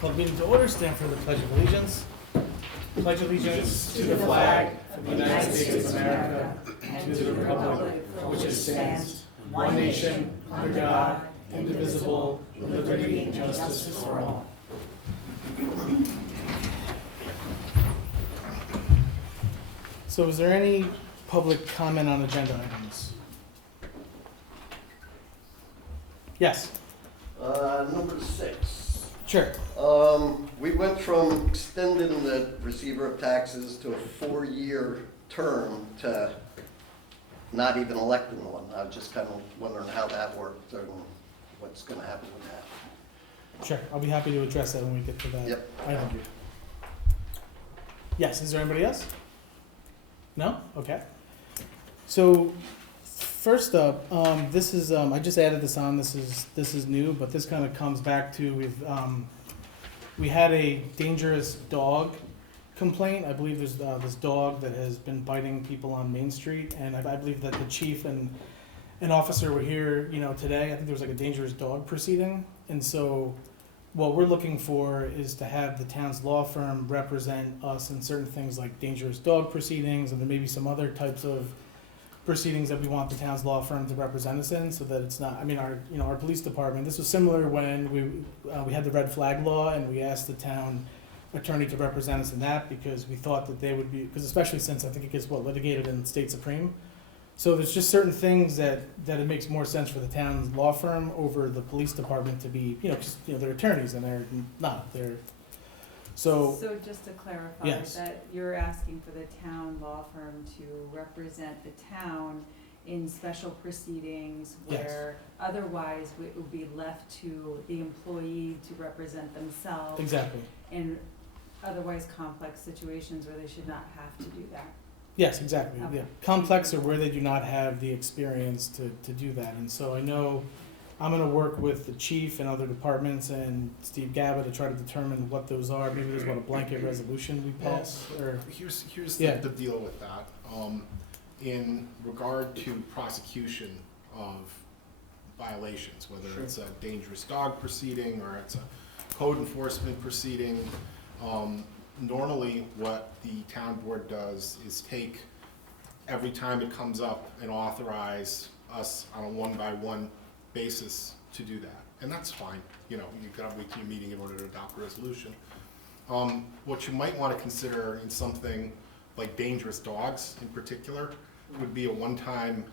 Call the meeting to order. Stand for the Pledge of Allegiance. Pledge allegiance to the flag of the United States of America and to the republic for which it stands, one nation, under God, indivisible, with liberty and justice for all. So is there any public comment on agenda items? Yes. Number 6. Sure. We went from extending the receiver of taxes to a 4-year term to not even electing one. I was just kind of wondering how that worked and what's going to happen with that. Sure. I'll be happy to address that when we get to that Yep. item. Yes. Is there anybody else? No? Okay. So first up, this is I just added this on. This is new, but this kind of comes back to we had a dangerous dog complaint. I believe there's this dog that has been biting people on Main Street, and I believe that the chief and an officer were here, today. I think there was like a dangerous dog proceeding, and so what we're looking for is to have the town's law firm represent us in certain things like dangerous dog proceedings, and there may be some other types of proceedings that we want the town's law firm to represent us in, so that it's not, our police department, this was similar when we had the red flag law, and we asked the town attorney to represent us in that, because we thought that they would be, because especially since I think it gets litigated in state supreme. So there's just certain things that it makes more sense for the town's law firm over the police department to be, because they're attorneys and they're not. So just to clarify, Yes. that you're asking for the town law firm to represent the town in special proceedings Yes. where otherwise it would be left to the employee to represent themselves exactly. in otherwise complex situations where they should not have to do that. Yes, exactly. Okay. Yeah. Complex or where they do not have the experience to do that. And so I know I'm going to work with the chief and other departments and Steve Gaba to try to determine what those are. Maybe there's a blanket resolution we pass. Or Here's Yeah. the deal with that. In regard to prosecution of violations, whether Sure. it's a dangerous dog proceeding or it's a code enforcement proceeding, normally what the town board does is take every time it comes up and authorize us on a one-by-one basis to do that. And that's fine. You gotta wait till your meeting in order to adopt a resolution. What you might want to consider in something like dangerous dogs in particular would be a one-time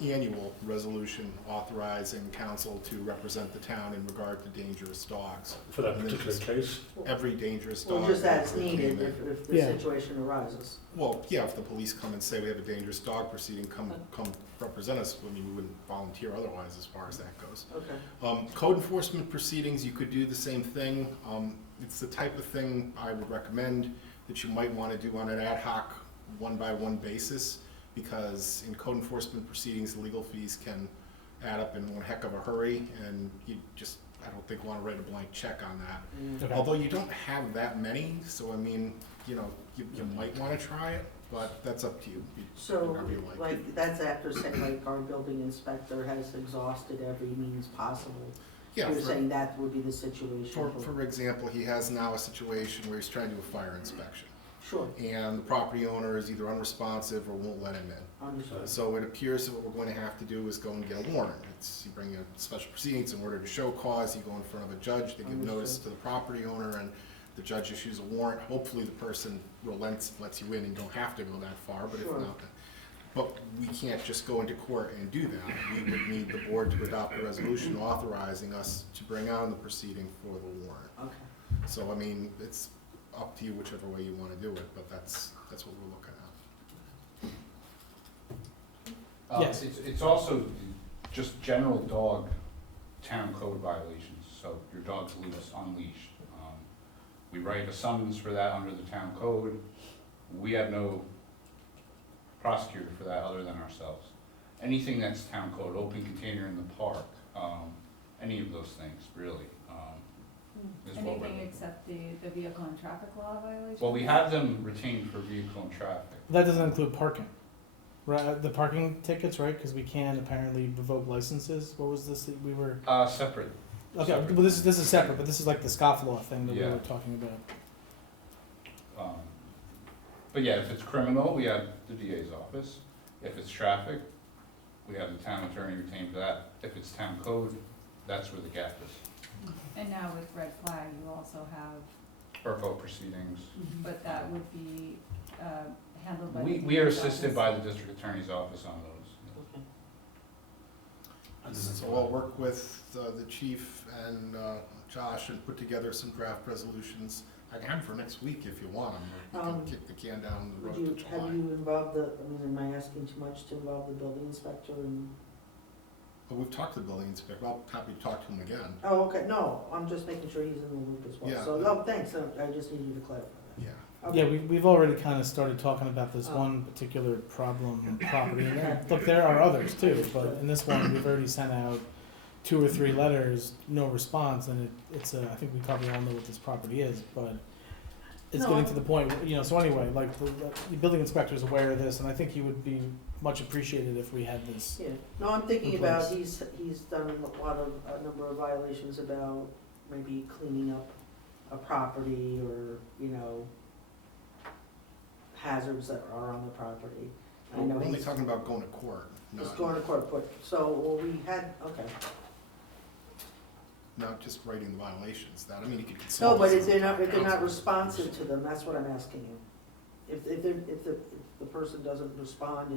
annual resolution authorizing council to represent the town in regard to dangerous dogs. For that And then particular just case? Every dangerous dog. Well, just as that came needed in. if the Yeah. situation arises. Well, yeah, if the police come and say we have a dangerous dog proceeding, come represent us. We wouldn't volunteer otherwise as far as that goes. Okay. Code enforcement proceedings, you could do the same thing. It's the type of thing I would recommend that you might want to do on an ad hoc, one-by-one basis, because in code enforcement proceedings, legal fees can add up in one heck of a hurry, and I don't think want to write a blank check on that. Okay. Although you don't have that many, so you might want to try it, but that's up to you. So, Whatever you like. that's after saying, our building inspector has exhausted every means possible. Yeah, You're saying that would be the situation? for example, he has now a situation where he's trying to do a fire inspection, Sure, and the property owner is either unresponsive or won't let him in. understood. So it appears that what we're going to have to do is go and get a warrant. You bring a special proceedings in order to show cause, you go in front of a judge, they give notice to the property owner, and the judge issues a warrant. Hopefully the person relents, lets you in, and you don't have to go that far, but if Sure. not, but we can't just go into court and do that. We would need the board to adopt a resolution authorizing us to bring on the proceeding for the warrant. Okay. So, it's up to you whichever way you want to do it, but that's what we're looking at. Yes. It's also just general dog town code violations, so your dog's loose, unleashed. We write a summons for that under the town code. We have no prosecutor for that other than ourselves. Anything that's town code, open container in the park, any of those things, really. Is what we're Anything looking except the vehicle and traffic law violation? for. Well, we have them retained for vehicle and traffic. that doesn't include parking. Right, the parking tickets, right? Because we can apparently revoke licenses. What was this that we were? Separate. Okay, separate. well, this is separate, but this is like the scofflaw thing that we Yeah. were talking about. But yeah, if it's criminal, we have the DA's office. If it's traffic, we have the town attorney retained for that. If it's town code, that's where the gap is. And now with red flag, you also have, Or vote proceedings. but that would be handled by the. We are DA's assisted office. by the district attorney's office on those. Okay. So I'll work with the chief and Josh and put together some draft resolutions. I can have them for next week if you want them, or you can kick the can down the Would road you, to have July. you involved the, I mean, am I asking too much to involve the building inspector and? But we've talked to the building inspector, I'm happy to talk to him again. Oh, okay, no, I'm just making sure he's in the loop as well. Yeah. So, no, thanks, I just need you to clarify Yeah. that. Okay. Yeah, we've already kind of started talking about this Oh. one particular problem property, and look, there are others too, but in this one, we've already sent out 2 or 3 letters, no response, and it's I think we probably all know what this property is, but it's No, getting I- to the point, so anyway, like, the building inspector is aware of this, and I think he would be much appreciated if we had this. Yeah, no, I'm thinking In about, place. he's done a number of violations about maybe cleaning up a property or, hazards that are on the property. I know We're only he's talking about going to court, just going to court, we had, okay. not just writing the violations, that, I mean, you could No, consult. but with if they're not, some if they're not counsel. responsive to them, that's what I'm asking you. If the person doesn't respond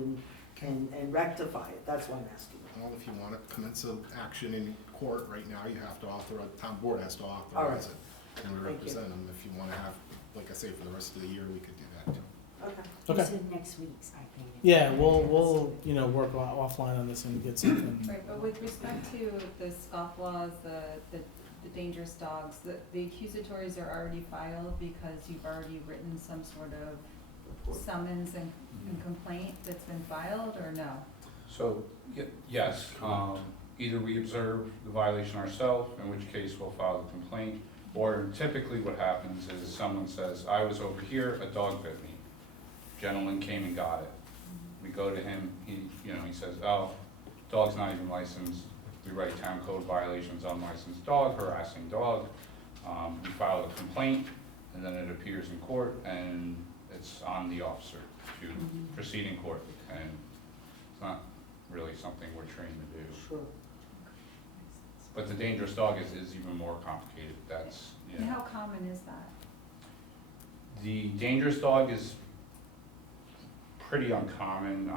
and rectify it, that's what I'm asking. Well, if you want to commence an action in court right now, you have to authorize, town board has to authorize it. And we Thank you. represent them. If you want to have, like I say, for the rest of the year, we could do that too. Okay. Okay. You said next week's, I think. Yeah, we'll work offline on this and get something. Right, but with respect to the scofflaws, the dangerous dogs, the accusatories are already filed because you've already written some sort of summons and complaint that's been filed, or no? So, yes, either we observe the violation ourselves, in which case we'll file the complaint, or typically what happens is someone says, I was over here, a dog bit me. Gentleman came and got it. We go to him, he says, oh, dog's not even licensed. We write town code violations, unlicensed dog, harassing dog. We file a complaint, and then it appears in court, and it's on the officer to proceed in court. And it's not really something we're trained to do. Sure. But the dangerous dog is even more complicated. That's, And how common is that? The dangerous dog is pretty uncommon.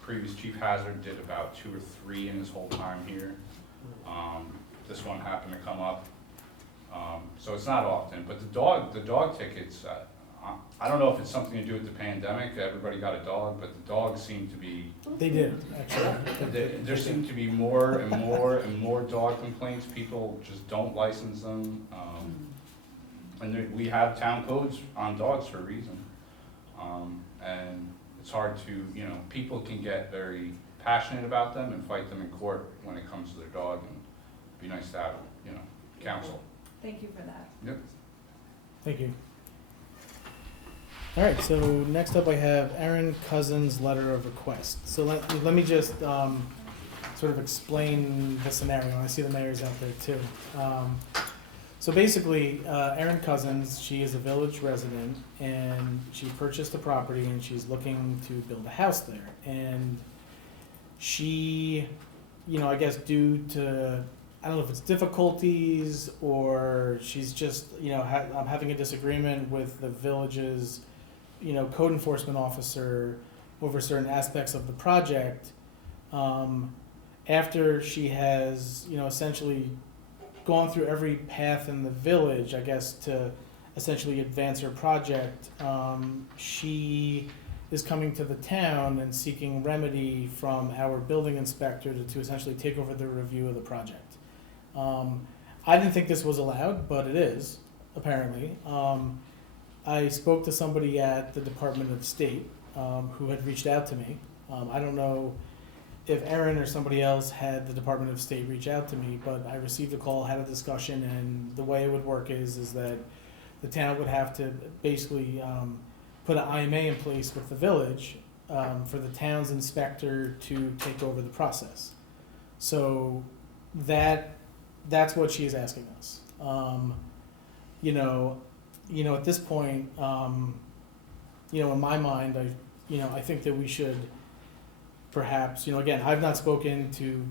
Previous Chief Hazard did about 2 or 3 in his whole time here. This one happened to come up. So it's not often, but the dog tickets, I don't know if it's something to do with the pandemic, everybody got a dog, but the dogs seem to be, They did, actually. there seem to be more and more and more dog complaints. People just don't license them. And we have town codes on dogs for a reason. And it's hard to, people can get very passionate about them and fight them in court when it comes to their dog, and it'd be nice to have, counsel. Thank you for that. Yep. Thank you. All right, so next up I have Aaron Cousins' letter of request. So let me just sort of explain the scenario. I see the mayor's out there too. So basically, Erin Cousins, she is a village resident, and she purchased a property, and she's looking to build a house there. And she, I guess due to, I don't know if it's difficulties, or she's just, I'm having a disagreement with the village's, code enforcement officer over certain aspects of the project. After she has, essentially gone through every path in the village, I guess, to essentially advance her project, she is coming to the town and seeking remedy from our building inspector to essentially take over the review of the project. I didn't think this was allowed, but it is, apparently. I spoke to somebody at the Department of State who had reached out to me. I don't know if Aaron or somebody else had the Department of State reach out to me, but I received a call, had a discussion, and the way it would work is that the town would have to basically put an IMA in place with the village for the town's inspector to take over the process. So that that's what she is asking us. You know, at this point, in my mind, I think that we should perhaps, again, I've not spoken to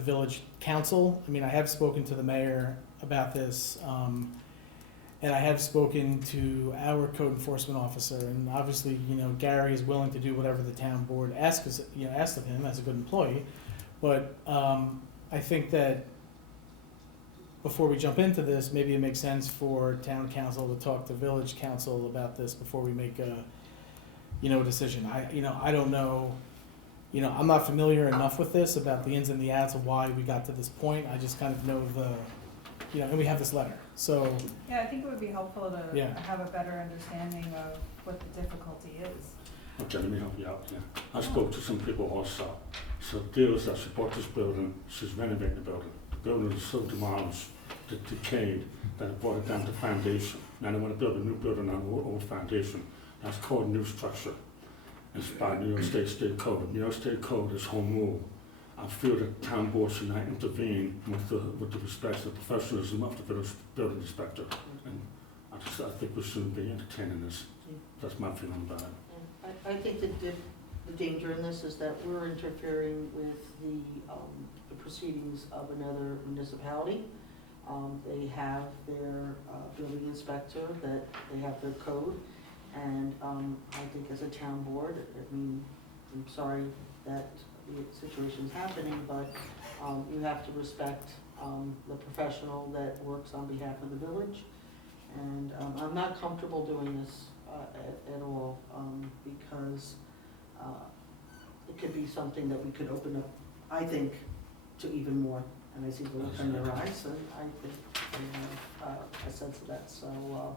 village council. I mean, I have spoken to the mayor about this, and I have spoken to our code enforcement officer, and obviously, Gary is willing to do whatever the town board asks of him as a good employee. But I think that before we jump into this, maybe it makes sense for town council to talk to village council about this before we make a decision. I don't know, I'm not familiar enough with this about the ins and the outs of why we got to this point. I just kind of know and we have this letter, so. Yeah, I think it would be helpful to Yeah. have a better understanding of what the difficulty is. Okay, let me help you out here. I spoke to some people also. So dealers that support this building, she's renovating the building. The building is so demolished, decayed, that it brought it down to foundation. Now they want to build a new building on an old foundation. That's called new structure. It's by New York State Code. New York State Code is home rule. I feel that town board should not intervene with the respect and professionalism of the village building inspector. And I think we shouldn't be entertaining this. That's my feeling about it. I think that the danger in this is that we're interfering with the proceedings of another municipality. They have their building inspector, that they have their code, and I think as a town board, I'm sorry that the situation's happening, but you have to respect the professional that works on behalf of the village. And I'm not comfortable doing this at all, because it could be something that we could open up, I think, to even more. And I see the look in their eyes, and I think they have a sense of that. So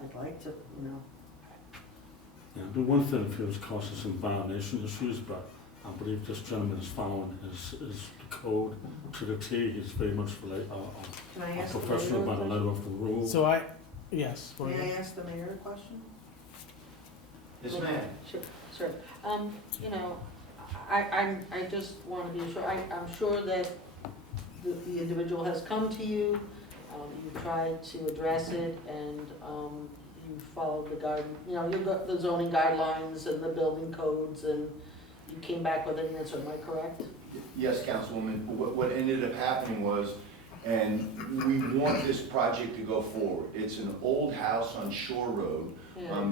I'd like to, Yeah, the one thing I feel is causing some violation issues, but I believe this gentleman is following is the code to the T. He's very much like Can I a ask the professional mayor by a the letter of the rule. So yes. question? May I ask the mayor a question? Yes, ma'am. Sure. I just want to be sure, I'm sure that the individual has come to you, you tried to address it, and you followed the zoning guidelines and the building codes, and you came back with an answer, am I correct? Yes, Councilwoman, what ended up happening was, and we want this project to go forward. It's an old house on Shore Road,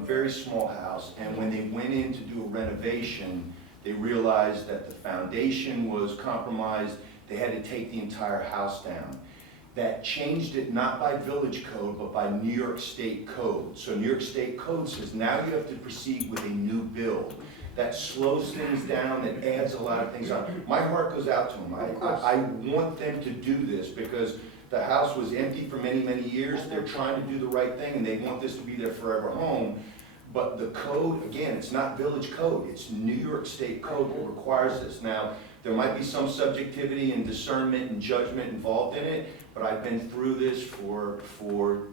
very small house, and when they went in to do a renovation, they realized that the foundation was compromised. They had to take the entire house down. That changed it not by village code, but by New York State Code. So New York State Code says now you have to proceed with a new build. That slows things down, that adds a lot of things on. My heart goes out to them. I want them to do this because the house was empty for many, many years. They're trying to do the right thing, and they want this to be their forever home. But the code, again, it's not village code. It's New York State Code that requires this. Now, there might be some subjectivity and discernment and judgment involved in it, but I've been through this for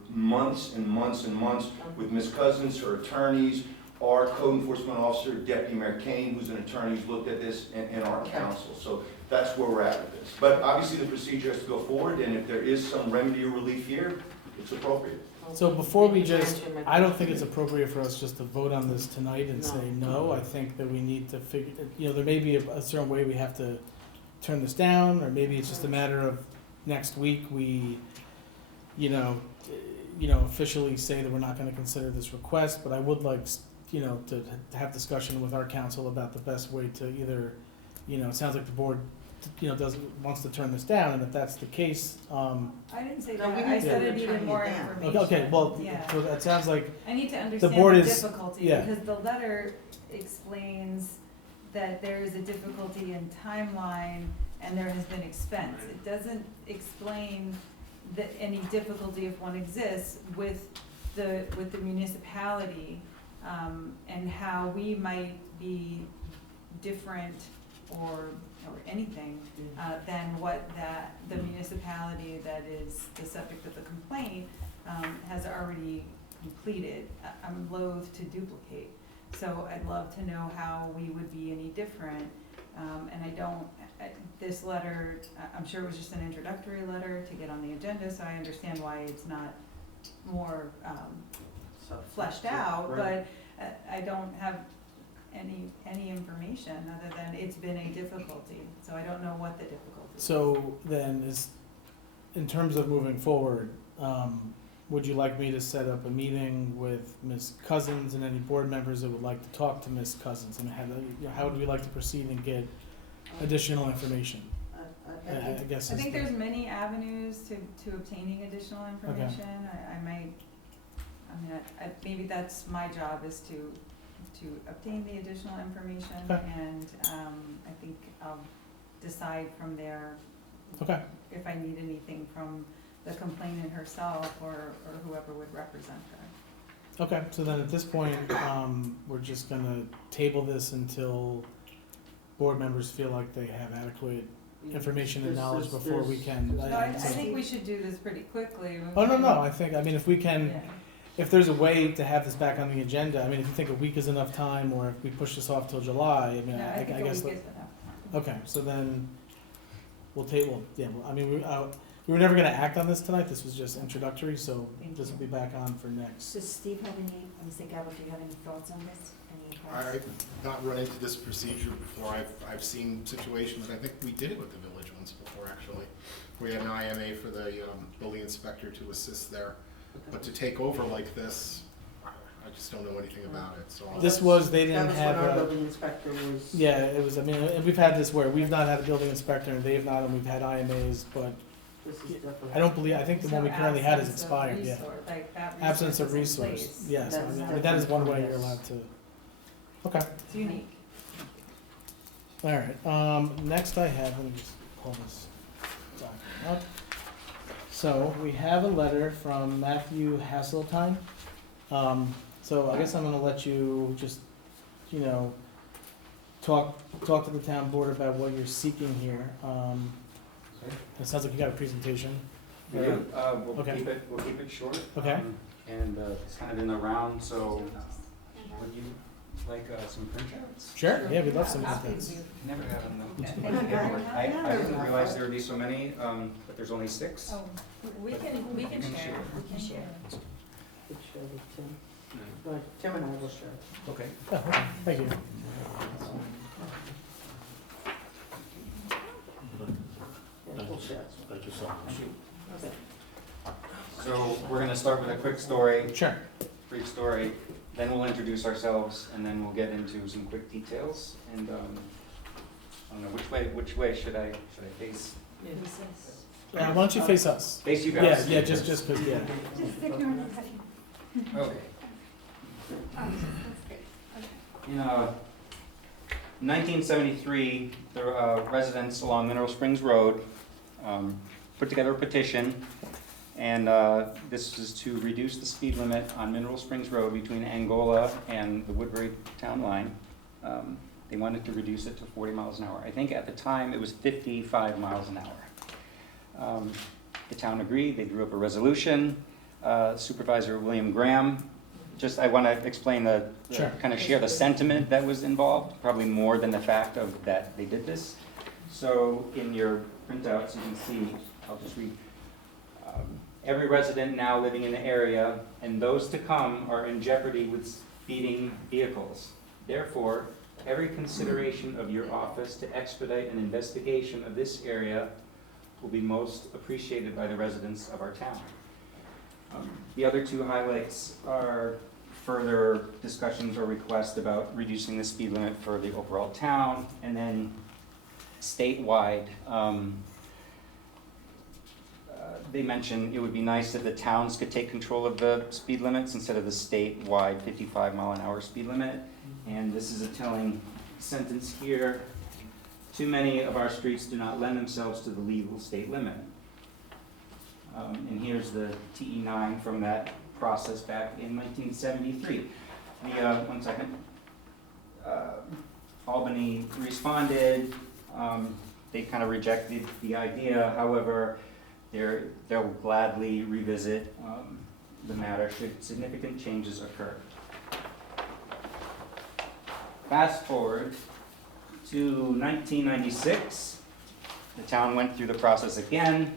months and months and months with Ms. Cousins, her attorneys, our code enforcement officer, Deputy Mayor Kane, who's an attorney, who's looked at this, and our counsel. So that's where we're at with this. But obviously the procedure has to go forward, and if there is some remedy or relief here, it's appropriate. So before we I don't think it's appropriate for us just to vote on this tonight and say no. I think that we need to figure, there may be a certain way we have to turn this down, or maybe it's just a matter of next week we, officially say that we're not gonna consider this request, but I would like, to have discussion with our council about the best way to either, it sounds like the board, wants to turn this down, and if that's the case, I didn't say No, we that, I need said to it needed turn more it down. information. okay, well, Yeah. so that sounds like, I need to understand board the is- difficulty, yeah. because the letter explains that there is a difficulty in timeline and there has been expense. It doesn't explain that any difficulty, if one exists, with the municipality, and how we might be different or anything, than what the municipality that is the subject of the complaint, has already completed. I'm loath to duplicate. So I'd love to know how we would be any different, And this letter, I'm sure it was just an introductory letter to get on the agenda, so I understand why it's not more fleshed out, but I don't have any information other than it's been a difficulty, so I don't know what the difficulty is. So then in terms of moving forward, would you like me to set up a meeting with Ms. Cousins and any board members that would like to talk to Ms. Cousins? And how would we like to proceed and get additional information? I guess. I is think the- there's many avenues to obtaining additional information. Maybe that's my job is to obtain the additional information. Okay. And, I think I'll decide from there Okay, if I need anything from the complainant herself or whoever would represent her. okay, so then at this point, we're just gonna table this until board members feel like they have adequate information and knowledge before we can. No, I think we should do this pretty quickly. Oh, no, I mean, if we can, Yeah. if there's a way to have this back on the agenda, I mean, if you think a week is enough time, or if we push this off till July, I mean, No, I think a guess. week like- is enough. Okay, so then we'll table, I mean, we were never gonna act on this tonight, this was just introductory, so Thank this will be you. back on for next. Does Steve have any, Mr. Gabbard, do you have any thoughts on this? Any thoughts? I've not run into this procedure before. I've seen situations, and I think we did it with the village once before, actually. We had an IMA for the building inspector to assist there. But to take over like this, I just don't know anything about it, so. They didn't That have was when our a, building inspector was. yeah, it was, I mean, and we've had this where we've not had a building inspector, and they've not, and we've had IMAs, but This is definitely. I think the one we currently had is expired, yeah. Absence of resource resource, yes, I That's mean, that is one way you're definitely- allowed to. Okay, It's unique. all right, next I have, let me just pull this document up. So, we have a letter from Matthew Hasseltine. So I guess I'm gonna let you just, talk to the town board about what you're seeking here. It sounds like you got a presentation. We do. We'll Okay. we'll keep it short. Okay. And it's kind of in the round, so would you like some printouts? Sure, yeah, we'd love some Happy of this. to. Never had them though. Yeah, thank you very much. I didn't realize there would be so many, but there's only 6. Oh, we can share, we can share. Could share with Tim. But Tim and I will share. Okay. Oh, okay, thank you. Yeah, we'll share. Thank you so much. Okay. So we're gonna start with a quick story, Sure. brief story, then we'll introduce ourselves, and then we'll get into some quick details. And I don't know, which way should I face? Why don't you face us? Face you Yeah, guys? yeah, just 'cause, yeah. Okay. In 1973, the residents along Mineral Springs Road put together a petition, and this is to reduce the speed limit on Mineral Springs Road between Angola and the Woodbury town line. They wanted to reduce it to 40 miles an hour. I think at the time it was 55 miles an hour. The town agreed, they drew up a resolution. Supervisor William Graham, I want to explain Sure. kind of share the sentiment that was involved, probably more than the fact of that they did this. So in your printouts, you can see, I'll just read. Every resident now living in the area and those to come are in jeopardy with speeding vehicles. Therefore, every consideration of your office to expedite an investigation of this area will be most appreciated by the residents of our town. The other 2 highlights are further discussions or requests about reducing the speed limit for the overall town, and then statewide. They mentioned it would be nice if the towns could take control of the speed limits instead of the statewide 55-mile-an-hour speed limit. And this is a telling sentence here. Too many of our streets do not lend themselves to the legal state limit. And here's the TE9 from that process back in 1973. One second. Albany responded. They kind of rejected the idea. However, they'll gladly revisit the matter should significant changes occur. Fast forward to 1996. The town went through the process again.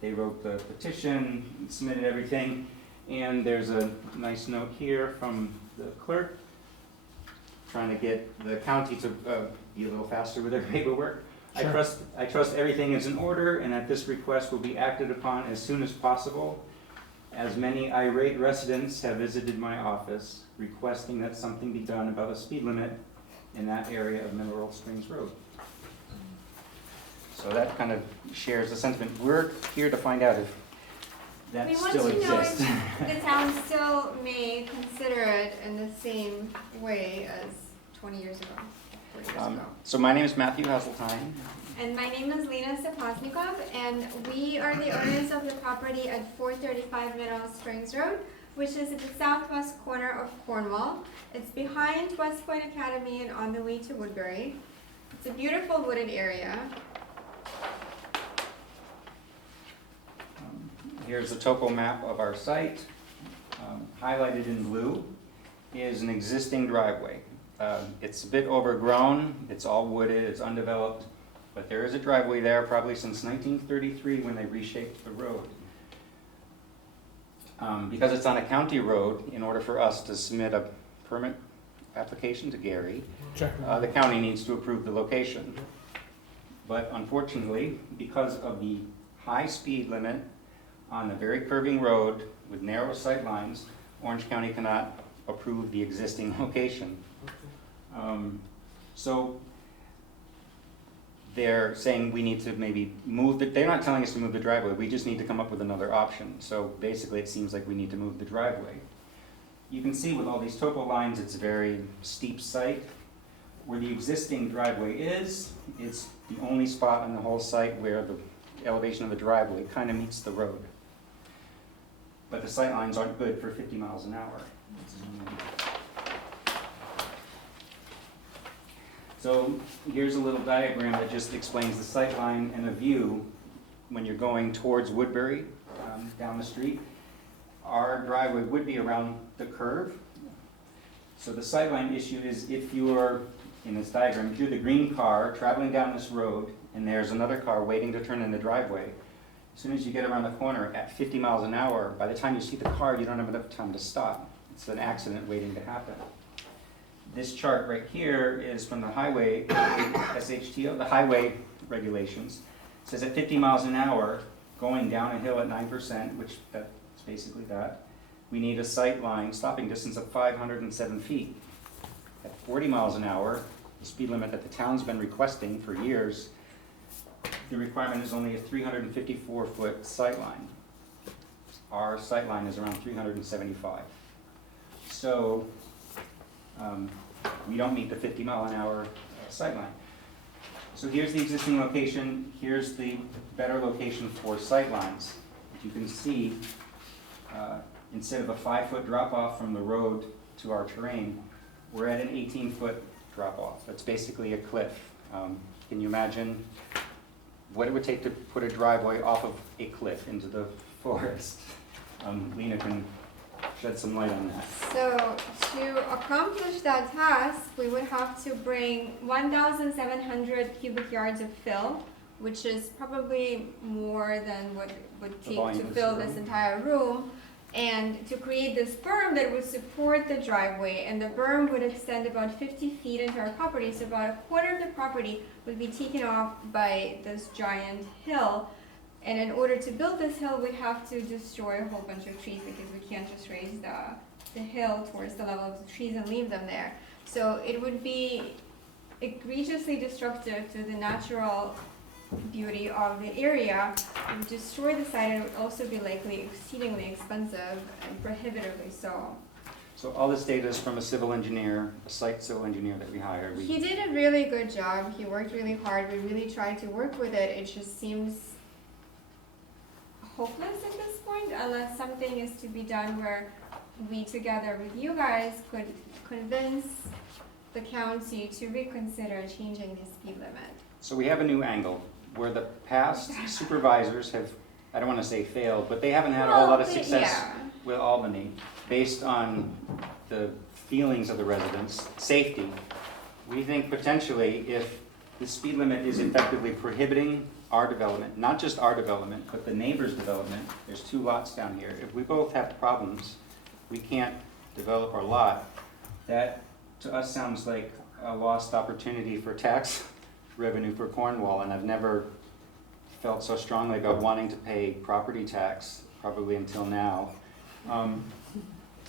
They wrote the petition, submitted everything, and there's a nice note here from the clerk trying to get the county to be a little faster with their paperwork. Sure. I trust everything is in order and that this request will be acted upon as soon as possible, as many irate residents have visited my office requesting that something be done about a speed limit in that area of Mineral Springs Road. So that kind of shares the sentiment. We're here to find out if that We want still to know exists. if the town still may consider it in the same way as 20 years ago, 40 years ago. So my name is Matthew Hasseltine. And my name is Lena Sapoznikov, and we are the owners of the property at 435 Mineral Springs Road, which is at the southwest corner of Cornwall. It's behind West Point Academy and on the way to Woodbury. It's a beautiful wooded area. Here's a topo map of our site. Highlighted in blue is an existing driveway. It's a bit overgrown, it's all wooded, it's undeveloped, but there is a driveway there probably since 1933 when they reshaped the road. Because it's on a county road, in order for us to submit a permit application to Gary, Check. the county needs to approve the location. But unfortunately, because of the high speed limit on the very curving road with narrow sight lines, Orange County cannot approve the existing location. So they're saying we need to maybe move they're not telling us to move the driveway, we just need to come up with another option. So basically it seems like we need to move the driveway. You can see with all these topo lines, it's a very steep site. Where the existing driveway is, it's the only spot on the whole site where the elevation of the driveway kind of meets the road. But the sight lines aren't good for 50 miles an hour. So here's a little diagram that just explains the sight line and the view when you're going towards Woodbury, down the street. Our driveway would be around the curve. So the sight line issue is if you're, in this diagram, if you're the green car traveling down this road and there's another car waiting to turn in the driveway, as soon as you get around the corner at 50 miles an hour, by the time you see the car, you don't have enough time to stop. It's an accident waiting to happen. This chart right here is from the highway, SHTO, the highway regulations. It says at 50 miles an hour, going down a hill at 9%, which that's basically that, we need a sight line stopping distance of 507 feet. At 40 miles an hour, the speed limit that the town's been requesting for years, the requirement is only a 354-foot sight line. Our sight line is around 375. So we don't meet the 50 mile an hour sight line. So here's the existing location, here's the better location for sight lines. You can see, instead of a 5-foot drop off from the road to our terrain, we're at an 18-foot drop off. That's basically a cliff. Can you imagine what it would take to put a driveway off of a cliff into the forest? Lena can shed some light on that. So to accomplish that task, we would have to bring 1,700 cubic yards of fill, which is probably more than what it would The take volume to of fill this this room. entire room. And to create this berm that would support the driveway, and the berm would extend about 50 feet into our property, so about a quarter of the property would be taken off by this giant hill. And in order to build this hill, we'd have to destroy a whole bunch of trees because we can't just raise the hill towards the level of the trees and leave them there. So it would be egregiously destructive to the natural beauty of the area. It would destroy the site, and it would also be likely exceedingly expensive and prohibitively so. So all this data is from a civil engineer, a site civil engineer that we hired. He did a really good job. He worked really hard. We really tried to work with it. It just seems hopeless at this point unless something is to be done where we together with you guys could convince the county to reconsider changing the speed limit. So we have a new angle where the past supervisors have, I don't want to say failed, but they haven't had a whole lot of success Yeah. with Albany based on the feelings of the residents, safety. We think potentially if the speed limit is effectively prohibiting our development, not just our development, but the neighbor's development, there's 2 lots down here. If we both have problems, we can't develop our lot, that to us sounds like a lost opportunity for tax revenue for Cornwall, and I've never felt so strongly about wanting to pay property tax, probably until now.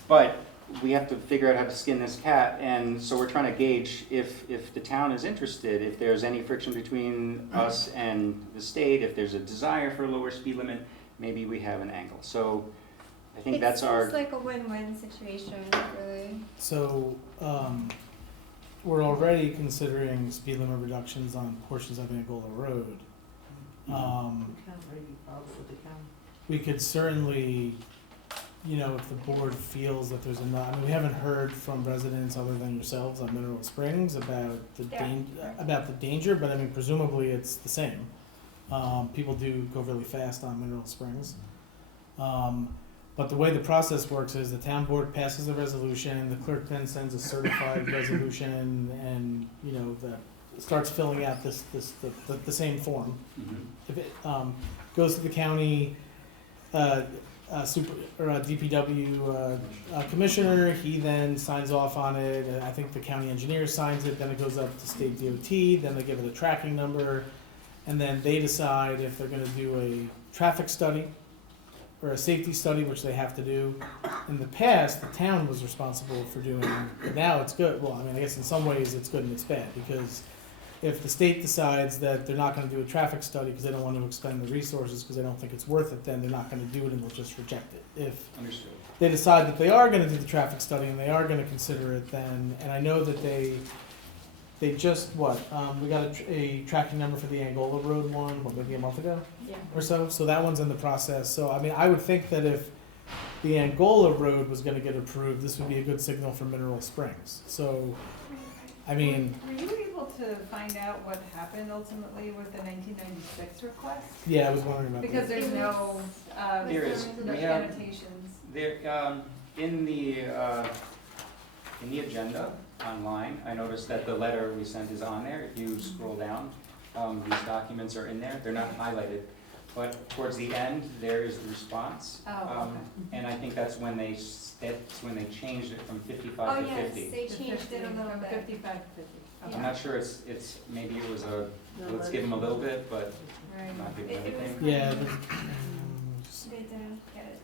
But we have to figure out how to skin this cat, and so we're trying to gauge if the town is interested, if there's any friction between us and the state, if there's a desire for a lower speed limit, maybe we have an angle. So I think that's our. It seems like a win-win situation, really. So, we're already considering speed limit reductions on portions of Angola Road. We can't really follow with the county. We could certainly, you know, if the board feels that there's enough, I mean, we haven't heard from residents other than yourselves on Mineral Springs about the about the danger, but I mean, presumably it's the same. People do go really fast on Mineral Springs. But the way the process works is the town board passes a resolution, the clerk then sends a certified resolution, and, you know, that starts filling out the same form. If it goes to the county DPW commissioner, he then signs off on it, and I think the county engineer signs it, then it goes up to state DOT, then they give it a tracking number, and then they decide if they're gonna do a traffic study or a safety study, which they have to do. In the past, the town was responsible for doing it, but now it's good. Well, I mean, I guess in some ways it's good and it's bad, because if the state decides that they're not gonna do a traffic study because they don't want to expend the resources because they don't think it's worth it, then they're not gonna do it and they'll just reject it. If Understood. they decide that they are gonna do the traffic study and they are gonna consider it, then, and I know that they just, we got a tracking number for the Angola Road one, maybe a month ago Yeah. or so that one's in the process. So, I mean, I would think that if the Angola Road was gonna get approved, this would be a good signal for Mineral Springs. So, I mean, Were you able to find out what happened ultimately with the 1996 request? yeah, I was wondering about that. Because there's no, There is. no We have- annotations. There, in the agenda online, I noticed that the letter we sent is on there. If you scroll down, these documents are in there. They're not highlighted, but towards the end, there is the response. Oh, okay. And I think that's when they changed it from 55 Oh, to yes, 50. they changed it a little From bit. 55 to 50. Okay. I'm not sure it's, maybe it was let's give them a little bit, but Right. not give them It was everything. Yeah. They didn't get it.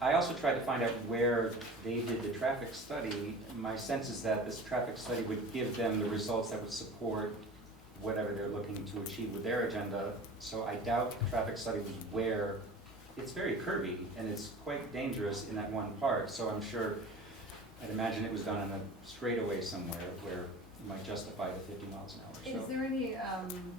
I also tried to find out where they did the traffic study. My sense is that this traffic study would give them the results that would support whatever they're looking to achieve with their agenda. So I doubt the traffic study was where, it's very curvy and it's quite dangerous in that one part. So I'm sure, I'd imagine it was done on a straightaway somewhere where it might justify the 50 miles an hour. Is there any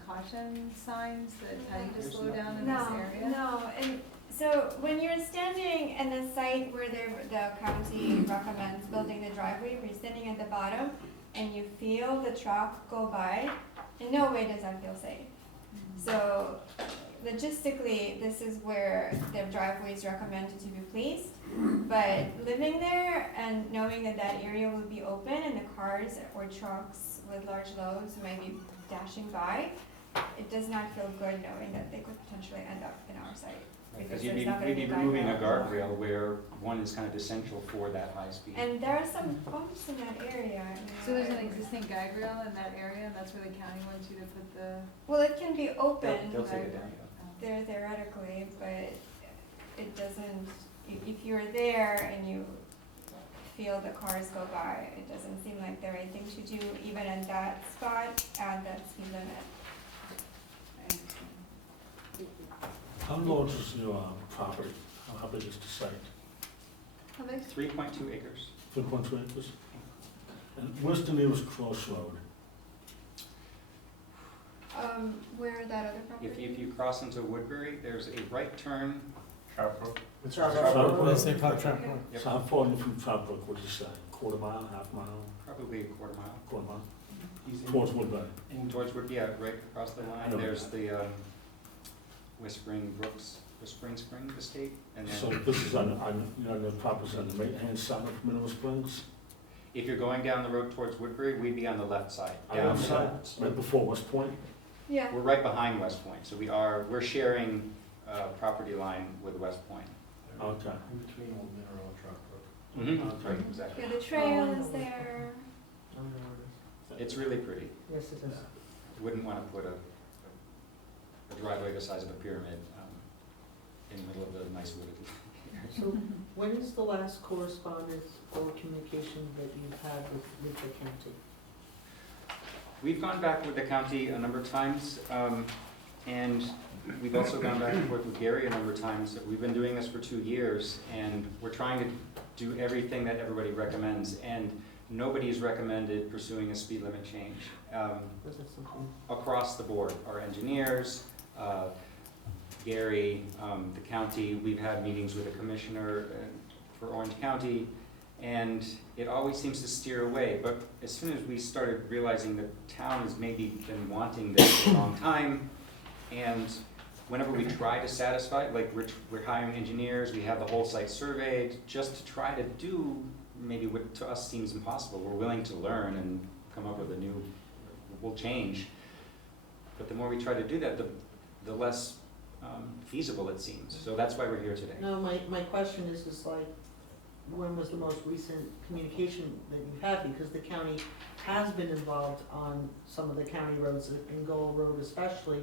caution signs that tell you to There's slow down in No, this area? no, and so when you're standing in the site where the county recommends building the driveway, if you're standing at the bottom and you feel the truck go by, in no way does that feel safe. So logistically, this is where the driveway is recommended to be placed. But living there and knowing that that area will be open and the cars or trucks with large loads might be dashing by, it does not feel good knowing that they could potentially end up in our site. Because there's you'd not gonna be be removing a guardrail. guardrail where one is kind of essential for that high speed. And there are some bumps in that area. So there's an existing guide rail in that area, and that's where the county wants you to put the. Well, it can be open They'll take it down, theoretically, but it doesn't, if you're there and you feel the cars go by, it doesn't seem like the right thing to do, even in that spot, at that speed limit. How large is your property? How big is the site? How big? 3.2 acres. 3.2 acres? And where's the nearest crossroad? Where that other property? If you cross into Woodbury, there's a right turn. It's Well, they call it traffic. Yep. So how far in from Troutbrook would you say? Quarter mile, half mile, Probably a quarter mile. quarter mile? Towards Woodbury? And towards Woodbury, yeah, right across the I line, know. there's the Whispering Spring Estate. And So then, this is on the property on the right-hand side of Mineral Springs? If you're going down the road towards Woodbury, we'd be on the left side. On down the the side, left. right before West Point. Yeah. We're right behind West Point, so we're sharing property line with West Point. Okay. In between Old Mineral and Truck Brook. Mm-hmm. Okay. Right, exactly. Yeah, the trail is there. I don't know where it It's really pretty. is. Yes, it is. Wouldn't want to put a driveway the size of a pyramid in the middle of the nice wooded area. So when is the last correspondence or communication that you've had with the county? We've gone back with the county a number of times, and we've also gone back and forth with Gary a number of times. We've been doing this for 2 years, and we're trying to do everything that everybody recommends, and nobody's recommended pursuing a speed limit change. Was it something? Across the board, our engineers, Gary, the county, we've had meetings with the commissioner for Orange County, and it always seems to steer away. But as soon as we started realizing the town has maybe been wanting this for a long time, and whenever we try to satisfy, like we're hiring engineers, we have the whole site surveyed, just to try to do maybe what to us seems impossible. We're willing to learn and come up with a new, we'll change. But the more we try to do that, the less feasible it seems. So that's why we're here today. No, my question is like, when was the most recent communication that you've had? Because the county has been involved on some of the county roads, in Gold Road especially,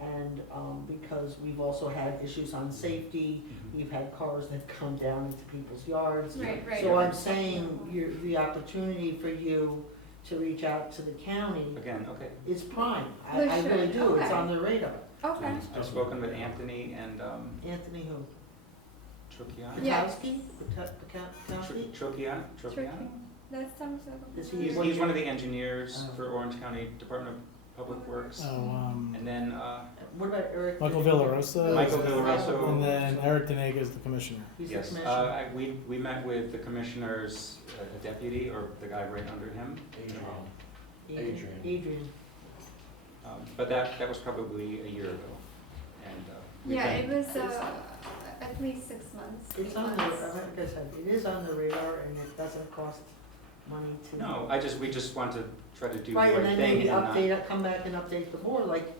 and because we've also had issues on safety, we've had cars that come down into people's yards. Right. So I'm saying the opportunity for you to reach out to the county Again, okay. is prime. We I really should, do, it's okay. on their radar. Okay. I've spoken with Anthony and Anthony who? Trucchian. Yeah. Patowski? Patowski? Trucchian? Turkey. That sounds like. Is he He's one of the engineers for Orange County Department of Public Works. Oh, And then What about Eric? Michael Villarosa. Michael Villarosa. And then Eric Denega is the commissioner. He's the yes, commissioner. we met with the commissioner's deputy, or the guy right under him. Adrian. But that was probably a year ago. And we've Yeah, been- it was at least 6 months. It's 8 on the, months. like I said, it is on the radar and it doesn't cost money to. No, we just want to try to do the Right, and right then thing maybe and not. update, come back and update the board, like,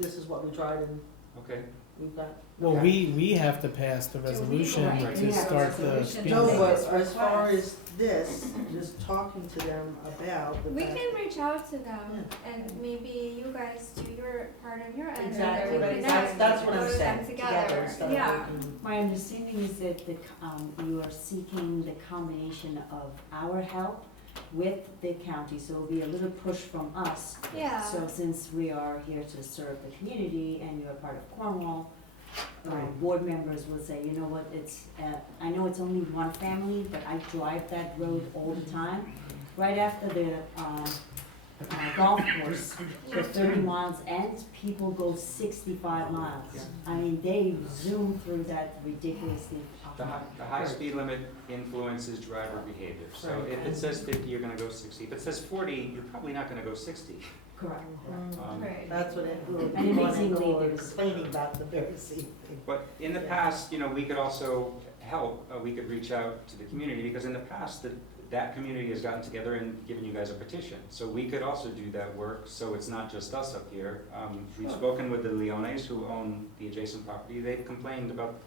this is what we tried and Okay, we've got. Well, okay. we have to pass the resolution Right. to We have a start the resolution speed to No, make limit. but as far as this, just talking to them about the We fact. can reach out to them and maybe you guys do your part on your end. Exactly, and then we that's connect, what I'm go to them saying, together. together instead of Yeah. working. My understanding is that you are seeking the combination of our help with the county, so it'll be a little push from us. Yeah. So since we are here to serve the community and you're part of Cornwall, Right. board members will say, you know what, I know it's only one family, but I drive that road all the time. Right after the golf course, the 30 miles ends, people go 65 miles. I mean, they zoom through that ridiculously. the high speed limit influences driver behavior. So Right. if it says 50, you're gonna go 60. If it says 40, you're probably not gonna go 60. Correct. Right. That's what it, we And amazingly, were there's- complaining about the very same thing. But in the past, we could also help, we could reach out to the community, because in the past, that community has gotten together and given you guys a petition. So we could also do that work, so it's not just us up here. We've Sure. spoken with the Leones, who own the adjacent property. They've complained about,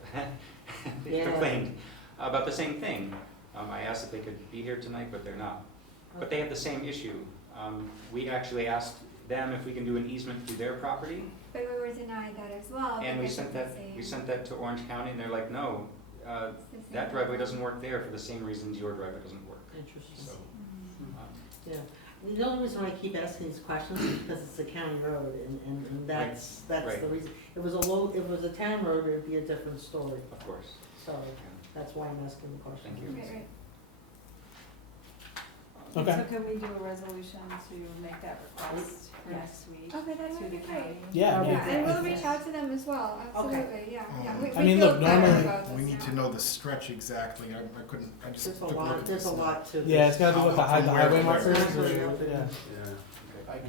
Yeah. the same thing. I asked if they could be here tonight, but they're not. But they have the same issue. We actually asked them if we can do an easement through their property, But we were denied that as well. and we because sent of the that, same- we sent that to Orange County, and they're like, no, it's the same that driveway problem. doesn't work there for the same reasons your driveway doesn't work. Interesting. So, Mhm. Yeah, the only reason I keep asking these questions is because it's a county road, and that's Right. the reason. If it was a town road, it'd be a different story, of course. so that's why I'm asking the question. Thank you. Right, right. Okay. So can we do a resolution to make that request for Yes. next week Okay, that to would the be county? great. Yeah, Yeah, yeah. and we'll reach out to them as well, absolutely, yeah, yeah. We I mean, feel look, better normally about We this need now. to know the stretch exactly. I just There's took a a look lot, at there's this. a lot to this. Yeah, it's gotta be what the From where highway to where. markers, or, Exactly. yeah.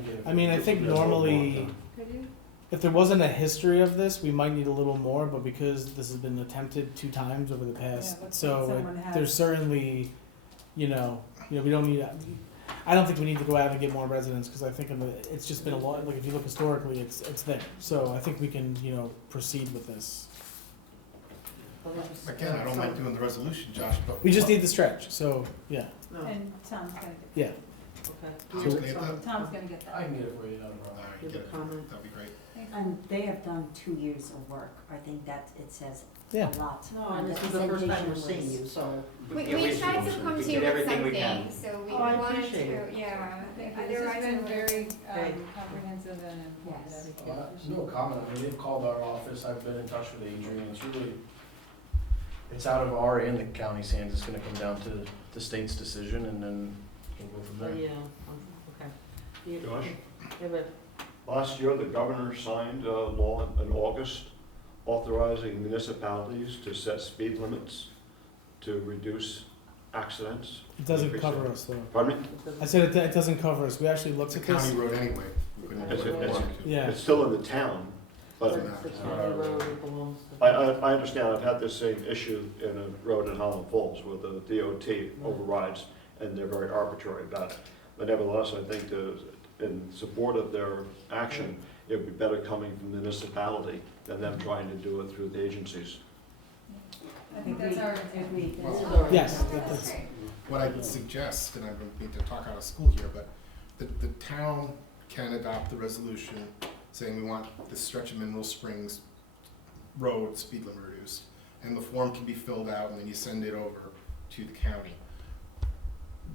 Yeah. I mean, I think normally, Could you? if there wasn't a history of this, we might need a little more, but because this has been attempted 2 times over the past, Yeah, let's so say someone has- there's certainly, You know, we don't need, I don't think we need to go out and get more residents, because I think it's just been a lot, like, if you look historically, it's there. So I think we can, you know, proceed with this. Again, I don't like doing the resolution, Josh, but. We just need the stretch, so, yeah, No, And Tom's gonna yeah. okay. Tom's Do you gonna get have that? Tom's gonna get that. I can get it for you, not a All problem. right, Give get a it. comment? That'd be great. And they have done 2 years of work. I think that it says Yeah. a lot. No, And and this the is the first time presentation we're seeing was- you, so. We Yeah, we tried to should- come we to you did with everything we can. something, so we Oh, I wanted appreciate to, it. yeah. Thank you. This Otherwise has it been would- very Okay. comprehensive and informative. No comment, I mean, they've called our office, I've been in touch with Adrian, it's really, it's out of our and the county's hands, it's gonna come down to the state's decision, and then we'll go from Oh, there. yeah, okay. You- Josh? Yeah, but Last year, the governor signed a law in August authorizing municipalities to set speed limits to reduce accidents. It doesn't Increase cover it. us, though. Pardon me? I said it doesn't cover us. We actually It's looked a at this. county road anyway. We couldn't It's do a- it. it's Yeah. It's still in the town, but the county road, it belongs to. I understand, I've had this same issue in a road in Holland Falls where the DOT overrides, and they're very arbitrary about it. But nevertheless, I think in support of their action, it would be better coming from the municipality than them trying to do it through the agencies. I think that's our intent. Agreed. This is our Yes, intent. that's, What I would suggest, and I don't mean to talk out of school here, but the town can adopt the resolution saying we want this stretch of Mineral Springs Road speed limit reduced, and the form can be filled out, and then you send it over to the county.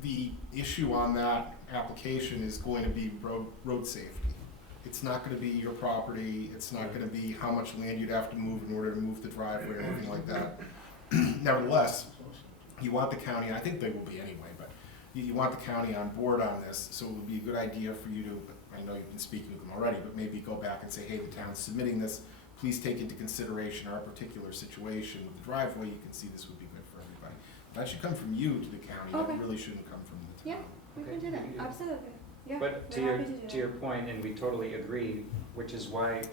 The issue on that application is going to be road safety. It's not gonna be your property, it's not gonna be how much land you'd have to move in order to move the driveway or anything like that. Nevertheless, you want the county, and I think they will be anyway, but you want the county on board on this, so it would be a good idea for you to, I know you've been speaking with them already, but maybe go back and say, hey, the town's submitting this, please take into consideration our particular situation with the driveway, you can see this would be good for everybody. That should come from you to the county, Okay. that really shouldn't come from the Yeah. town. We can do that, absolutely. Yeah, But to we're your, happy to do to your that. point, and we totally agree, which is why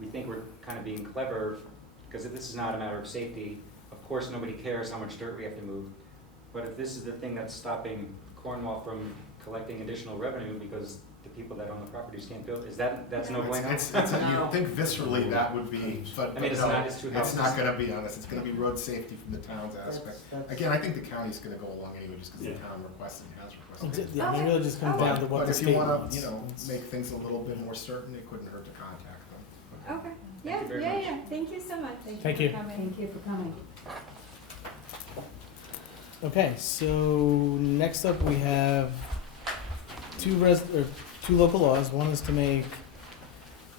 we think we're kind of being clever, because if this is not a matter of safety, of course, nobody cares how much dirt we have to move. But if this is the thing that's stopping Cornwall from collecting additional revenue because the people that own the properties can't build, that's no bueno? You think viscerally that would be, but I mean, it's no, not, it's two houses. it's not gonna be on this, it's gonna be road safety from the town's aspect. That's- Again, I think the county's gonna go along anyway, just because the Yeah. town requested, has it requested. yeah, it really just comes down to what But the if you state wanna, wants. you know, It's- make things a little bit more certain, it couldn't hurt to contact them. Okay, Thank yeah, you very yeah, much. yeah, thank you so much. Thank you. for coming. Thank you for coming. Okay, so next up we have two local laws. One is to make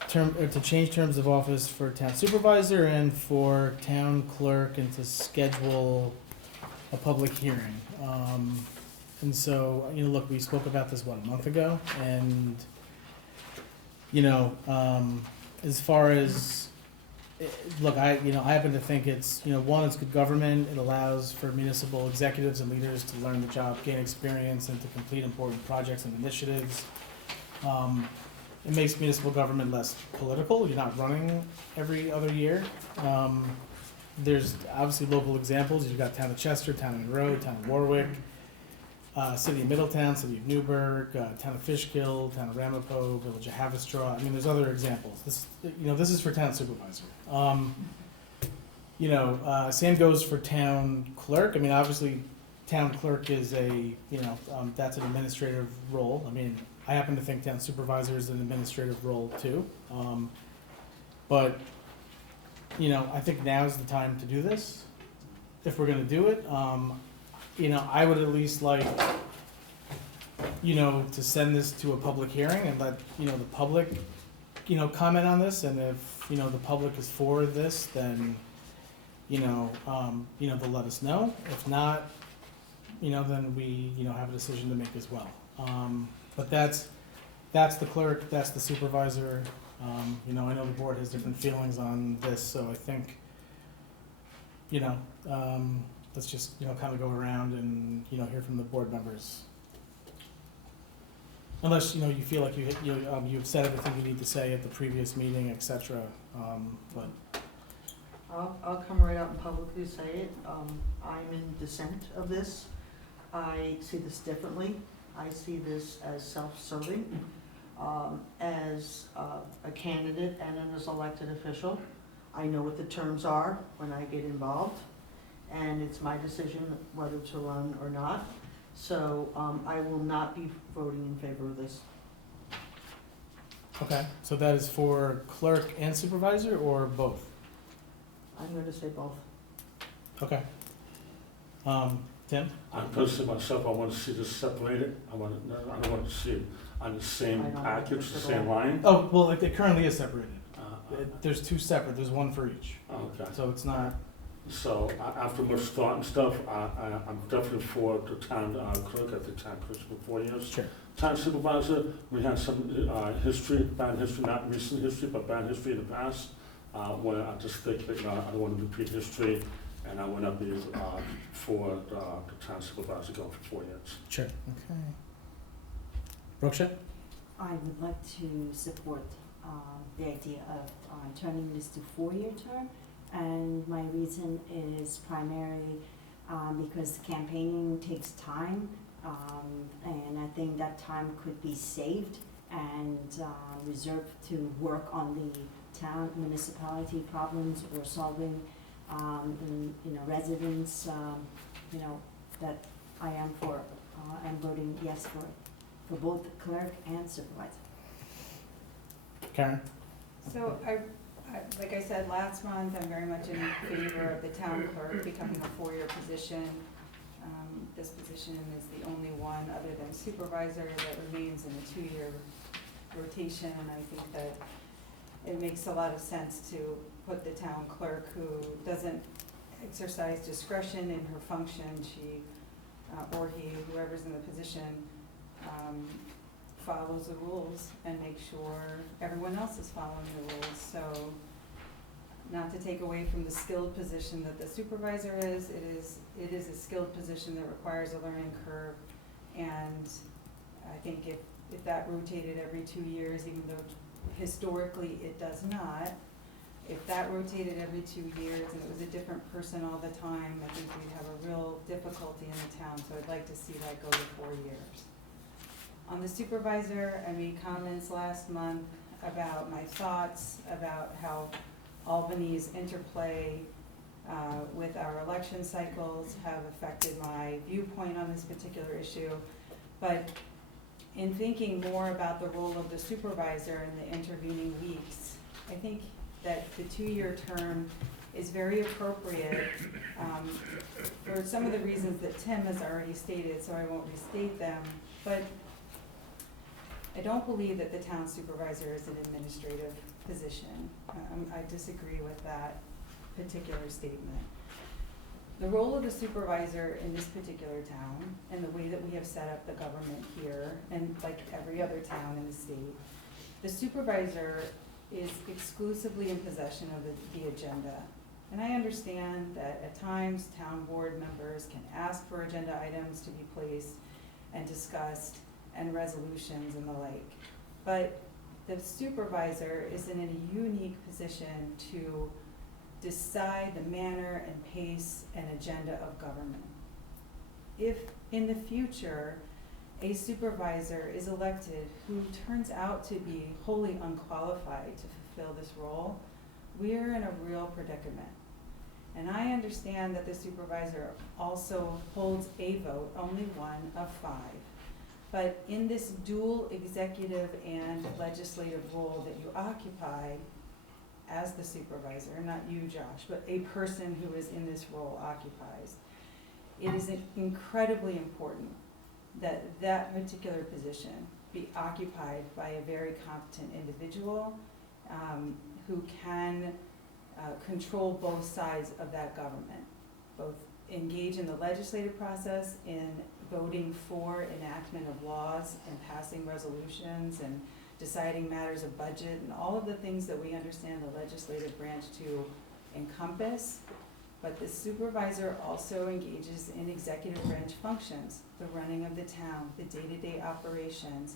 to change terms of office for town supervisor and for town clerk, and to schedule a public hearing. And so, you know, look, we spoke about this, what, a month ago? And, you know, as far as, look, I happen to think it's, you know, one, it's good government. It allows for municipal executives and leaders to learn the job, gain experience, and to complete important projects and initiatives. It makes municipal government less political. You're not running every other year. There's obviously local examples. You've got town of Chester, town of Monroe, town of Warwick, city of Middletown, city of Newburgh, town of Fishkill, town of Ramapo, village of Havistraw. I mean, there's other examples. This is for town supervisor. Same goes for town clerk. I mean, obviously, town clerk is that's an administrative role. I mean, I happen to think town supervisor is an administrative role too. But, I think now's the time to do this, if we're gonna do it. I would at least like, to send this to a public hearing and let, the public, comment on this, and if, the public is for this, then, they'll let us know. If not, then we, have a decision to make as well. But that's the clerk, that's the supervisor. I know the board has different feelings on this, so I think, let's just, kind of go around and, hear from the board members. Unless, you feel like you've said everything you need to say at the previous meeting, et cetera, but. I'll come right out and publicly say it. I'm in dissent of this. I see this differently. I see this as self-serving. As a candidate and as an elected official, I know what the terms are when I get involved, and it's my decision whether to run or not. So I will not be voting in favor of this. Okay, so that is for clerk and supervisor, or both? I'm going to say both. Okay. Tim? I personally myself, I want to see this separated. I don't want to see it on the same I don't package, think the so. same line. Oh, well, it currently is separated. Uh, There's two separate, there's one for each. Okay. So it's not, So after much thought and stuff, I'm definitely for the town clerk at the town clerk for 4 years. sure. Town supervisor, we had some history, bad history, not recent history, but bad history in the past, where I just think that, I don't want to repeat history, and I want to be for the town supervisor going for 4 years. Sure. Okay. Brookshire? I would like to support the idea of turning this to 4-year term, and my reason is primarily because campaigning takes time, and I think that time could be saved and reserved to work on the town municipality problems or solving residents, that I am for. I'm voting yes for both clerk and supervisor. Karen? So like I said last month, I'm very much in favor of the town clerk becoming a 4-year position. This position is the only one other than supervisor that remains in a 2-year rotation, and I think that it makes a lot of sense to put the town clerk, who doesn't exercise discretion in her function, she or he, whoever's in the position, follows the rules and make sure everyone else is following the rules. So, not to take away from the skilled position that the supervisor is, it is a skilled position that requires a learning curve, and I think if that rotated every 2 years, even though historically it does not, if that rotated every 2 years and it was a different person all the time, I think we'd have a real difficulty in the town, so I'd like to see that go to 4 years. On the supervisor, I made comments last month about my thoughts about how Albany's interplay with our election cycles have affected my viewpoint on this particular issue. But in thinking more about the role of the supervisor in the intervening weeks, I think that the 2-year term is very appropriate for some of the reasons that Tim has already stated, so I won't restate them. But I don't believe that the town supervisor is an administrative position. I disagree with that particular statement. The role of the supervisor in this particular town, and the way that we have set up the government here, and like every other town in the state, the supervisor is exclusively in possession of the agenda. And I understand that at times town board members can ask for agenda items to be placed and discussed, and resolutions and the like. But the supervisor is in a unique position to decide the manner and pace and agenda of government. If in the future a supervisor is elected who turns out to be wholly unqualified to fulfill this role, we're in a real predicament. And I understand that the supervisor also holds a vote, only one of 5. But in this dual executive and legislative role that you occupy as the supervisor, not you, Josh, but a person who is in this role occupies, it is incredibly important that that particular position be occupied by a very competent individual who can control both sides of that government, both engage in the legislative process in voting for enactment of laws and passing resolutions and deciding matters of budget and all of the things that we understand the legislative branch to encompass. But the supervisor also engages in executive branch functions, the running of the town, the day-to-day operations,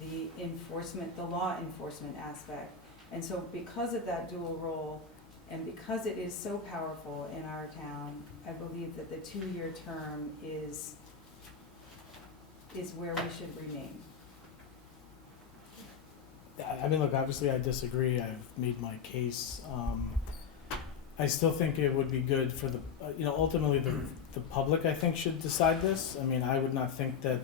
the enforcement, the law enforcement aspect. And so because of that dual role, and because it is so powerful in our town, I believe that the 2-year term is is where we should remain. I mean, look, obviously I disagree. I've made my case. I still think it would be good for the, ultimately the public, I think, should decide this. I mean, I would not think that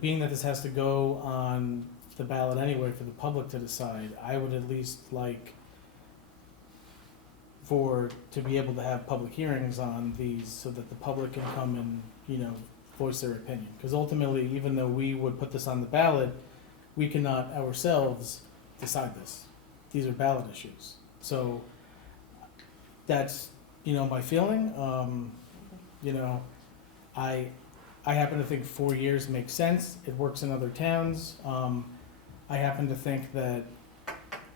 being that this has to go on the ballot anyway for the public to decide, I would at least like to be able to have public hearings on these so that the public can come and, voice their opinion. Because ultimately, even though we would put this on the ballot, we cannot ourselves decide this. These are ballot issues. So that's, my feeling. I happen to think 4 years makes sense. It works in other towns. I happen to think that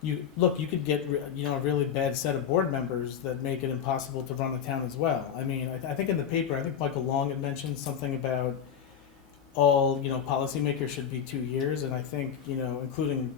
you could get, a really bad set of board members that make it impossible to run a town as well. I mean, I think in the paper, I think Michael Long had mentioned something about all, policymakers should be 2 years, and I think, including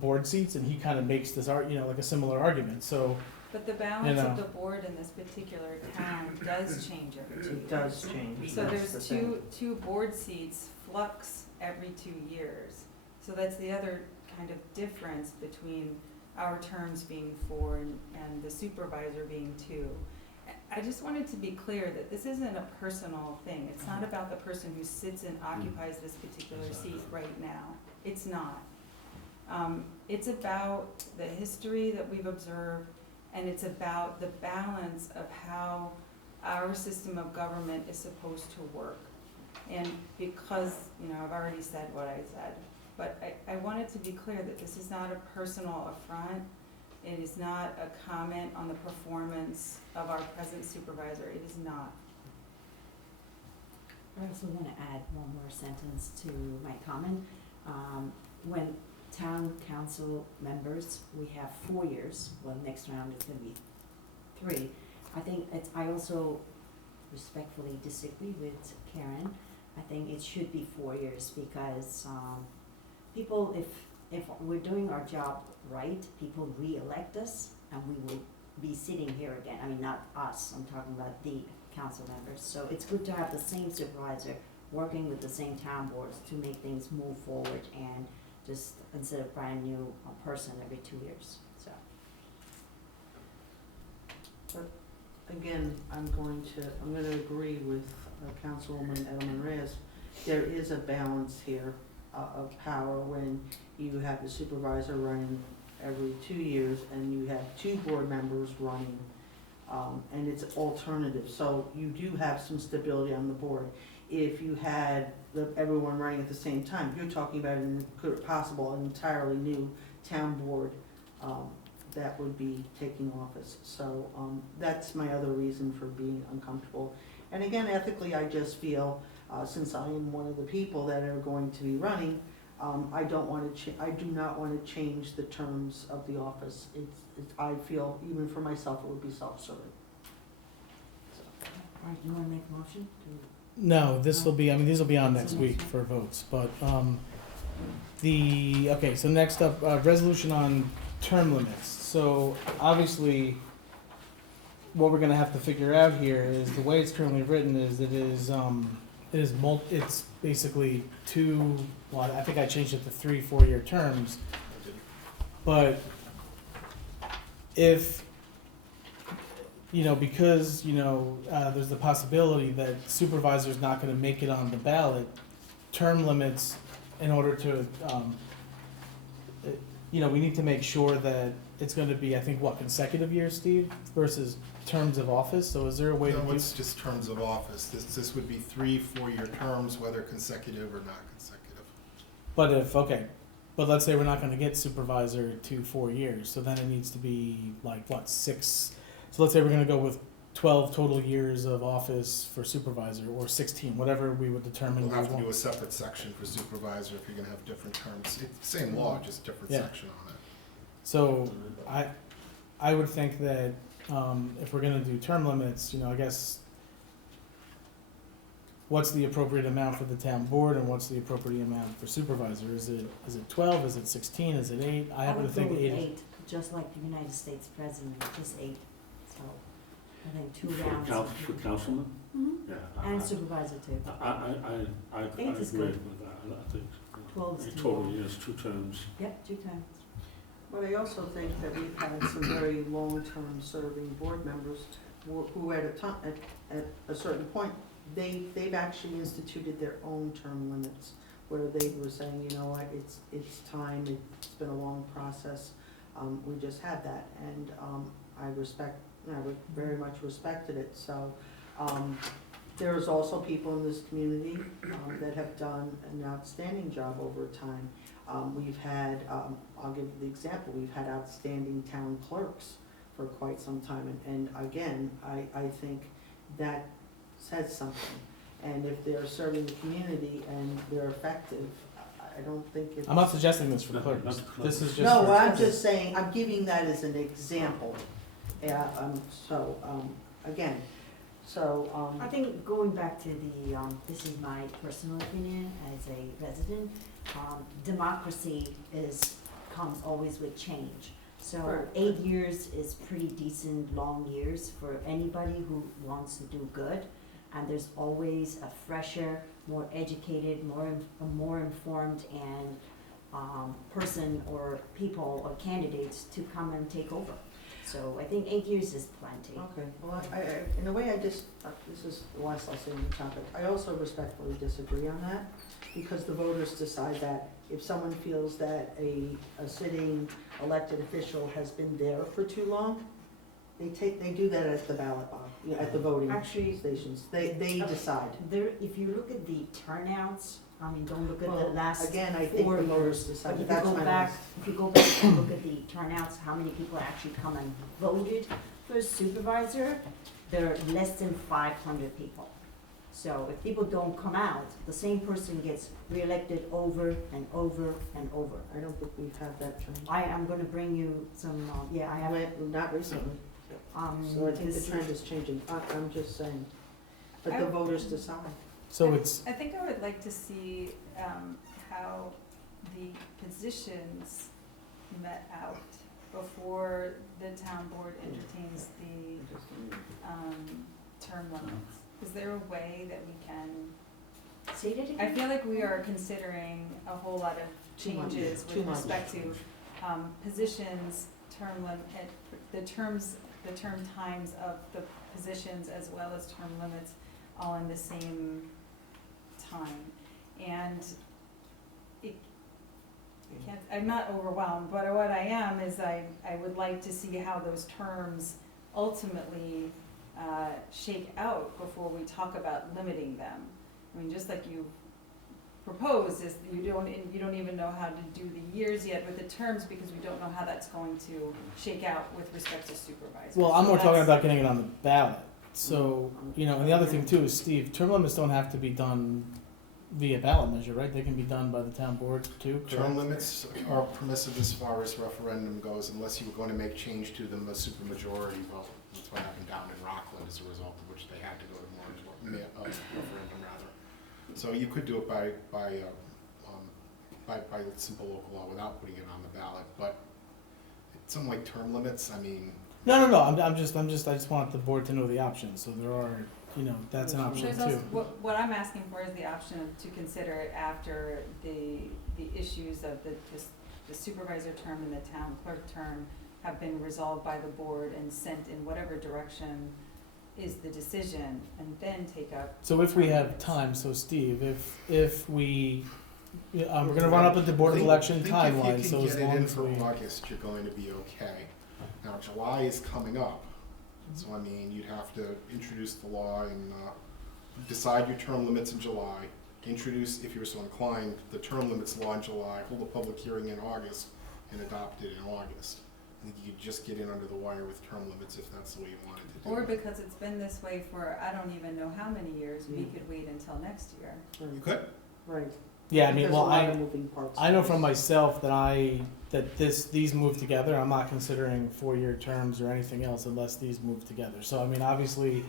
board seats, and he kind of makes this, like a similar argument, so. But the balance of the board in this particular town does change every 2 years. It does change. So That's the there's thing. two board seats flux every 2 years. So that's the other kind of difference between our terms being 4 and the supervisor being 2. I just wanted to be clear that this isn't a personal thing. It's not about the person who sits and occupies this particular seat right now. It's not. It's about the history that we've observed, and it's about the balance of how our system of government is supposed to work. And because, I've already said what I said, but I wanted to be clear that this is not a personal affront. It is not a comment on the performance of our present supervisor. It is not. I also want to add one more sentence to my comment. When town council members, we have 4 years, well, next round is going to be 3. I think I also respectfully disagree with Karen. I think it should be 4 years because people, if we're doing our job right, people re-elect us and we will be sitting here again. I mean, not us, I'm talking about the council members. So it's good to have the same supervisor working with the same town boards to make things move forward and just instead of brand new person every 2 years, so. Again, I'm going to agree with Councilwoman Edelman Reyes. There is a balance here of power when you have the supervisor running every 2 years and you have 2 board members running, and it's alternative. So you do have some stability on the board. If you had everyone running at the same time, you're talking about an entirely new town board that would be taking office. So that's my other reason for being uncomfortable. And again, ethically, I just feel, since I am one of the people that are going to be running, I do not want to change the terms of the office. I feel, even for myself, it would be self-serving. All right, you want to make a motion? No, these will be on next week for votes, but, so next up, resolution on term limits. So obviously, what we're gonna have to figure out here is the way it's currently written is it's basically I think I changed it to 3 4-year terms. But if, because, there's the possibility that supervisor's not gonna make it on the ballot, term limits, in order to, we need to make sure that it's gonna be, I think, consecutive years, Steve, versus terms of office, so is there a way to do? No, it's just terms of office. This would be 3 4-year terms, whether consecutive or not consecutive. But let's say we're not gonna get supervisor to 4 years, so then it needs to be 6, so let's say we're gonna go with 12 total years of office for supervisor, or 16, whatever we would determine. We'll have to do a separate section for supervisor if you're gonna have different terms. Same law, just different section on it. So I would think that if we're gonna do term limits, I guess, what's the appropriate amount for the town board and what's the appropriate amount for supervisor? Is it 12, is it 16, is it 8? I happen to think 8. 8, just like the United States president, just 8, so I think 2 rounds. For councilman? Mhm. Yeah. And supervisor too. I agree 8 is with good. that. I think 12 is it too totally long. is 2 terms. Yep, 2 times. But I also think that we've had some very long-term serving board members who at a time, at a certain point, they've actually instituted their own term limits, where they were saying, you know what, it's time, it's been a long process, we just had that, and, I would very much respected it, so, there's also people in this community, that have done an outstanding job over time. We've had, I'll give the example, we've had outstanding town clerks for quite some time, and again, I think that says something. And if they're serving the community and they're effective, I don't think it's. I'm not suggesting this for No, clerks. not clerks. This is just. No, for- I'm just saying, I'm giving that as an example. Yeah, again, I think going back to the, this is my personal opinion as a resident, democracy comes always with change. So Correct. 8 years is pretty decent, long years for anybody who wants to do good. And there's always a fresher, more educated, more informed and person or people or candidates to come and take over. So I think 8 years is plenty. okay, well, I in a way, this is the last I'll say on the topic. I also respectfully disagree on that, because the voters decide that if someone feels that a sitting elected official has been there for too long, they do that at the ballot box, at the voting Actually- stations. They decide. There, if you look at the turnouts, I mean, don't look at the Well, last again, I think 4 the voters years. decide. But if you That's go my back, last. if you go back and look at the turnouts, how many people actually come and voted for a supervisor, there are less than 500 people. So if people don't come out, the same person gets reelected over and over and over. I don't think we've had that trend. I am gonna bring you some, I have, Not recently, so I think the this, trend is changing. I'm just saying. But the voters decide. So it's, I think I would like to see how the positions met out before the town board entertains the term limits. Is there a way that we can, say that again? I feel like we are considering a whole lot of Too much. changes Too with much. respect to positions, term limit, the term times of the positions as well as term limits all in the same time. And I'm not overwhelmed, but what I am is I would like to see how those terms ultimately shake out before we talk about limiting them. I mean, just like you proposed, is you don't even know how to do the years yet with the terms, because we don't know how that's going to shake out with respect to supervisors. well, I'm So more talking that's- about getting it on the ballot. So, and the other thing too is, Steve, term limits don't have to be done via ballot measure, right? They can be done by the town board too, correct? Term limits are permissive as far as referendum goes, unless you were going to make change to them, a supermajority vote. That's what happened down in Rockland, as a result of which they had to go to referendum rather. So you could do it by simple local law without putting it on the ballot, but something like term limits, I mean, No, I just want the board to know the options, so there are, that's an option There's too. also, what I'm asking for is the option to consider it after the issues of the supervisor term and the town clerk term have been resolved by the board and sent in whatever direction is the decision, and then take up. So if we have time, so Steve, if we, we're gonna run up with the board of election timeline, so as long If you as can we. get it in for August, you're going to be okay. Now, July is coming up, so I mean, you'd have to introduce the law and decide your term limits in July, introduce, if you're so inclined, the term limits law in July, hold a public hearing in August, and adopt it in August. I think you could just get in under the wire with term limits if that's the way you wanted to do Or it. because it's been this way for, I don't even know how many years, we could wait until next year. You could. Right. Yeah, I mean, There's a well, lot of moving parts. I know from myself that these move together. I'm not considering 4-year terms or anything else unless these move together. So I mean, obviously,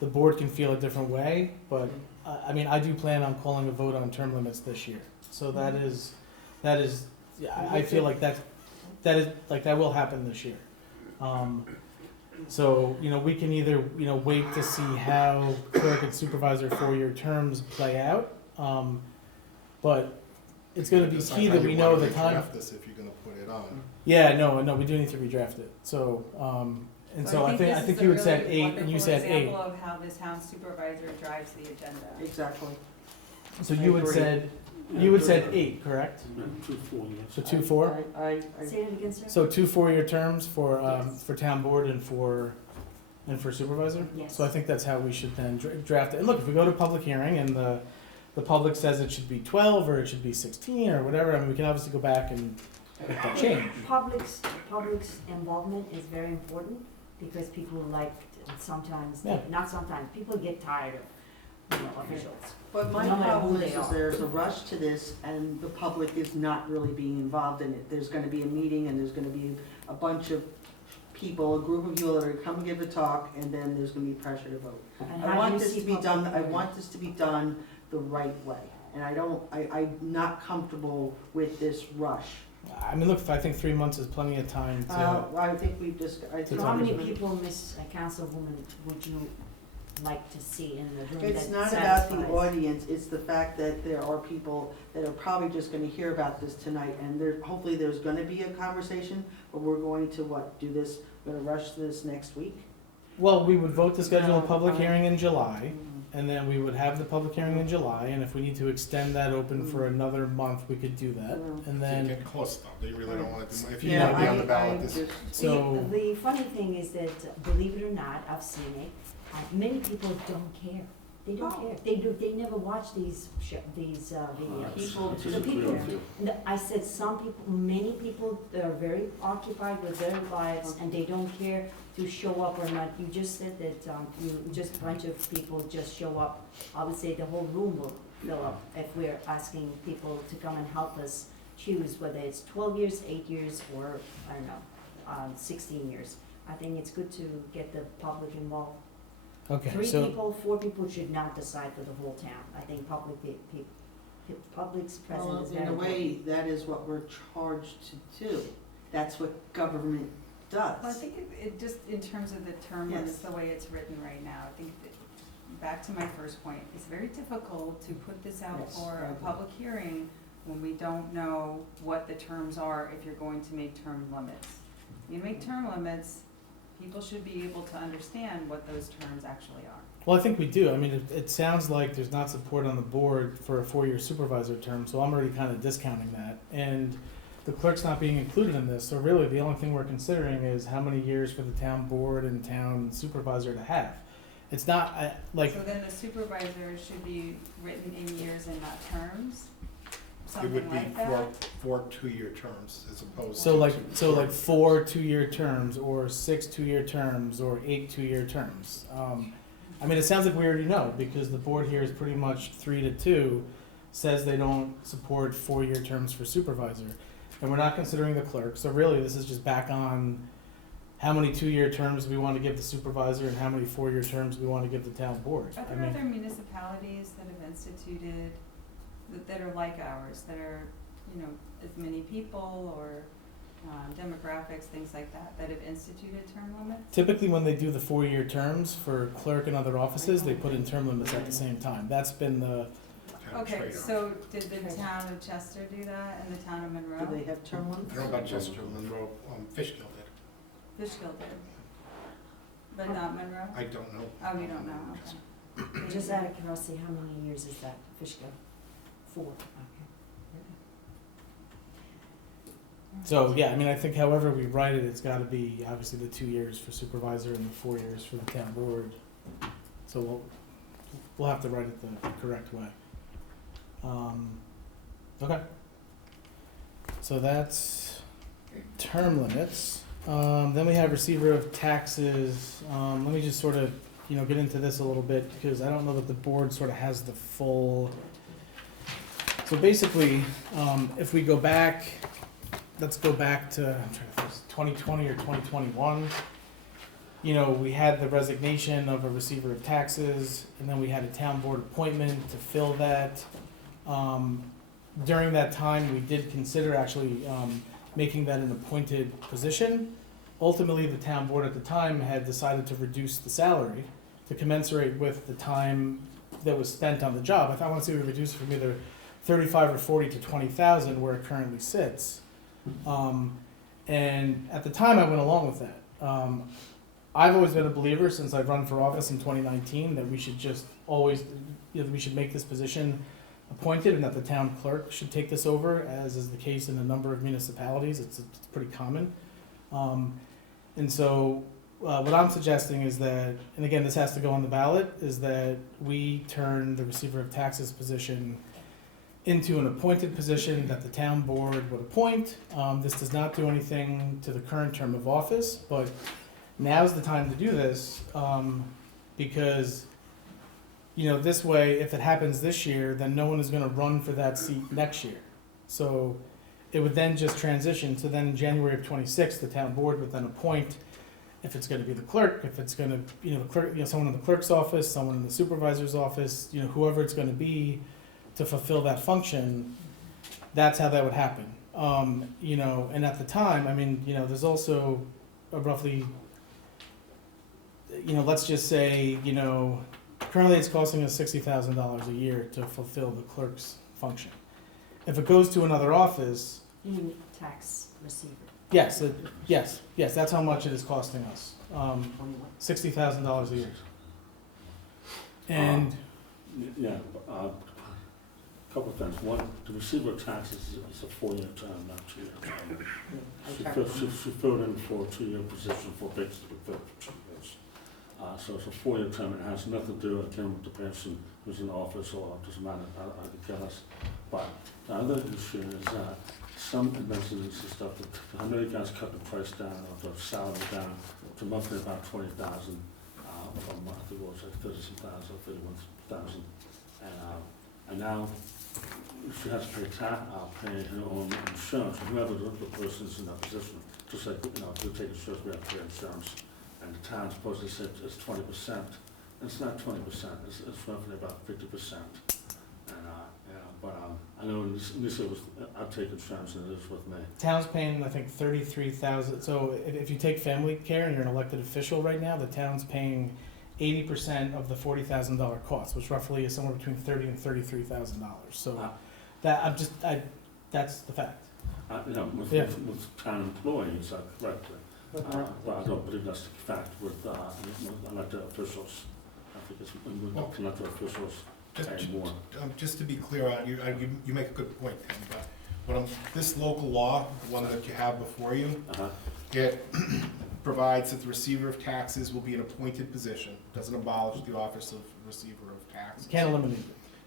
the board can feel a different way, but I mean, I do plan on calling a vote on term limits this year. So that is, yeah, I feel like that will happen this year. So, we can either, wait to see how clerk and supervisor 4-year terms play out. But it's gonna be Decide key how that you we know wanna the time. redraft this if you're gonna put it on. Yeah, no, we do need to redraft it. So, I think you had said 8 and you said 8. This is a really wonderful example of how this town supervisor drives the agenda. Exactly. So you had said 8, correct? 2 4 years. So 2 4? I, Say it again, sir? So 2 4-year terms Yes. for town board and for supervisor? Yes. So I think that's how we should then draft it. And look, if we go to public hearing and the public says it should be 12 or it should be 16 or whatever, I mean, we can obviously go back and make that change. Public's involvement is very important because people like, sometimes, Yeah. not sometimes, people get tired of, officials. but my No matter who problem they is are. there's a rush to this and the public is not really being involved in it. There's gonna be a meeting and there's gonna be a bunch of people, a group of people that are gonna come and give a talk, and then there's gonna be pressure to vote. And I how do want you this see to be done, public I hearing? want this to be done the right way. And I'm not comfortable with this rush. I mean, look, I think 3 months is plenty of time to. I think we've just, I think. So how many people, Miss Councilwoman, would you like to see in the room that It's not about the satisfies? audience, it's the fact that there are people that are probably just gonna hear about this tonight, and hopefully there's gonna be a conversation, but we're going to do this, we're gonna rush this next week? Well, we would vote to schedule a No, public fine. hearing in July, and then we would have the public hearing in July, and if we need to extend that open for another month, we could do that. And They then, get close though, they really don't wanna do, if you Yeah, wanna be on the ballot this. so, The funny thing is that, believe it or not, I've seen it, many people don't care. They don't care. They never watch these videos. People It's to a The clear people, view. I said some people, many people, they're very occupied with their lives and they don't care to show up or not. You just said that, just a bunch of people just show up. I would say the whole room will fill up if we're asking people to come and help us choose whether it's 12 years, 8 years, or, I don't know, 16 years. I think it's good to get the public involved. okay, 3 so, people, 4 people should not decide for the whole town. I think public's presence Well, is in very a important. way, that is what we're charged to do. That's what government does. Well, I think it just, in terms of the term Yes. limits, the way it's written right now, I think that, back to my first point, it's very difficult to put this out Yes, for I a agree. public hearing when we don't know what the terms are if you're going to make term limits. You make term limits, people should be able to understand what those terms actually are. well, I think we do. I mean, it sounds like there's not support on the board for a 4-year supervisor term, so I'm already kind of discounting that. And the clerk's not being included in this, so really the only thing we're considering is how many years for the town board and town supervisor to have. It's not, So then the supervisor should be written in years and not terms, It something would be like that? four 2-year terms as opposed so to. like 4 2-year terms, or 6 2-year terms, or 8 2-year terms. I mean, it sounds like we already know, because the board here is pretty much 3-2, says they don't support 4-year terms for supervisor. And we're not considering the clerk, so really this is just back on how many 2-year terms we want to give the supervisor and how many 4-year terms we want to give the town board. Are I there mean, other municipalities that have instituted, that are like ours, that are, as many people or demographics, things like that have instituted term limits? typically when they do the 4-year terms for clerk and other offices, they put in term limits at the same time. That's been the, kind of Okay, trade-off. so did the town of Chester do that and the town of Monroe? Do they have term limits? I don't know about Chester, Monroe, Fishkill did. Fishkill did, but not Monroe? I don't know. Oh, you don't know, okay. Just out of curiosity, how many years is that, Fishkill? 4, okay. so yeah, I mean, I think however we write it, it's gotta be obviously the 2 years for supervisor and the 4 years for the town board. So we'll have to write it the correct way. Okay. So that's term limits. Then we have receiver of taxes. Let me just sort of, get into this a little bit, because I don't know that the board sort of has the full. So basically, if we go back, let's go back to, I'm trying to think, 2020 or 2021. We had the resignation of a receiver of taxes, and then we had a town board appointment to fill that. During that time, we did consider actually making that an appointed position. ultimately, the town board at the time had decided to reduce the salary to commensurate with the time that was spent on the job. I want to see we reduce from either 35 or 40 to 20,000 where it currently sits. And at the time, I went along with that. I've always been a believer since I've run for office in 2019 that we should just always, we should make this position appointed and that the town clerk should take this over, as is the case in a number of municipalities. It's pretty common. And so what I'm suggesting is that, and again, this has to go on the ballot, is that we turn the receiver of taxes position into an appointed position that the town board would appoint. This does not do anything to the current term of office, but now's the time to do this, because, this way, if it happens this year, then no one is gonna run for that seat next year. So it would then just transition, so then in January of '26, the town board would then appoint, if it's gonna be the clerk, if it's gonna, the clerk, someone in the clerk's office, someone in the supervisor's office, whoever it's gonna be to fulfill that function, that's how that would happen. And at the time, there's also a roughly, let's just say, currently it's costing us $60,000 a year to fulfill the clerk's function. If it goes to another office, You mean tax receiver? yes, that's how much it is costing us. $60,000 a year. And Yeah, couple of things. One, the receiver of taxes is a 4-year term, not 2-year term. She filled in for a 2-year position for basically 2 years. So it's a 4-year term. It has nothing to do with the person who's in office, or it doesn't matter, I could care less. But the other issue is some residents and stuff, I know you guys cut the price down, or the salary down to roughly about 20,000 from, I think it was like 30,000 or 31,000. And now she has to pay her own insurance, whoever the person is in that position. Just like, if you take insurance, we have to pay insurance. And the town's supposed to say it's 20%. It's not 20%, it's roughly about 50%. But I know Lisa was, I'd take insurance and it is with me. town's paying, I think, 33,000. So if you take family care and you're an elected official right now, the town's paying 80% of the $40,000 cost, which roughly is somewhere between $30,000 and $33,000. So that's the fact. With town employees, correctly. But I don't believe that's the fact with elected officials. I think it's with elected officials paying more. Just to be clear on, you make a good point, Ken, but this local law, the one that you have before you, it provides that the receiver of taxes will be an appointed position, doesn't abolish the office of receiver of taxes. Can't eliminate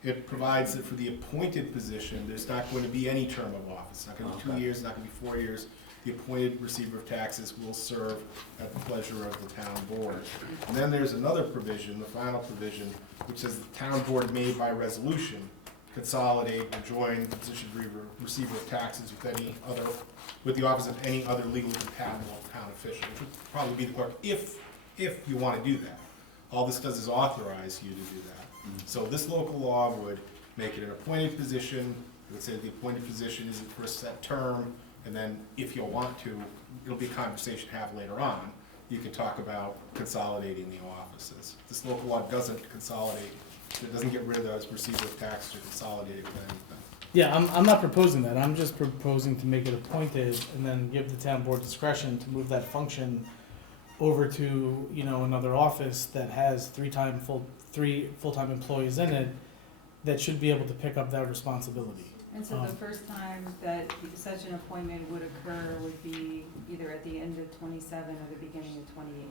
it. It provides that for the appointed position, there's not going to be any term of office. It's not going to be 2 years, it's not going to be 4 years. The appointed receiver of taxes will serve at the pleasure of the town board. And then there's another provision, the final provision, which says the town board may by resolution consolidate or join the position of receiver of taxes with the office of any other legally compatible town official, which would probably be the clerk, if you want to do that. All this does is authorize you to do that. So this local law would make it an appointed position. It would say the appointed position isn't for a set term, and then if you'll want to, it'll be a conversation to have later on. You can talk about consolidating the offices. This local law doesn't consolidate. It doesn't get rid of those receiver of taxes or consolidate it with anything. Yeah, I'm not proposing that. I'm just proposing to make it appointed and then give the town board discretion to move that function over to, another office that has 3 full-time employees in it that should be able to pick up that responsibility. And so the first time that such an appointment would occur would be either at the end of 27 or the beginning of 28?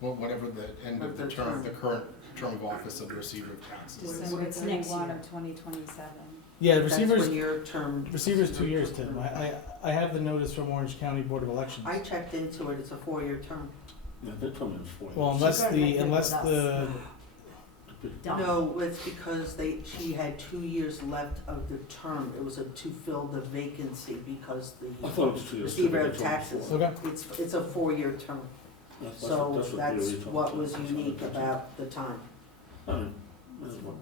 Well, whatever the end of the term, the current term of office of the receiver of taxes is. December it's next 31 year. of 2027. Yeah, the That's receiver's, when your term. receiver's 2 years, Tim. I have the notice from Orange County Board of Elections. I checked into it, it's a 4-year term. Yeah, they told me it was 4 years. Well, unless the, Done. No, it's because she had 2 years left of the term. It was to fill the vacancy because I the thought it was 2 years. receiver They of told me taxes, 4. okay. it's a 4-year term. So that's Billy told me. what was unique about the time. I mean, that's what-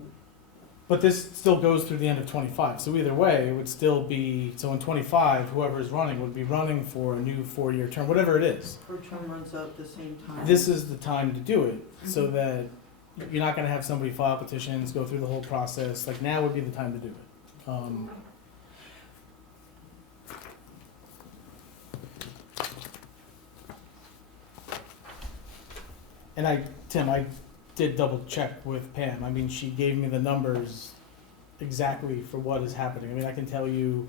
But this still goes through the end of 25. So either way, it would still be, so in 25, whoever is running would be running for a new 4-year term, whatever it is. Her term runs out at the same time. This is the time to do it, so that you're not gonna have somebody file petitions, go through the whole process. Like, now would be the time to do it. And Tim, I did double check with Pam. I mean, she gave me the numbers exactly for what is happening. I mean, I can tell you,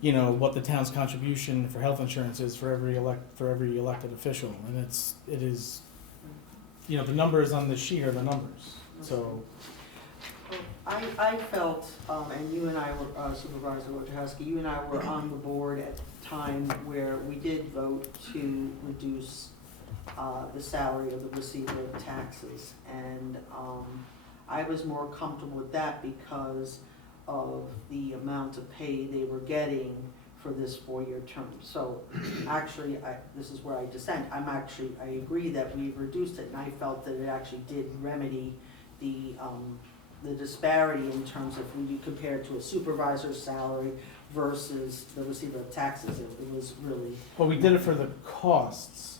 you know, what the town's contribution for health insurance is for every elected official, and it is, you know, the numbers on the sheet are the numbers. So, I felt, and you and I were, Supervisor Wojciechowski, you and I were on the board at the time where we did vote to reduce the salary of the receiver of taxes. And I was more comfortable with that because of the amount of pay they were getting for this 4-year term. So actually, this is where I dissent. I agree that we've reduced it, and I felt that it actually did remedy the disparity in terms of when you compare it to a supervisor's salary versus the receiver of taxes. It was really. well, we did it for the costs.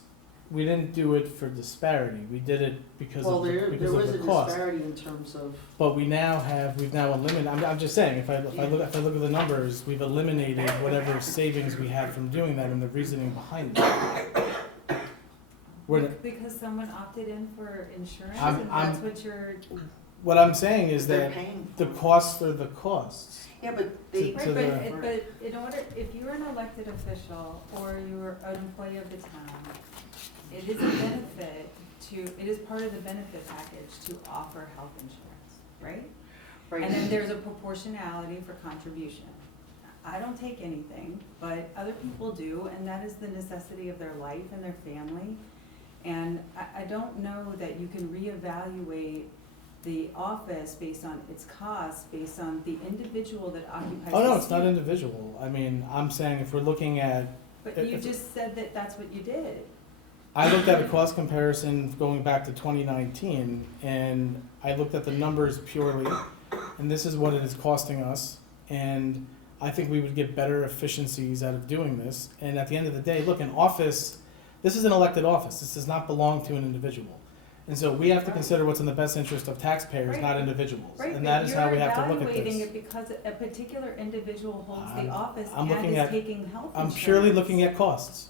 We didn't do it for disparity. We did it because Well, of the, there because was of a the cost. disparity in terms of. But we've now eliminated, I'm just saying, if I look at the numbers, we've eliminated whatever savings we had from doing that and the reasoning behind it. Because someone opted in for insurance, I'm- and I'm- that's what you're. What I'm saying is They're that paying the for it. costs are the costs. Yeah, but they. To Right, the- but in order, if you're an elected official or you're an employee of the town, it is a benefit it is part of the benefit package to offer health insurance, right? Right. And then there's a proportionality for contribution. I don't take anything, but other people do, and that is the necessity of their life and their family. And I don't know that you can reevaluate the office based on its costs, based on the individual that occupies the Oh, no, it's not seat. individual. I mean, I'm saying if we're looking at, But you just said that that's what you did. I looked at a cost comparison going back to 2019, and I looked at the numbers purely, and this is what it is costing us, and I think we would get better efficiencies out of doing this. And at the end of the day, look, an office, this is an elected office. This does not belong to an individual. And so we have to consider what's in the best interest of taxpayers, Right. not individuals. Right, And that is how we have to look at You're evaluating this. it because a particular individual holds the I'm- office I'm and looking is at- taking health insurance. I'm purely looking at costs.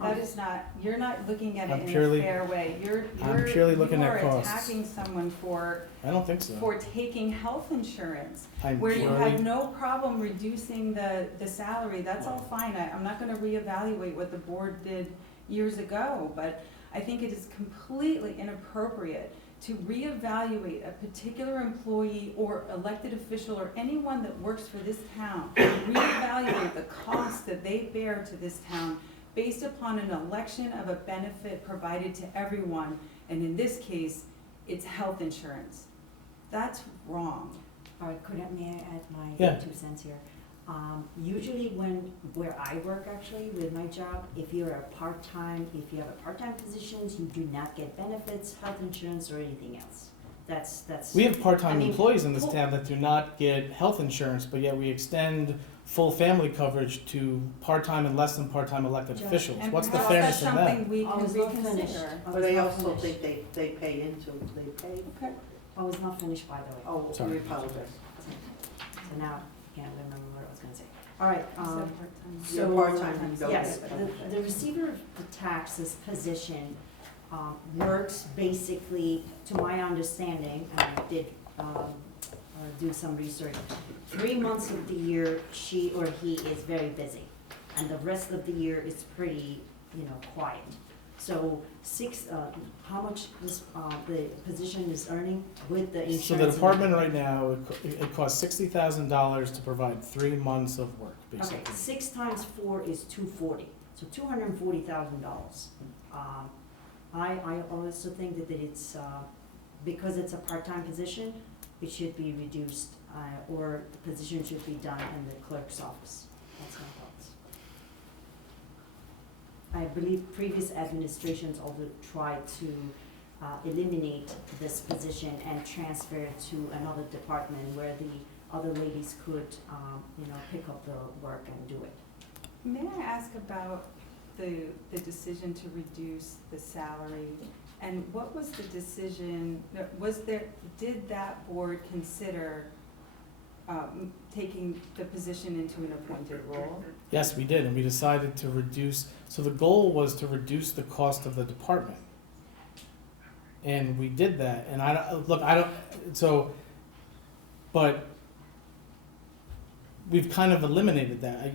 That is not, you're not looking at I'm it in purely- a fair way. I'm purely looking at You are costs. attacking someone for I don't think so. taking health insurance, I'm where you purely, had no problem reducing the salary. That's all fine. I'm not gonna reevaluate what the board did years ago, but I think it is completely inappropriate to reevaluate a particular employee or elected official or anyone that works for this town, reevaluate the cost that they bear to this town based upon an election of a benefit provided to everyone, and in this case, it's health insurance. That's wrong. All right, may I add my Yeah. 2 cents here? Usually where I work actually with my job, if you have a part-time positions, you do not get benefits, health insurance, or anything else. That's. we have part-time I mean, employees in this full- town that do not get health insurance, but yet we extend full family coverage to part-time and less than part-time elected Judge, officials. And What's the perhaps fairness that's in that? something we I can was not finished. reconsider. I But was I not also finished. think they pay into, they pay. Okay. I was not finished, by the way. Oh, Sorry. we apologize. So now I can't remember what I was gonna say. All right, You said part-time. You're so. part-time, you don't Yes, get benefits. the receiver of the taxes position works basically, to my understanding, and I did do some research, 3 months of the year, she or he is very busy, and the rest of the year is pretty, quiet. So how much the position is earning with the insurance? So the department right now, it costs $60,000 to provide 3 months of work, Okay, basically. 6 times 4 is $240, so $240,000. I also think that it's, because it's a part-time position, it should be reduced, or the position should be done in the clerk's office. That's my thoughts. I believe previous administrations also tried to eliminate this position and transfer it to another department where the other ladies could, pick up the work and do it. May I ask about the decision to reduce the salary? And what was the decision, did that board consider taking the position into an appointed role? Yes, we did, and we decided to reduce, so the goal was to reduce the cost of the department. And we did that, and but we've kind of eliminated that,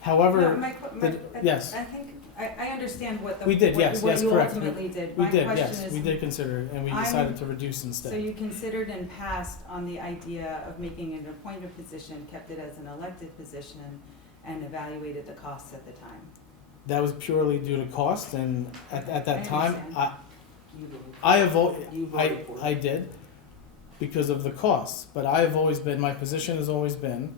however, No, yes. I think, I understand what the. We did, yes, what yes, you correct. ultimately did. We My did, question yes, is, we did consider it, and we I'm- decided to reduce So instead. you considered and passed on the idea of making it an appointed position, kept it as an elected position, and evaluated the costs at the time? That was purely due to cost, and at that I time, understand. You voted I have, you voted for it. I did, because of the costs, but I have always been, my position has always been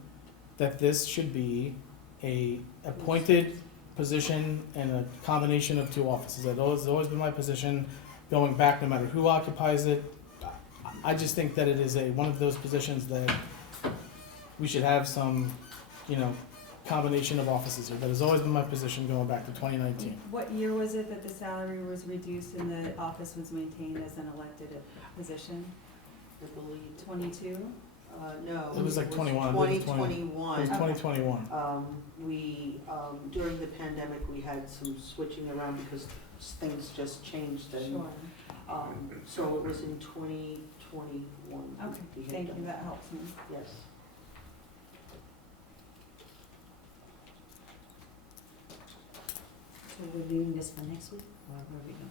that this should be a appointed position and a combination of two offices. That has always been my position, going back, no matter who occupies it. I just think that it is one of those positions that we should have some, combination of offices here. That has always been my position going back to 2019. What year was it that the salary was reduced and the office was maintained as an elected position? I believe, 22? no. It was like 21, I believe it was 20. It 2021. was 2021. During the pandemic, we had some switching around because things just changed and, Sure. so it was in 2021. Okay, we had thank done you, that helps me. Yes. So we're doing this for next week, or where are we going?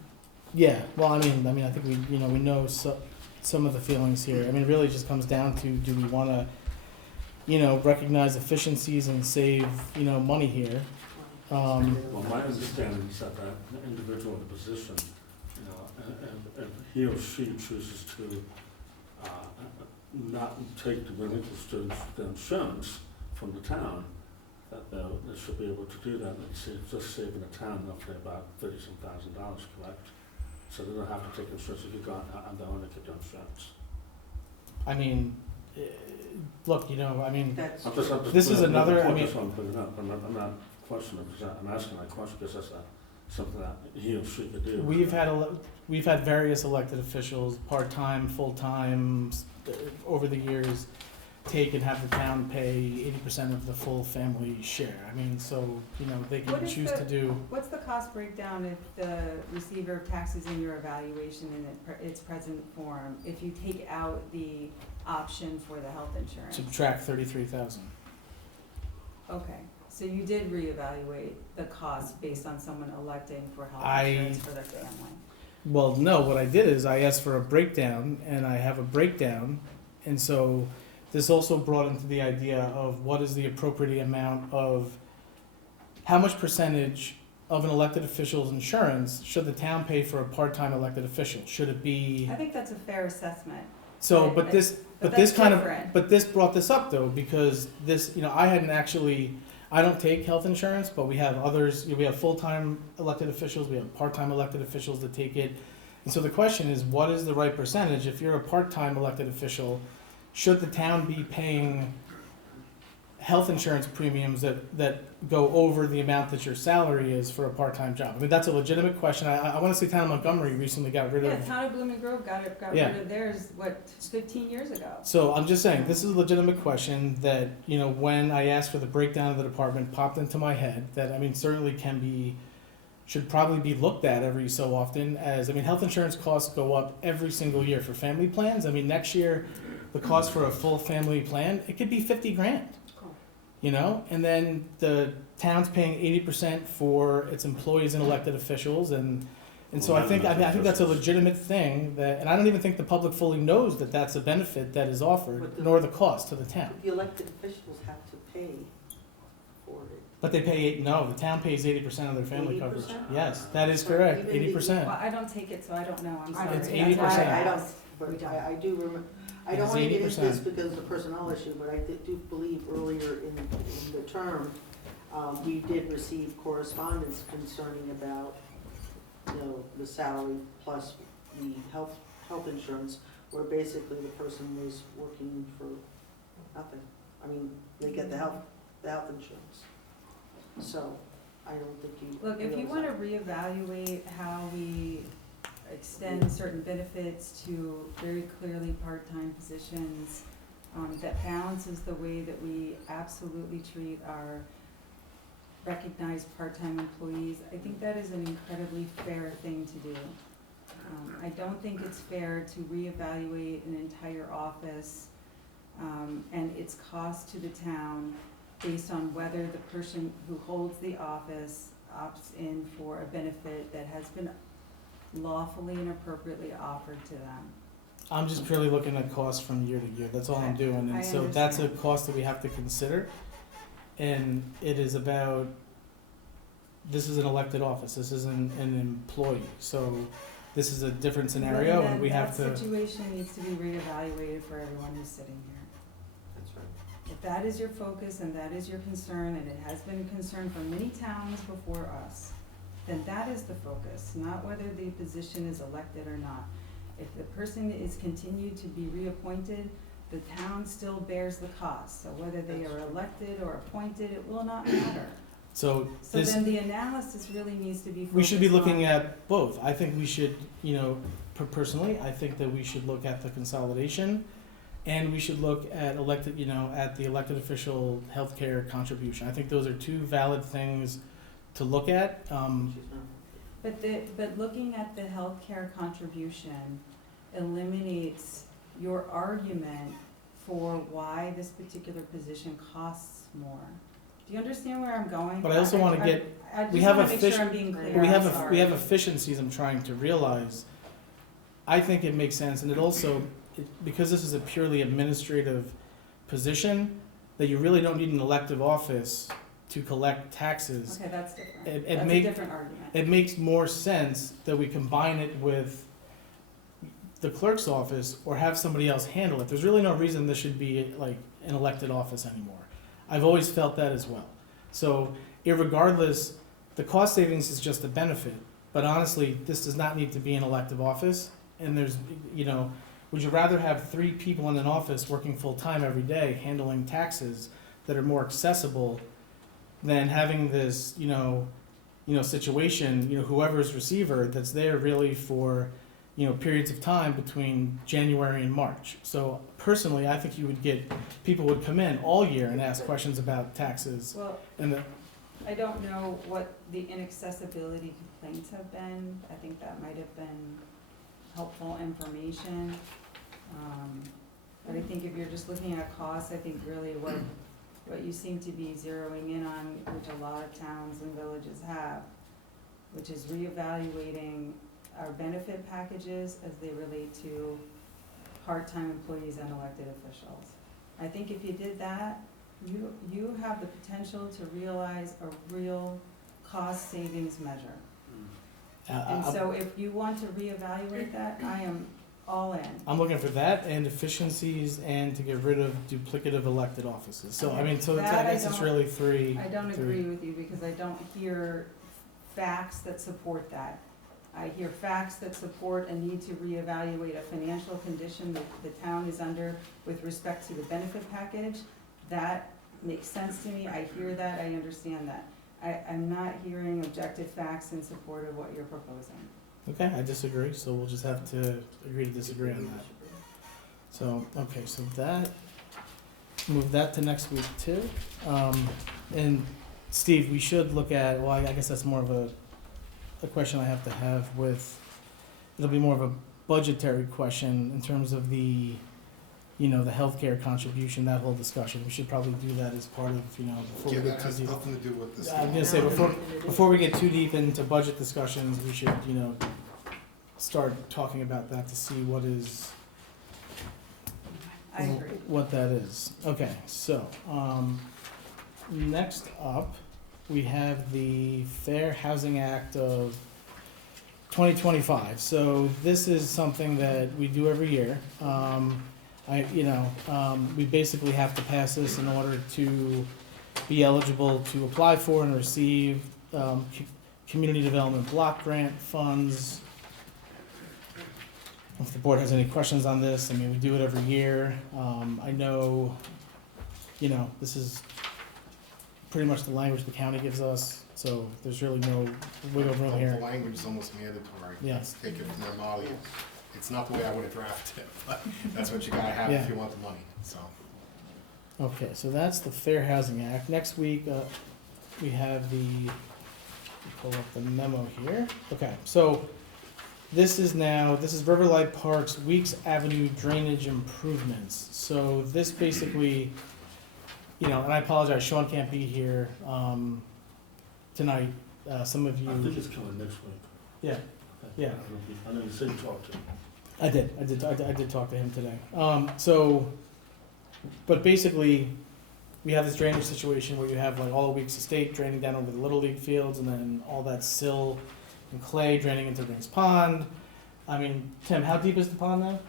Yeah, well, I think we know some of the feelings here. It really just comes down to, do we want to, recognize efficiencies and save, money here? Well, my understanding is that the individual in the position, if he or she chooses to not take the relinquish the insurance from the town, that they should be able to do that, and it's just saving the town roughly about $30,000, correct? So they don't have to take insurance if you got on their own to get the insurance. Look, That's, I'm just This is putting- another- I'm just putting it up. I'm not questioning it, I'm asking that question because that's something that he or she could do. we've had various elected officials, part-time, full-time, over the years, take and have the town pay 80% of the full family share. They What can is choose the- to do. What's the cost breakdown if the receiver of taxes in your evaluation in its present form, if you take out the option for the health insurance? Subtract 33,000. Okay, so you did reevaluate the cost based on someone electing for health I- insurance for their family? Well, no, what I did is I asked for a breakdown, and I have a breakdown, and so this also brought into the idea of what is the appropriate amount of, how much percentage of an elected official's insurance should the town pay for a part-time elected official? Should it be, I think that's a fair assessment. so, But this that's kind of, different. but this brought this up though, because this, I hadn't actually, I don't take health insurance, but we have others, we have full-time elected officials, we have part-time elected officials that take it. And so the question is, what is the right percentage? If you're a part-time elected official, should the town be paying health insurance premiums that go over the amount that your salary is for a part-time job? That's a legitimate question. I want to say town of Montgomery recently got rid Yeah, of. Town of Blooming Grove got Yeah. rid of theirs, 15 years ago? So I'm just saying, this is a legitimate question that, when I asked for the breakdown of the department, popped into my head, that, certainly should probably be looked at every so often as, health insurance costs go up every single year for family plans. Next year, the cost for a full family plan, it could be 50 grand. And then the town's paying 80% for its employees and elected officials, and so I think that's a legitimate thing that, and I don't even think the public fully knows that that's a benefit that is offered, nor the cost to the town. the elected officials have to pay for it. But they pay the town pays 80% of their family coverage. 80%? Yes, that is So correct, even the- 80%. Well, I don't take it, so I don't know, I'm I sorry. don't take it. 80%. I don't, We but don't. I do remember, I It don't is want to get into this 80%. because of the personnel issue, but I do believe earlier in the term, we did receive correspondence concerning about, the salary plus the health insurance, where basically the person was working for nothing. I mean, they get the health insurance. So, I don't think you. Look, if you wanna reevaluate how we extend certain benefits to very clearly part-time positions, that balances the way that we absolutely treat our recognized part-time employees, I think that is an incredibly fair thing to do. I don't think it's fair to reevaluate an entire office, and its cost to the town based on whether the person who holds the office opts in for a benefit that has been lawfully and appropriately offered to them. I'm just purely looking at costs from year to year, that's all I'm doing, I and so that's a understand. cost that we have to consider. And it is about, this is an elected office, this isn't an employee, so this is a different scenario, and we have That to, situation needs to be reevaluated for everyone who's sitting here. That's right. If that is your focus and that is your concern, and it has been a concern for many towns before us, then that is the focus, not whether the position is elected or not. If the person is continued to be reappointed, the town still bears the cost. So whether they are elected or appointed, it will not matter. so So this, then the analysis really needs to be focused on. we should be looking at both. I think we should, you know, personally, I think that we should look at the consolidation, and we should look at elected, you know, at the elected official healthcare contribution. I think those are two valid things to look at. She's not. But looking at the healthcare contribution eliminates your argument for why this particular position costs more. Do you understand where I'm going? But I also wanna get- I we just have wanna make sure effici- I'm being clear, We I'm have, sorry. we have efficiencies I'm trying to realize. I think it makes sense, and it also, because this is a purely administrative position, that you really don't need an elective office to collect taxes. Okay, that's different. It That's a make- different argument. It makes more sense that we combine it with the clerk's office or have somebody else handle it. There's really no reason this should be like an elected office anymore. I've always felt that as well. So irregardless, the cost savings is just a benefit, but honestly, this does not need to be an elective office. And there's, you know, would you rather have 3 people in an office working full-time every day handling taxes that are more accessible than having this, situation, whoever's receiver that's there really for, periods of time between January and March. So personally, I think people would come in all year and ask questions about taxes Well, and I don't know what the inaccessibility complaints have been. I think that might have been helpful information. But I think if you're just looking at costs, I think really what you seem to be zeroing in on, which a lot of towns and villages have, which is reevaluating our benefit packages as they relate to part-time employees and elected officials. I think if you did that, you have the potential to realize a real cost savings measure. And so if you want to reevaluate that, I am all in. I'm looking for that and efficiencies and to get rid of duplicative elected offices. So, I That guess I it's don't- really three. I don't agree with you because I don't hear facts that support that. I hear facts that support a need to reevaluate a financial condition that the town is under with respect to the benefit package. That makes sense to me. I hear that, I understand that. I'm not hearing objective facts in support of what you're proposing. Okay, I disagree, so we'll just have to agree to disagree on that. So, okay, so move that to next week too. And Steve, we should look at, well, I guess that's more of a question I have to have with, it'll be more of a budgetary question in terms of the healthcare contribution, that whole discussion. We should probably do that as part of, before Yeah, we get that too has deep. nothing to do with this. I'm gonna say, before we get too deep into budget discussions, we should, start talking about that to see I agree. what that is. Okay, so, next up, we have the Fair Housing Act of 2025. So this is something that we do every year. We basically have to pass this in order to be eligible to apply for and receive community development block grant funds. if the board has any questions on this, I mean, we do it every year. I know, you know, this is pretty much the language the county gives us, so there's really no wiggle room The here. language is almost mandatory. Yeah. Let's take it from their model. It's not the way I would have drafted it, but that's what you gotta have Yeah. if you want the money, so. Okay, so that's the Fair Housing Act. Next week, we have pull up the memo here. Okay, so this is Riverlight Park's Weeks Avenue drainage improvements. So this basically, you know, and I apologize, Sean can't be here, tonight. Some of you. I think it's coming next week. Yeah, yeah. I know you said you talked to him. I did talk to him today. But basically, we have this drainage situation where you have like all the Weeks Estate draining down over the Little League fields, and then all that sill and clay draining into Rings Pond. I mean, Tim, how deep is the pond now?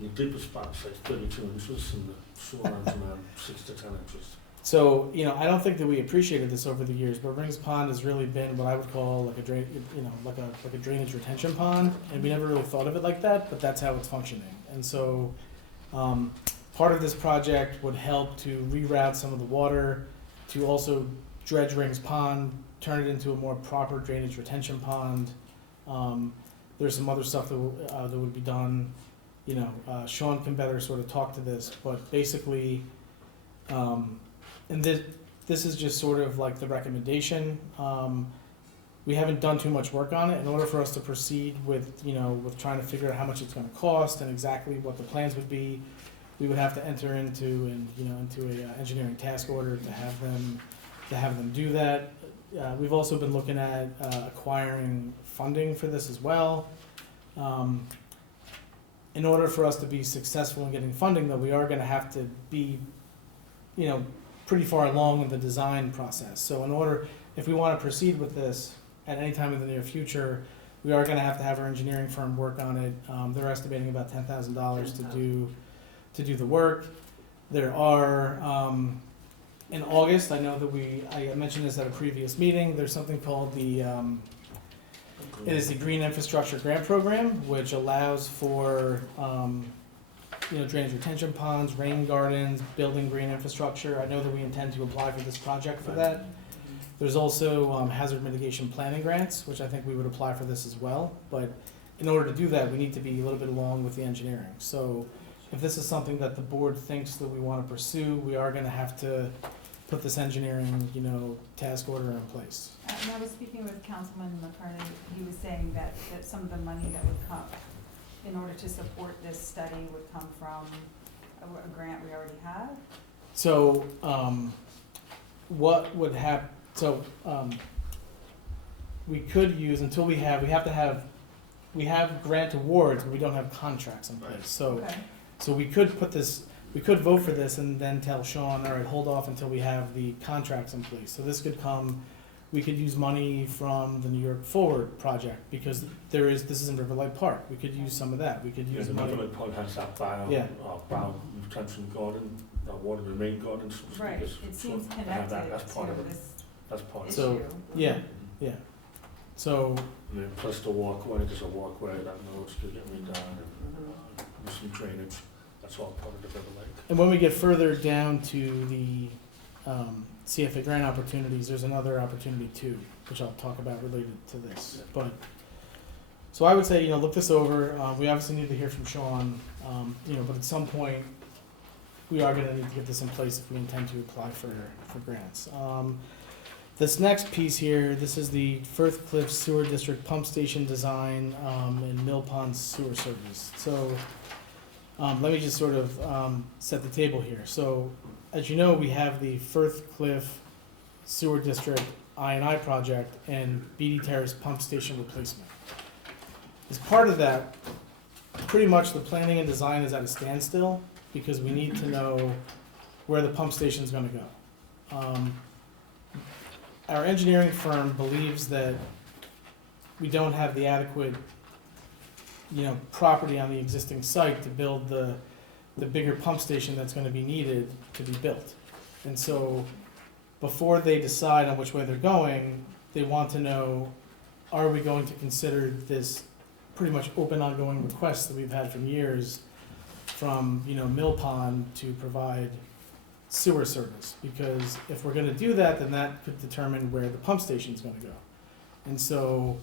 The deepest spot's like 32 inches, and the shoreline's around 6 to 10 inches. So, you know, I don't think that we appreciated this over the years, but Rings Pond has really been what I would call like a drainage retention pond, and we never really thought of it like that, but that's how it's functioning. And so, part of this project would help to reroute some of the water, to also dredge Rings Pond, turn it into a more proper drainage retention pond. There's some other stuff that would be done. You know, Sean can better sort of talk to this, but basically, and this is just sort of like the recommendation. We haven't done too much work on it. In order for us to proceed with, you know, with trying to figure out how much it's gonna cost and exactly what the plans would be, we would have to enter into a engineering task order to have them do that. We've also been looking at acquiring funding for this as well. In order for us to be successful in getting funding, though, we are gonna have to be, you know, pretty far along in the design process. So if we wanna proceed with this at any time in the near future, we are gonna have to have our engineering firm work on it. They're estimating about $10,000 to do the work. There are, in August, I know that I mentioned this at a previous meeting, there's something called it is the Green Infrastructure Grant Program, which allows for, drainage retention ponds, rain gardens, building green infrastructure. I know that we intend to apply for this project for that. There's also hazard mitigation planning grants, which I think we would apply for this as well. But in order to do that, we need to be a little bit along with the engineering. So if this is something that the board thinks that we want to pursue, we are going to have to put this engineering, task order in place. And I was speaking with Councilman McCartney, he was saying that some of the money that would come in order to support this study would come from a grant we already have. So, what would happen, we could use, until we have grant awards, but we don't have contracts in place. So, Okay. so we could vote for this and then tell Sean, all right, hold off until we have the contracts in place. So this could come, we could use money from the New York Forward project, because this is in Riverlight Park. We could use some of that. We could use The money. Riverlight Park has that bio retention garden, water remain garden. So to speak, Right, is it sort of- seems they have connected that. That's part of to it. this That's part of it. So- issue. Yeah, yeah. So, And then plus the walkway, there's a walkway that roads could get redone, and some drainage. That's all part of the River Lake. and when we get further down to the CFA grant opportunities, there's another opportunity too, which I'll talk about related to this. But, so I would say, look this over. We obviously need to hear from Sean, but at some point, we are gonna need to get this in place if we intend to apply for grants. This next piece here, this is the Firth Cliff Sewer District Pump Station Design and Mill Pond Sewer Service. So, let me just sort of set the table here. So, as you know, we have the Firth Cliff Sewer District I&I project and Beatty Terrace Pump Station replacement. As part of that, pretty much the planning and design is at a standstill because we need to know where the pump station is going to go. Our engineering firm believes that we don't have the adequate, property on the existing site to build the bigger pump station that's going to be needed to be built. And so, before they decide on which way they're going, they want to know, are we going to consider this pretty much open ongoing requests that we've had from years from, Mill Pond to provide sewer service. Because if we're gonna do that, then that could determine where the pump station's gonna go. And so,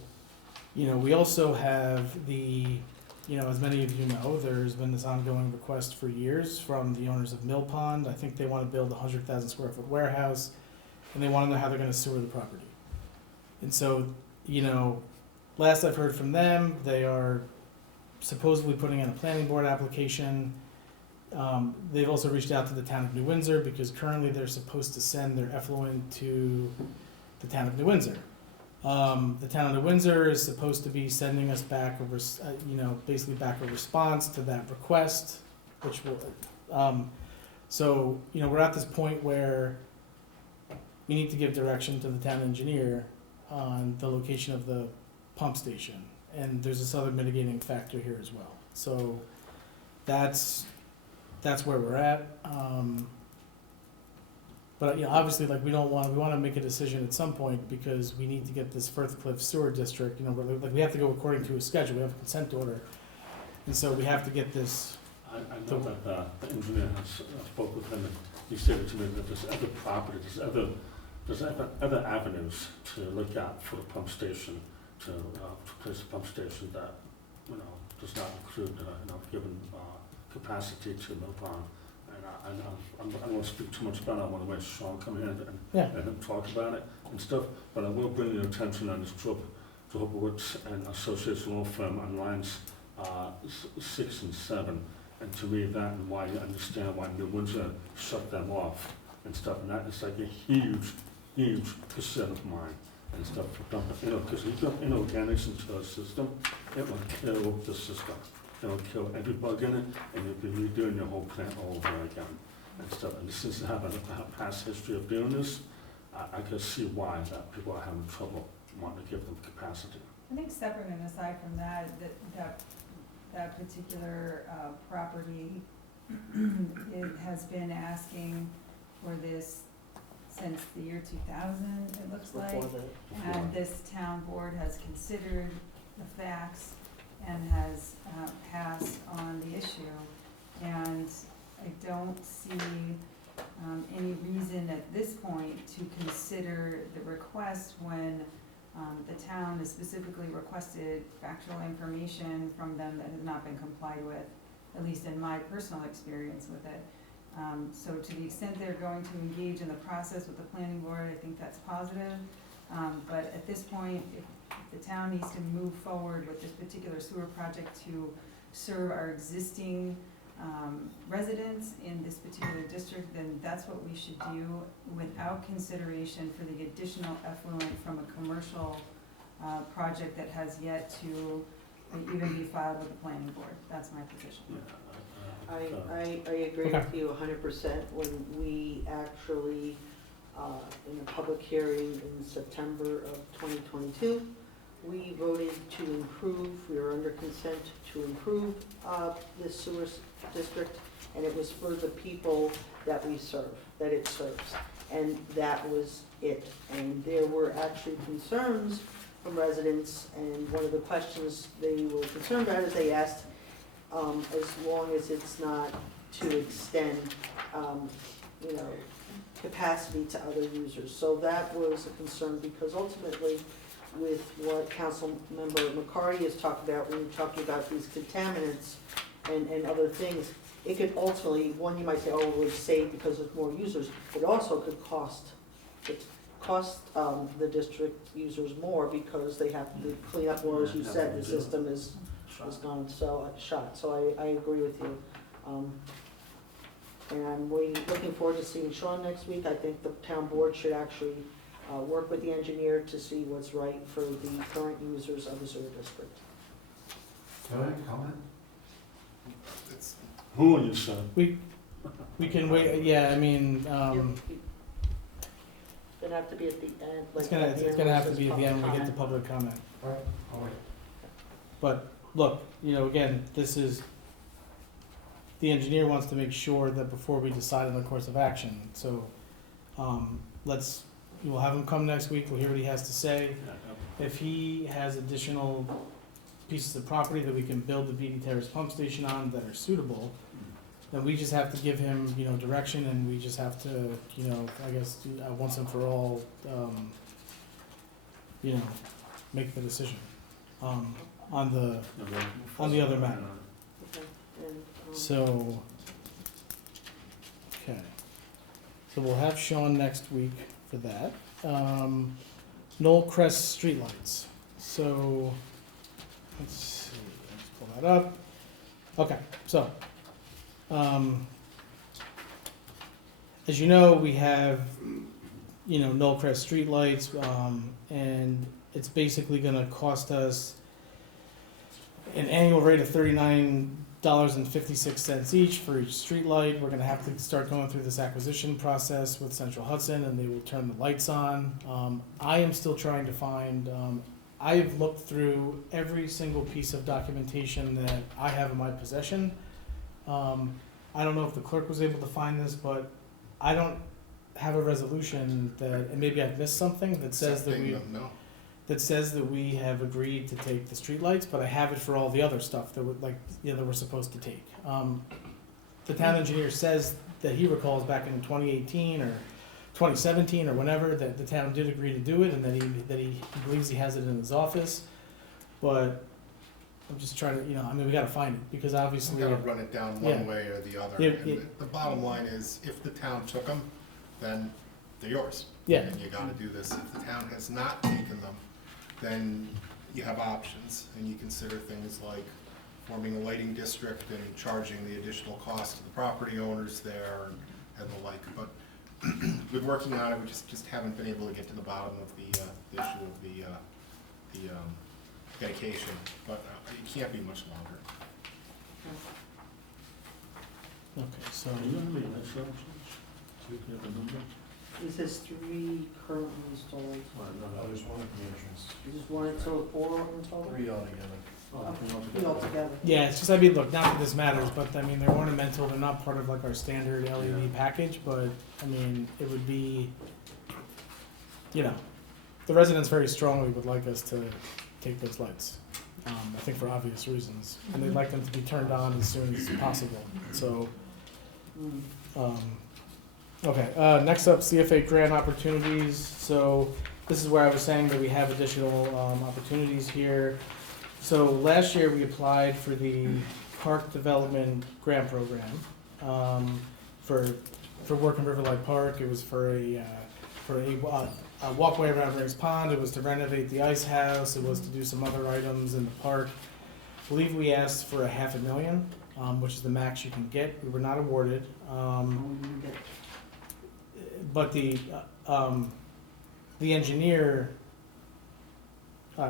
we also have as many of you know, there's been this ongoing request for years from the owners of Mill Pond. I think they wanna build a 100,000 square foot warehouse, and they wanna know how they're gonna sewer the property. And so, last I've heard from them, they are supposedly putting in a planning board application. They've also reached out to the town of New Windsor because currently they're supposed to send their effluent to the town of New Windsor. The town of New Windsor is supposed to be sending us back basically back a response to that request, which will, so, we're at this point where we need to give direction to the town engineer on the location of the pump station. And there's this other mitigating factor here as well. So that's where we're at. But obviously, we want to make a decision at some point because we need to get this Firth Cliff Sewer District, we have to go according to a schedule, we have a consent order. And so we have to get this. I know that the engineer has spoke with him, and he said to me that there's other property, there's other avenues to look at for the pump station, to place a pump station that, does not include, given capacity to Mill Pond. And I don't want to speak too much about it. I want to let Sean come in and talk about it and stuff. But I will bring your attention on this Jobowitz and Associates law firm on lines 6 and 7. And to me, that and why you understand why New Windsor shut them off and stuff. And that is like a huge concern of mine and stuff. Because you dump inorganics into a system, it will kill the system. It'll kill every bug in it, and you'll be redoing your whole plant all over again and stuff. And since they have a past history of doing this, I can see why that people are having trouble wanting to give them capacity. I think separate and aside from that particular property, it has been asking for this since the year 2000, it looks like. And this town board has considered the facts and has passed on the issue. And I don't see any reason at this point to consider the request when the town has specifically requested factual information from them that has not been complied with, at least in my personal experience with it. So to the extent they're going to engage in the process with the planning board, I think that's positive. But at this point, if the town needs to move forward with this particular sewer project to serve our existing residents in this particular district, then that's what we should do without consideration for the additional effluent from a commercial project that has yet to even be filed with the planning board. That's my position. I agree with you 100%. When we actually, in a public hearing in September of 2022, we voted to improve, we are under consent to improve this sewer district, and it was for the people that we serve, that it serves. And that was it. And there were actually concerns from residents, and one of the questions they were concerned about is they asked, as long as it's not to extend, capacity to other users. So that was a concern, because ultimately, with what Councilmember McCarty has talked about when you're talking about these contaminants and other things, it could ultimately, one, you might say, oh, it would save because there's more users. It also could cost the district users more because they have to clean up more, as you said, the system is gone shot. So I agree with you. And I'm looking forward to seeing Sean next week. I think the town board should actually work with the engineer to see what's right for the current users of the sewer district. Can I comment? Who are you, sir? We can wait, It's gonna have to be at the end. it's gonna have to be at the end when we get to public comment. All right, I'll wait. But look, again, the engineer wants to make sure that before we decide on the course of action, so, we'll have him come next week, we'll hear what he has to say. If he has additional pieces of property that we can build the BD Terrace pump station on that are suitable, then we just have to give him, you know, direction, and we just have to, you know, I guess, once and for all, you know, make the decision, on the other matter. Okay, and, So, okay. So we'll have Sean next week for that. Knoll Crest streetlights. So, let's see, let's pull that up. Okay, so, as you know, we have, you know, Knoll Crest streetlights, and it's basically gonna cost us an annual rate of $39.56 each for each streetlight. We're gonna have to start going through this acquisition process with Central Hudson, and they will turn the lights on. I am still trying to find, I've looked through every single piece of documentation that I have in my possession. I don't know if the clerk was able to find this, but I don't have a resolution that, and maybe I've missed something, that says that we, No. that says that we have agreed to take the streetlights, but I have it for all the other stuff that would, like, you know, that we're supposed to take. The town engineer says that he recalls back in 2018 or 2017 or whenever, that the town did agree to do it, and that he believes he has it in his office. But I'm just trying to, you know, I mean, we gotta find it, because We obviously, gotta run it down Yeah. one way or the other. Yeah, And yeah. the bottom line is, if the town took them, then they're yours. Yeah. And you gotta do this. If the town has not taken them, then you have options, and you consider things like forming a lighting district and charging the additional cost to the property owners there and the like. But we're working on it, we just haven't been able to get to the bottom of the issue of the dedication, but it can't be much longer. okay, so, Do you know how many lights are on Church? Do you have a number? It says 3 currently installed. There's one at the entrance, Just one, so 4 in total? 3 altogether. Oh, Three altogether. yeah, it's just, I mean, look, not that this matters, but I mean, they're ornamental, they're not part of like our standard LED package, but, I mean, it would be, you know, the residents very strongly would like us to take those lights, I think for obvious reasons, and they'd like them to be turned on as soon as possible, so, okay, next up, CFA grant opportunities. So this is where I was saying that we have additional opportunities here. So last year, we applied for the Park Development Grant Program for work in Riverlight Park. It was for a walkway around Ray's Pond. It was to renovate the ice house. It was to do some other items in the park. I believe we asked for $500,000, which is the max you can get. We were not awarded. But the engineer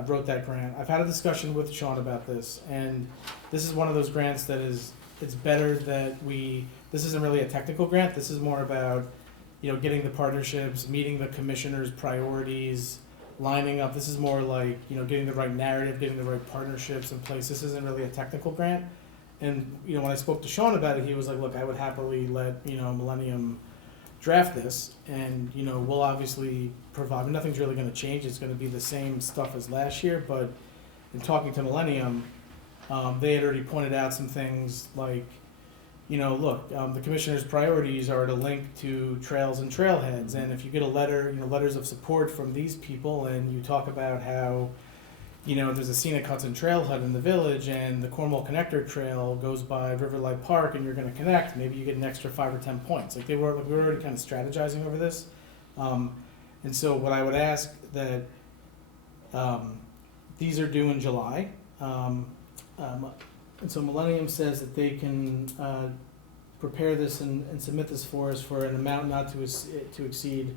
wrote that grant. I've had a discussion with Sean about this, and this is one of those grants that is, it's better that this isn't really a technical grant, this is more about, you know, getting the partnerships, meeting the commissioner's priorities, lining up, this is more like, you know, getting the right narrative, getting the right partnerships in place. This isn't really a technical grant. And, you know, when I spoke to Sean about it, he was like, look, I would happily let, you know, Millennium draft this, and, you know, we'll obviously provide, nothing's really gonna change, it's gonna be the same stuff as last year, but in talking to Millennium, they had already pointed out some things like, you know, look, the commissioner's priorities are to link to trails and trailheads, and if you get a letter, you know, letters of support from these people, and you talk about how, you know, there's a scenic Hudson trailhead in the village, and the Cornwall Connector Trail goes by Riverlight Park, and you're gonna connect, maybe you get an extra 5 or 10 points. Like, we were already kind of strategizing over this. And so what I would ask that, these are due in July. And so Millennium says that they can, prepare this and submit this for us for an amount not to exceed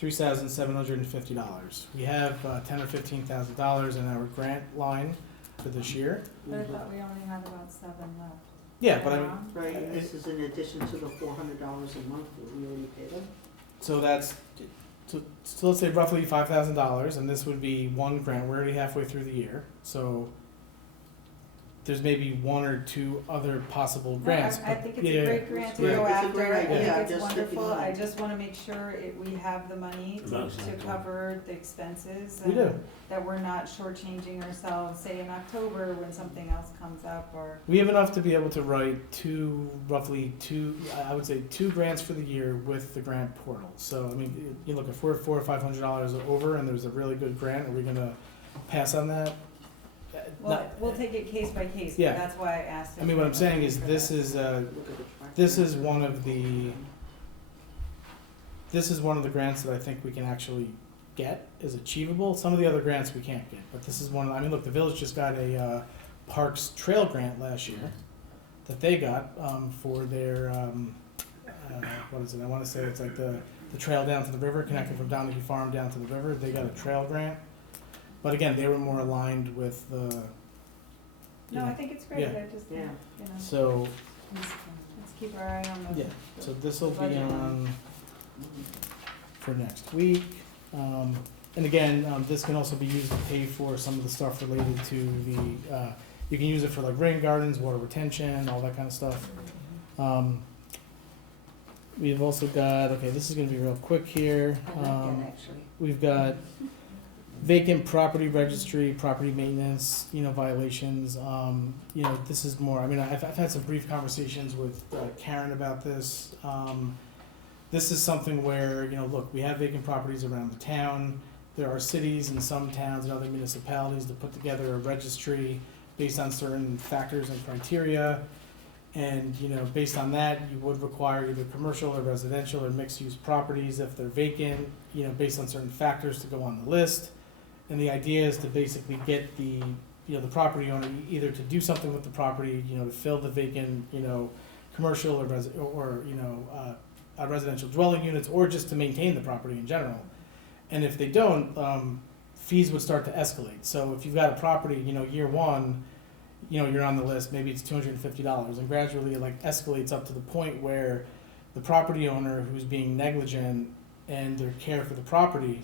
$3,750. We have $10,000 or $15,000 in our grant line for this year. But I thought we only had about 7 left. Yeah, but I mean, Right, and this is in addition to the $400 a month that we already paid them? so that's, so let's say roughly $5,000, and this would be one grant. We're already halfway through the year, so there's maybe one or two other possible No, grants. I but- think it's yeah, a great grant to Yeah. go It's a after, great I idea, think it's just sticking wonderful, on. I just wanna make sure we have the money That's to not cover the expenses. We and do. That we're not shortchanging ourselves, say in October when something else comes up, or, We have enough to be able to write roughly two, I would say 2 grants for the year with the grant portal. So, I mean, you look, if we're $400 or $500 over and there's a really good grant, are we gonna pass on that? well, we'll take it case by case, but Yeah. that's why I asked. I mean, what I'm saying is, for this that. is, Look at the track this record. is one of the grants that I think we can actually get, is achievable. Some of the other grants we can't get, but this is one, I mean, look, the village just got a, Parks Trail grant last year that they got, for their, what is it, I wanna say it's like the trail down to the river, connecting from Donahue Farm down to the river, they got a trail grant. But again, they were more aligned with the, you No, I know, think it's great, yeah. I just, Yeah. you know, so, let's keep our eye on the. yeah, so this'll be Budget. on for next week. And again, this can also be used to pay for some of the stuff related to the, you can use it for like rain gardens, water retention, all that kind of stuff. We've also got, okay, this is gonna be real quick here. I like that, actually. We've got vacant property registry, property maintenance, violations. This is more, I mean, I've had some brief conversations with Karen about this. This is something where, look, we have vacant properties around the town. There are cities and some towns and other municipalities that put together a registry based on certain factors and criteria. And, based on that, you would require either commercial or residential or mixed-use properties if they're vacant, based on certain factors to go on the list. And the idea is to basically get the property owner either to do something with the property, to fill the vacant, commercial or residential dwelling units, or just to maintain the property in general. And if they don't, fees would start to escalate. So if you've got a property, year one, you're on the list, maybe it's $250, and gradually it like escalates up to the point where the property owner who's being negligent and their care for the property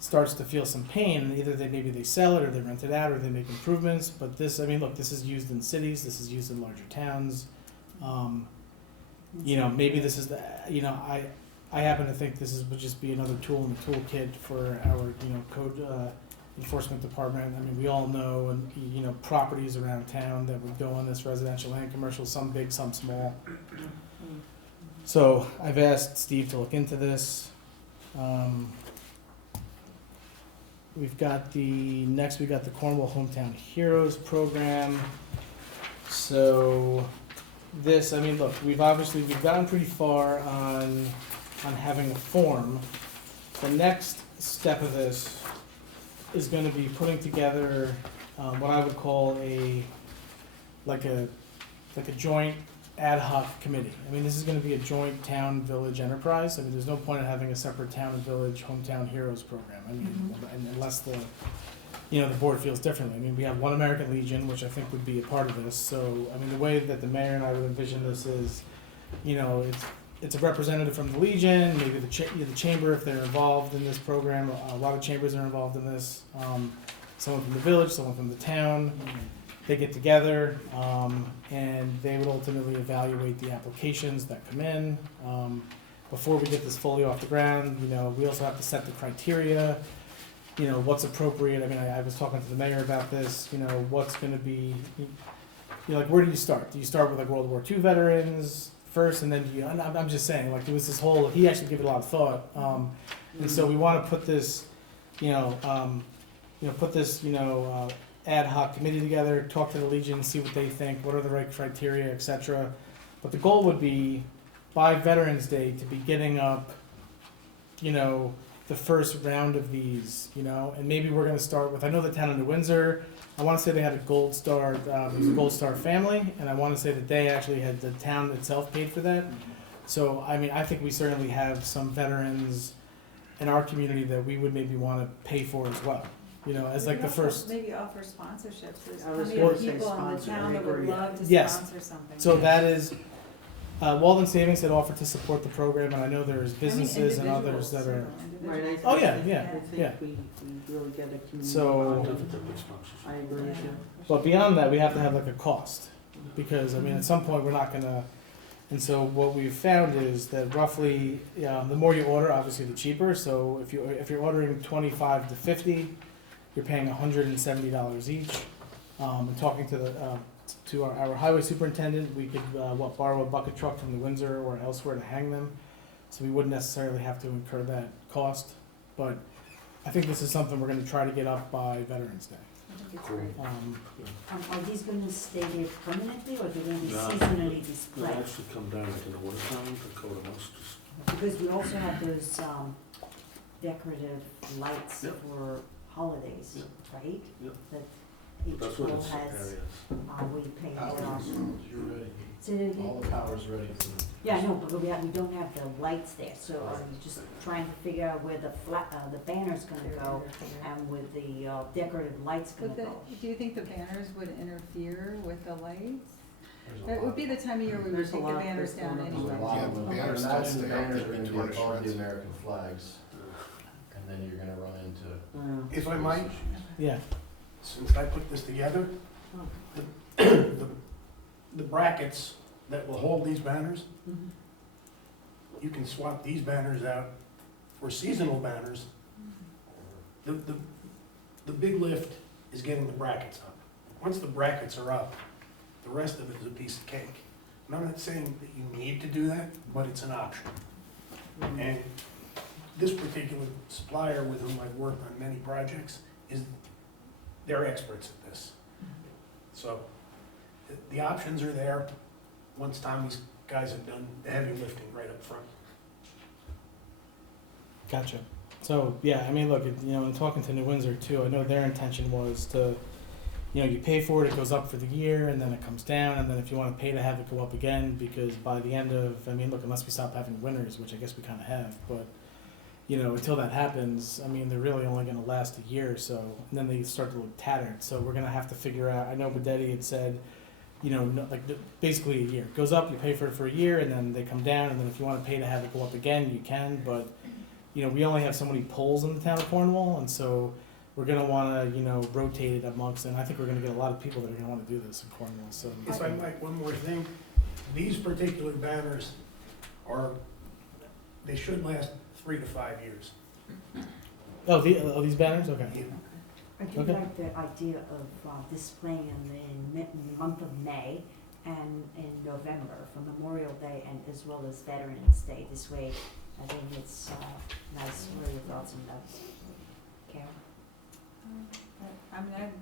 starts to feel some pain, and either maybe they sell it or they rent it out or they make improvements. But this, I mean, look, this is used in cities, this is used in larger towns. Maybe this is I happen to think would just be another tool in the toolkit for our, code enforcement department. I mean, we all know, and, properties around town that would go on this, residential and commercial, some big, some small. So I've asked Steve to look into this. We've got the Cornwall Hometown Heroes program. So this, I mean, look, we've gotten pretty far on having a form. The next step of this is going to be putting together what I would call a joint ad hoc committee. I mean, this is going to be a joint town-village enterprise. I mean, there's no point in having a separate town and village hometown heroes program. I mean, unless the board feels differently. I mean, we have One American Legion, which I think would be a part of this. So, I mean, the way that the mayor and I would envision this is, it's a representative from the Legion, maybe the chamber if they're involved in this program. A lot of chambers are involved in this. Someone from the village, someone from the town. They get together, and they would ultimately evaluate the applications that come in. Before we get this fully off the ground, we also have to set the criteria, what's appropriate. I mean, I was talking to the mayor about this, what's gonna be, like, where do you start? Do you start with like World War II veterans first, and then I'm just saying, like, there was this whole, he actually gave it a lot of thought. And so we wanna put this, ad hoc committee together, talk to the Legion, see what they think, what are the right criteria, etc. But the goal would be, by Veterans Day, to be getting up, the first round of these, and maybe we're gonna start with, I know the town of New Windsor, I wanna say they had a Gold Star, it was a Gold Star family, and I wanna say that they actually had, the town itself paid for that. So, I mean, I think we certainly have some veterans in our community that we would maybe wanna pay for as well. As like the first. Maybe offer sponsorships, there's I was plenty gonna of say people in the sponsor, town I that would agree. love to Yes. sponsor something. So that is, Walden Savings had offered to support the program, and I know there's businesses and others that are, Right, Oh, yeah, yeah, I yeah. think we really get a community. So- bond. Different sponsors. I agree with you. but beyond that, we have to have like a cost. Because, I mean, at some point, we're not gonna, and so what we've found is that roughly, the more you order, obviously the cheaper. So if you're ordering 25 to 50, you're paying $170 each. And talking to our highway superintendent, we could, borrow a bucket truck from the Windsor or elsewhere to hang them. So we wouldn't necessarily have to incur that cost. But I think this is something we're gonna try to get up by Veterans Day. I think it's Cool. great. Are these gonna stay there permanently, or do they be No. seasonally They displayed? actually come down in the wintertime to coat them us. Because we also have those, decorative lights Yep. for holidays, Yep. right? Yep. That each That's what school it's has, areas. we pay Power's, for. you're ready. Say that again? All the power's ready for the. Yeah, I know, but we don't have the lights there, so are you just trying to figure out where the banner's gonna go and where the decorative lights gonna But go? do you think the banners would interfere with the lights? There's a It lot. would be the time of year we would There's a take the lot banners that's down going on. There's a anyway. lot Yeah, of the them. banners Imagine don't the stay up, banners they're are gonna being be above torn to the shreds. American flags, and then you're gonna run into. Yeah. If I might, Yeah. since I put this together, Oh. the brackets that will hold these banners, Mhm. you can swap these banners out for seasonal banners. The big lift is getting the brackets up. Once the brackets are up, the rest of it is a piece of cake. And I'm not saying that you need to do that, but it's an option. And this particular supplier with whom I've worked on many projects they're experts at this. So the options are there once Tommy's guys have done the heavy lifting right up front. Gotcha. So, yeah, I mean, look, in talking to New Windsor too, I know their intention was to, you pay for it, it goes up for the year, and then it comes down, and then if you want to pay to have it go up again, because by the end of, I mean, look, unless we stop having winters, which I guess we kind of have, but, until that happens, I mean, they're really only going to last a year or so, and then they start to look tattered. So we're going to have to figure out, I know Bedetti had said, basically a year. It goes up, you pay for it for a year, and then they come down, and then if you want to pay to have it go up again, you can, but, we only have so many poles in the town of Cornwall, and so we're gonna wanna, rotate it amongst, and I think we're gonna get a lot of people that are gonna wanna do this in Cornwall, so. If I might, one more thing, these particular banners they should last 3 to 5 years. Oh, these banners, okay. I do Okay. like the idea of displaying them in the month of May and in November for Memorial Day and as well as Veterans Day. This way, I think it's nice. What are your thoughts on that, Karen? I mean,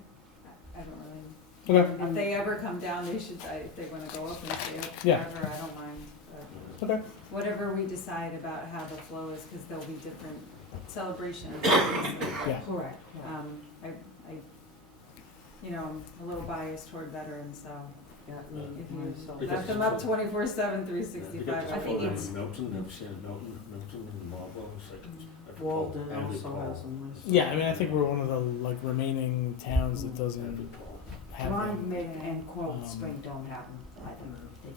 I don't really. Okay. If they ever come down, if they wanna go up and stay up Yeah. forever, I don't mind. Okay. Whatever we decide about how the flow is, cause there'll be different celebrations, obviously, but, Yeah. Correct. I'm a little biased toward veterans, so Yeah, if myself. you let them up 24/7, 365, I think it's. Milton, never seen Milton and Marlboro, it's like, every Walden pole, every also pole, has them. Nice. Yeah, I mean, I think we're one of the, remaining towns that every doesn't pole. have Ron them. and Coral Um, Spring don't have them. I think they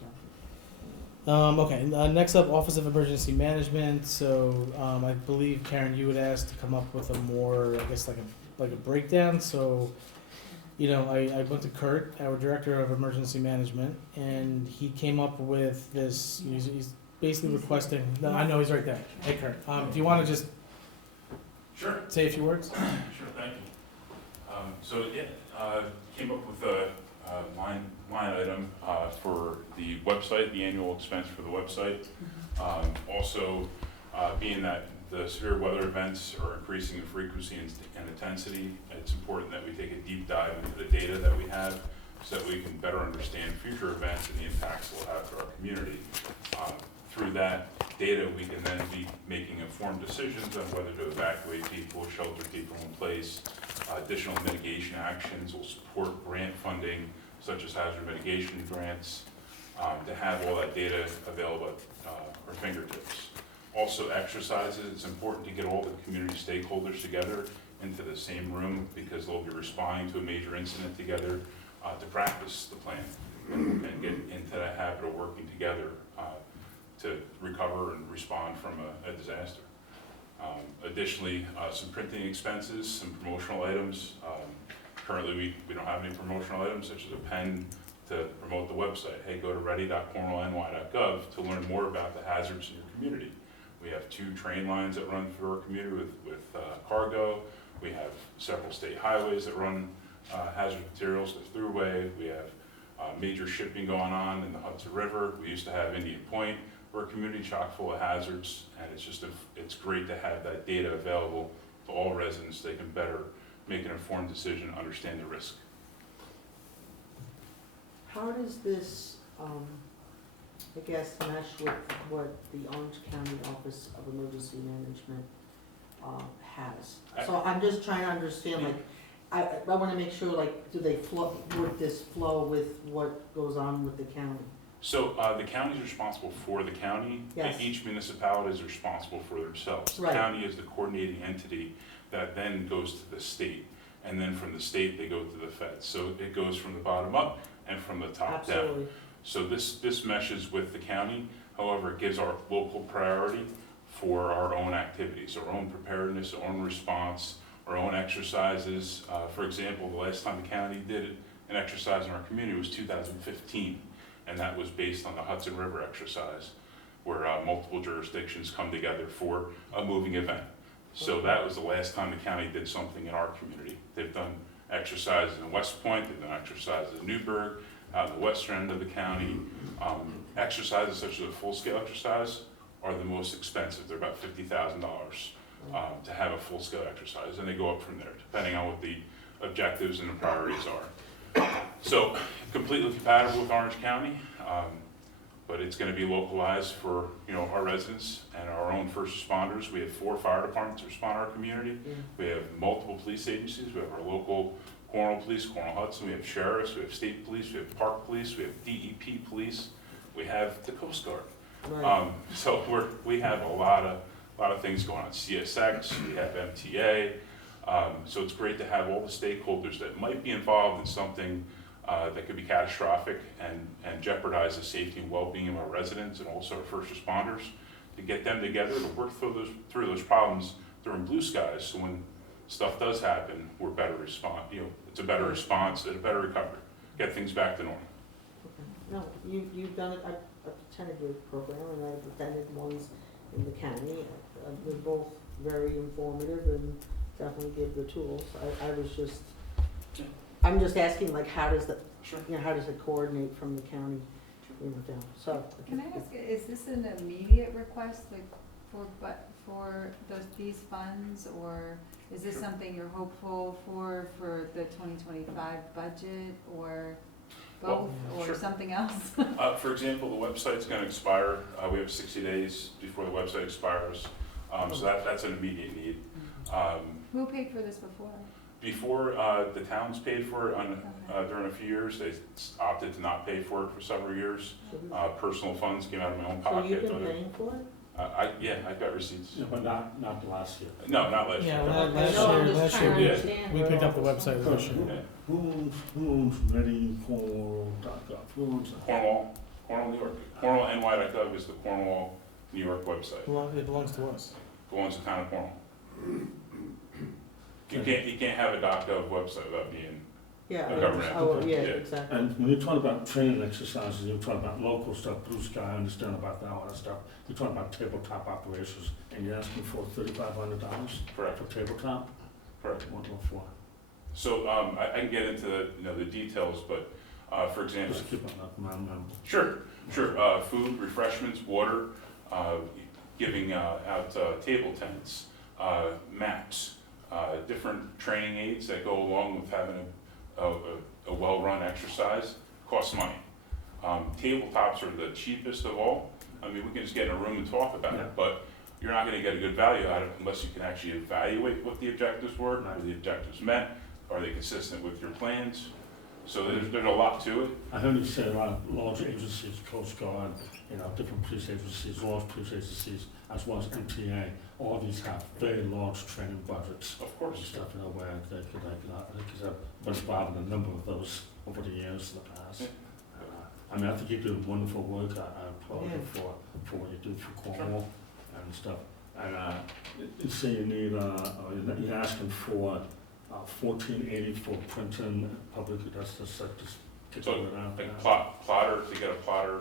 don't. Okay, next up, Office of Emergency Management. So, I believe, Karen, you had asked to come up with a more, I guess, like a breakdown. So, I went to Kurt, our Director of Emergency Management, and he came up with this, he's basically requesting, no, I know, he's right there. Hey, Kurt, do you want to just Sure, say a few words? sure, thank you. Came up with a line item for the website, the annual expense for the website. Also, being that the severe weather events are increasing in frequency and intensity, it's important that we take a deep dive into the data that we have so that we can better understand future events and the impacts they'll have to our community. Through that data, we can then be making informed decisions on whether to evacuate people, shelter people in place. Additional mitigation actions will support grant funding, such as hazard mitigation grants, to have all that data available at our fingertips. Also exercises, it's important to get all the community stakeholders together into the same room because they'll be responding to a major incident together to practice the plan. and get into that habit of working together to recover and respond from a disaster. Additionally, some printing expenses, some promotional items. Currently, we don't have any promotional items, such as a pen to promote the website. Hey, go to ready.cornwallny.gov to learn more about the hazards in your community. We have 2 train lines that run through our community with cargo. We have several state highways that run hazardous materials, the thruway. We have major shipping going on in the Hudson River. We used to have Indian Point. We're a community chock full of hazards, and it's great to have that data available to all residents. They can better make an informed decision, understand the risk. How does this, I guess, mesh with what the Orange County Office of Emergency Management has? So I'm just trying to understand, like, I wanna make sure, like, would this flow with what goes on with the county? So the county is responsible for the county. Yes. Each municipality is responsible for themselves. Right. The county is the coordinating entity that then goes to the state. And then from the state, they go to the feds. So it goes from the bottom up and from the top down. Absolutely. So this meshes with the county. However, it gives our local priority for our own activities, our own preparedness, our own response, our own exercises. For example, the last time the county did an exercise in our community was 2015. And that was based on the Hudson River exercise, where multiple jurisdictions come together for a moving event. So that was the last time the county did something in our community. They've done exercises in West Point, they've done exercises in Newburgh, out in the western end of the county. Exercises such as a full-scale exercise are the most expensive. They're about $50,000 to have a full-scale exercise, and they go up from there, depending on what the objectives and the priorities are. So completely compatible with Orange County, but it's going to be localized for our residents and our own first responders. We have 4 fire departments that respond to our community. We have multiple police agencies. We have our local Cornwall Police, Cornwall Hudson. We have sheriffs. We have state police. We have park police. We have DEP police. We have the Coast Guard. Right. So we have a lot of things going on. CSX. We have MTA. So it's great to have all the stakeholders that might be involved in something that could be catastrophic and jeopardize the safety and well-being of our residents and also our first responders, to get them together to work through those problems during blue skies. So when stuff does happen, we're better respond. It's a better response and a better recovery. Get things back to normal. Okay. No, you've done it. I've attended your program, and I've attended ones in the county. They're both very informative and definitely give the tools. I'm just asking, like, how does how does it coordinate from the county, down? So. Can I ask, is this an immediate request, like, for these funds, or is this something you're hopeful for the 2025 budget, or both, or something else? For example, the website's going to expire. We have 60 days before the website expires, so that's an immediate need. Who paid for this before? Before, the towns paid for it during a few years. They opted to not pay for it for several years. Personal funds came out of my own pocket. So you've been paying for it? I've got receipts. Yeah, but not last year. No, not last year. Yeah, last year we picked up the website last year. Yeah. Who owns readycornwall.gov? Who owns that? Cornwall, New York. Cornwallny.gov is the Cornwall, New York website. It belongs to us. Belongs to the town of Cornwall. You can't have a .gov website without being Yeah. a government. Oh, yeah, Yeah. exactly. And when you talk about training exercises, you're talking about local stuff, blue sky, I understand about that, all that stuff. You're talking about tabletop operations, and you're asking for $3,500 Correct. for tabletop? Correct. What for? So I can get into the details, but for example, Just keep it up, my member. Sure. Food, refreshments, water, giving out table tents, maps, different training aids that go along with having a well-run exercise. Costs money. Tabletops are the cheapest of all. I mean, we can just get in a room and talk about it, but you're not going to get a good value out of it unless you can actually evaluate what the objectives were, were the objectives met, are they consistent with your plans? So there's a lot to it. I heard you say a lot of large agencies, Coast Guard, different police agencies, large police agencies, as well as MTA, all these have very large training budgets. Of course. And stuff, where they could have been involved in a number of those over the years in the past. Yeah. I mean, I think you do wonderful work. I applaud you Yeah. for what you do for Cornwall and stuff. And you say you need, you're asking for $14.80 for printing public. That's just like just take So, it out. like plotter, to get a plotter,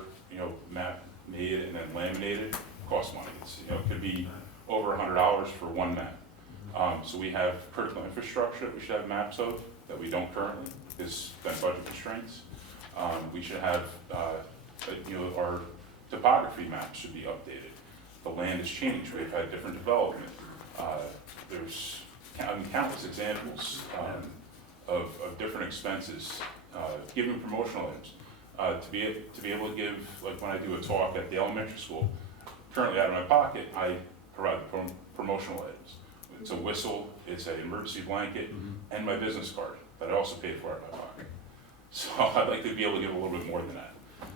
map made and then laminated, costs money. It's, it could be over $100 for one map. So we have critical infrastructure that we should have maps of that we don't currently, because then budget constraints. We should have, our topography maps should be updated. The land has changed, we've had different development. There's countless examples of different expenses, giving promotional items. To be able to give, like when I do a talk at the elementary school, currently out of my pocket, I provide the promotional items. It's a whistle, it's an emergency blanket, and my business card that I also paid for out of my pocket. So I'd like to be able to give a little bit more than that.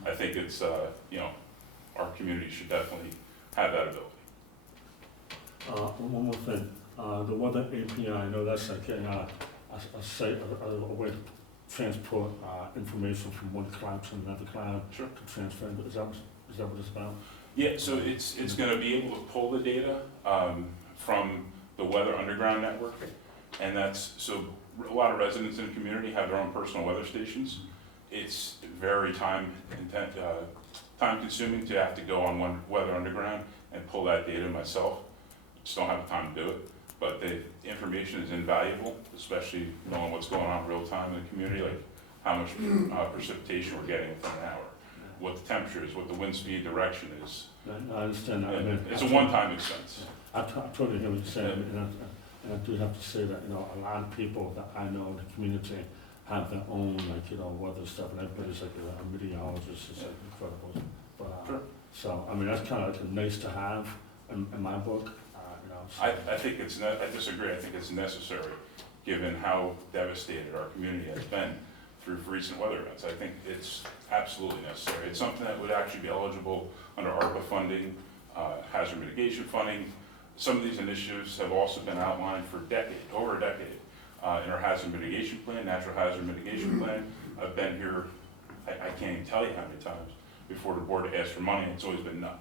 I think it's, our community should definitely have that ability. One more thing, the weather API, I know that's like a way to transport information from one cloud to another cloud. Sure. To transfer, is that what it's about? Yeah, so it's gonna be able to pull the data from the Weather Underground network, and so a lot of residents in the community have their own personal weather stations. It's very time consuming to have to go on one Weather Underground and pull that data myself. Just don't have the time to do it, but the information is invaluable, especially knowing what's going on real time in the community, like how much precipitation we're getting within an hour, what the temperature is, what the wind speed direction is. I understand that. I mean, It's a one-time expense. I totally hear what you're saying, and I do have to say that, a lot of people that I know in the community have their own, weather stuff, and everybody's like a meteorologist, it's like incredible. But, Sure. So, I mean, that's kind of like a nice to have in my book, so. I think I disagree, I think it's necessary, given how devastated our community has been through recent weather events. I think it's absolutely necessary. It's something that would actually be eligible under ARPA funding, hazard mitigation funding. Some of these initiatives have also been outlined for over a decade, in our hazard mitigation plan, natural hazard mitigation plan. I've been here, I can't even tell you how many times before the board asked for money, and it's always been none.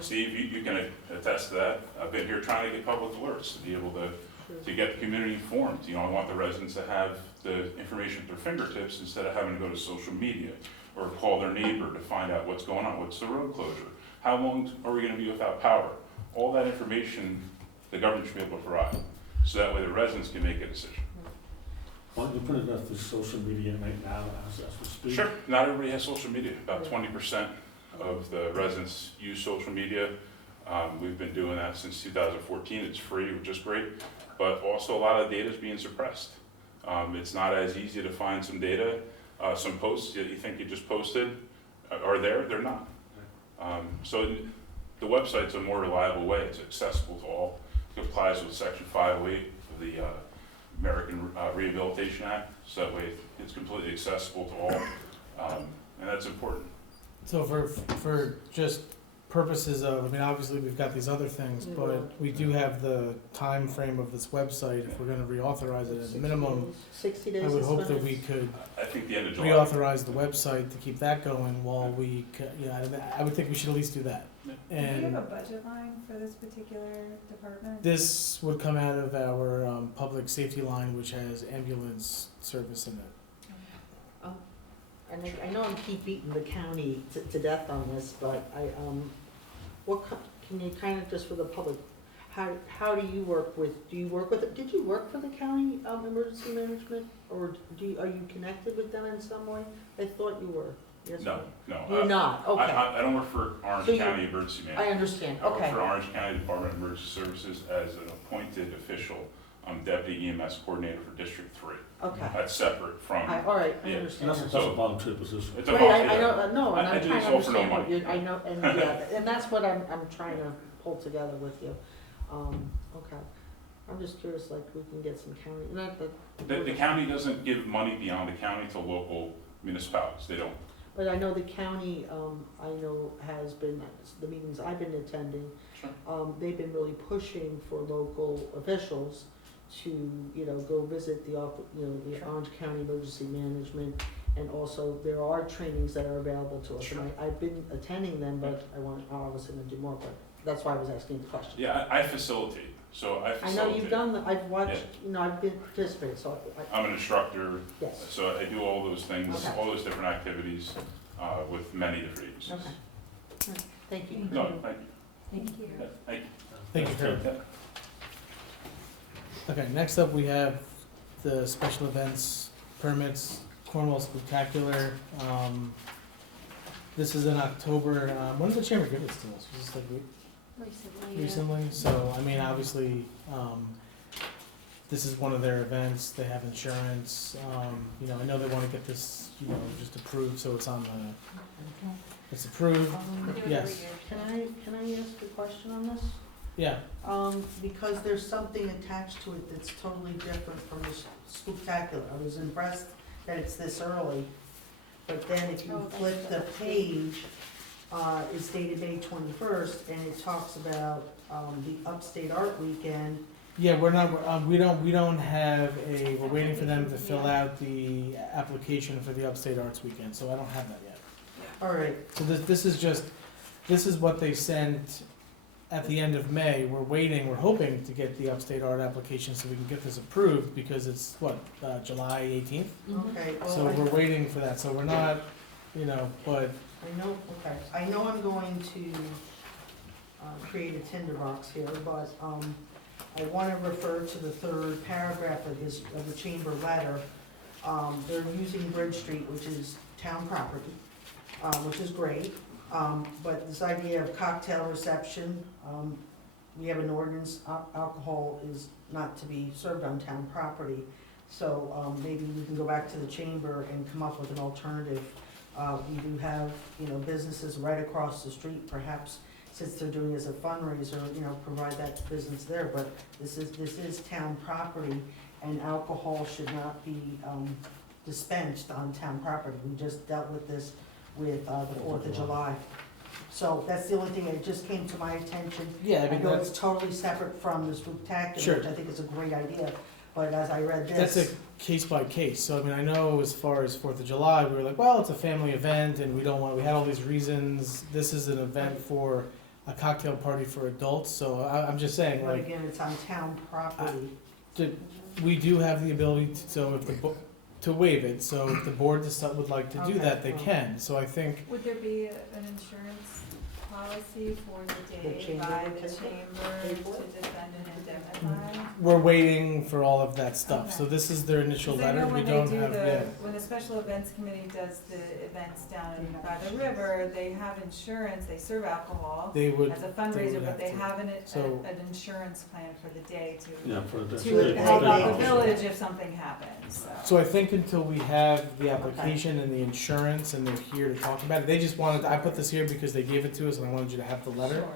Steve, you can attest to that. I've been here trying to get public alerts to be able to get the community informed. I want the residents to have the information at their fingertips instead of having to go to social media or call their neighbor to find out what's going on. What's the road closure? How long are we going to be without power? All that information the government should be able to provide, so that way the residents can make a decision. Why don't you put it up to social media right now as we speak? Sure. Not everybody has social media. About 20% of the residents use social media. We've been doing that since 2014. It's free, which is great, but also a lot of data is being suppressed. It's not as easy to find some data. Some posts that you think you just posted are there, they're not. So the website's a more reliable way. It's accessible to all. It complies with Section 508 of the American Rehabilitation Act, so that way it's completely accessible to all, and that's important. So for just purposes of, obviously we've got these other things, but we do have the time frame of this website. If we're gonna reauthorize it at a minimum, 60 days. I would is hope when that we it's- could I think the end of July. reauthorize the website to keep that going while I would think we should at least do that. Do you have And a budget line for this particular department? this would come out of our public safety line, which has ambulance service in it. And I know I keep beating the county to death on this, but can you kind of just for the public, how do you work with, did you work for the county emergency management? Or are you connected with them in some way? I thought you were. Yes, No. You're not, okay. I don't work for Orange So you- County Emergency I Management. understand, I work okay. for Orange County Department of Emergency Services as an appointed official. I'm Deputy EMS Coordinator for District 3. Okay. That's separate from. All right, I Yeah. understand. That's a volunteer position. It's a Right, volunteer. I know, no, and I I'm do trying this to all for no understand what money. you, I know, and yeah, and that's what I'm trying to pull together with you. Okay. I'm just curious, like, we can get some county, not that. The county doesn't give money beyond the county to local municipalities. They don't. But I know the county, I know has been, the meetings I've been attending, Sure. they've been really pushing for local officials to, go visit the Orange County Emergency Management And also, there are trainings that are available to us, and I've been attending them, but I obviously to do more, but that's why I was asking the question. Yeah, I facilitate, so I I facilitate. know you've done, I've watched, I've been participating, so I'm an instructor, yes, so I do all those things, Okay. all those different activities, with many different agencies. okay. All right, thank you. No, thank you. Thank you. Yeah, thank you. Thank you, Kurt. Okay, next up, we have the special events permits, Cornwall Spectacular. This is in October. When did the chamber give this to us? Was this like recently? So, I mean, obviously, this is one of their events. They have insurance. You know, I know they want to get this, you know, just approved, so it's on the, it's approved. Yes. Can I ask a question on this? Yeah. Because there's something attached to it that's totally different from the spectacular. I was impressed that it's this early, but then if you flip the page, it's dated May 21st, and it talks about, the Upstate Art Weekend. Yeah, we're not, we don't have we're waiting for them to fill out the application for the Upstate Arts Weekend, so I don't have that yet. All right, So this is what they sent at the end of May. We're hoping to get the Upstate Art application so we can get this approved, because it's, July 18th? okay. Well, So we're waiting for that, so we're not, you know, but, I know I'm going to, create a tinderbox here, but, I wanna refer to the third paragraph of the chamber letter. They're using Bridge Street, which is town property, which is great. But this idea of cocktail reception, we have an ordinance, alcohol is not to be served on town property. So, maybe we can go back to the chamber and come up with an alternative. We do have, you know, businesses right across the street, perhaps, since they're doing it as a fundraiser, you know, provide that business there, but this is town property, and alcohol should not be, dispensed on town property. We just dealt with this with, the 4th of July. So that's the only thing that just came to my attention. yeah, I I mean, know it's totally separate from the spectacular, Sure. which I think is a great idea, but as I read this. that's a case by case. So, I mean, I know as far as 4th of July, we were like, well, it's a family event, and we had all these reasons. This is an event for a cocktail party for adults, so I'm just saying, But like, again, it's on town property. we do have the ability to, so if to waive it, so if the board would like to do Okay. that, they can. So I think, Would there be an insurance policy for the day chamber by would the take it? chamber Pay to for it? defend and indemnify? we're waiting for all of that stuff. So Okay. this is their initial Because I know letter. We when they don't do have, yeah. when the special events committee does the events down by the river, they have insurance, they serve alcohol They would, as a fundraiser, would but they have to. have So- an insurance plan for the day Yeah, for the. to help out the village if something happens, so I think until we have the application and the insurance and they're here to talk about it, they just wanted, I put this here because they gave it to us and I wanted you to have the letter. Sure.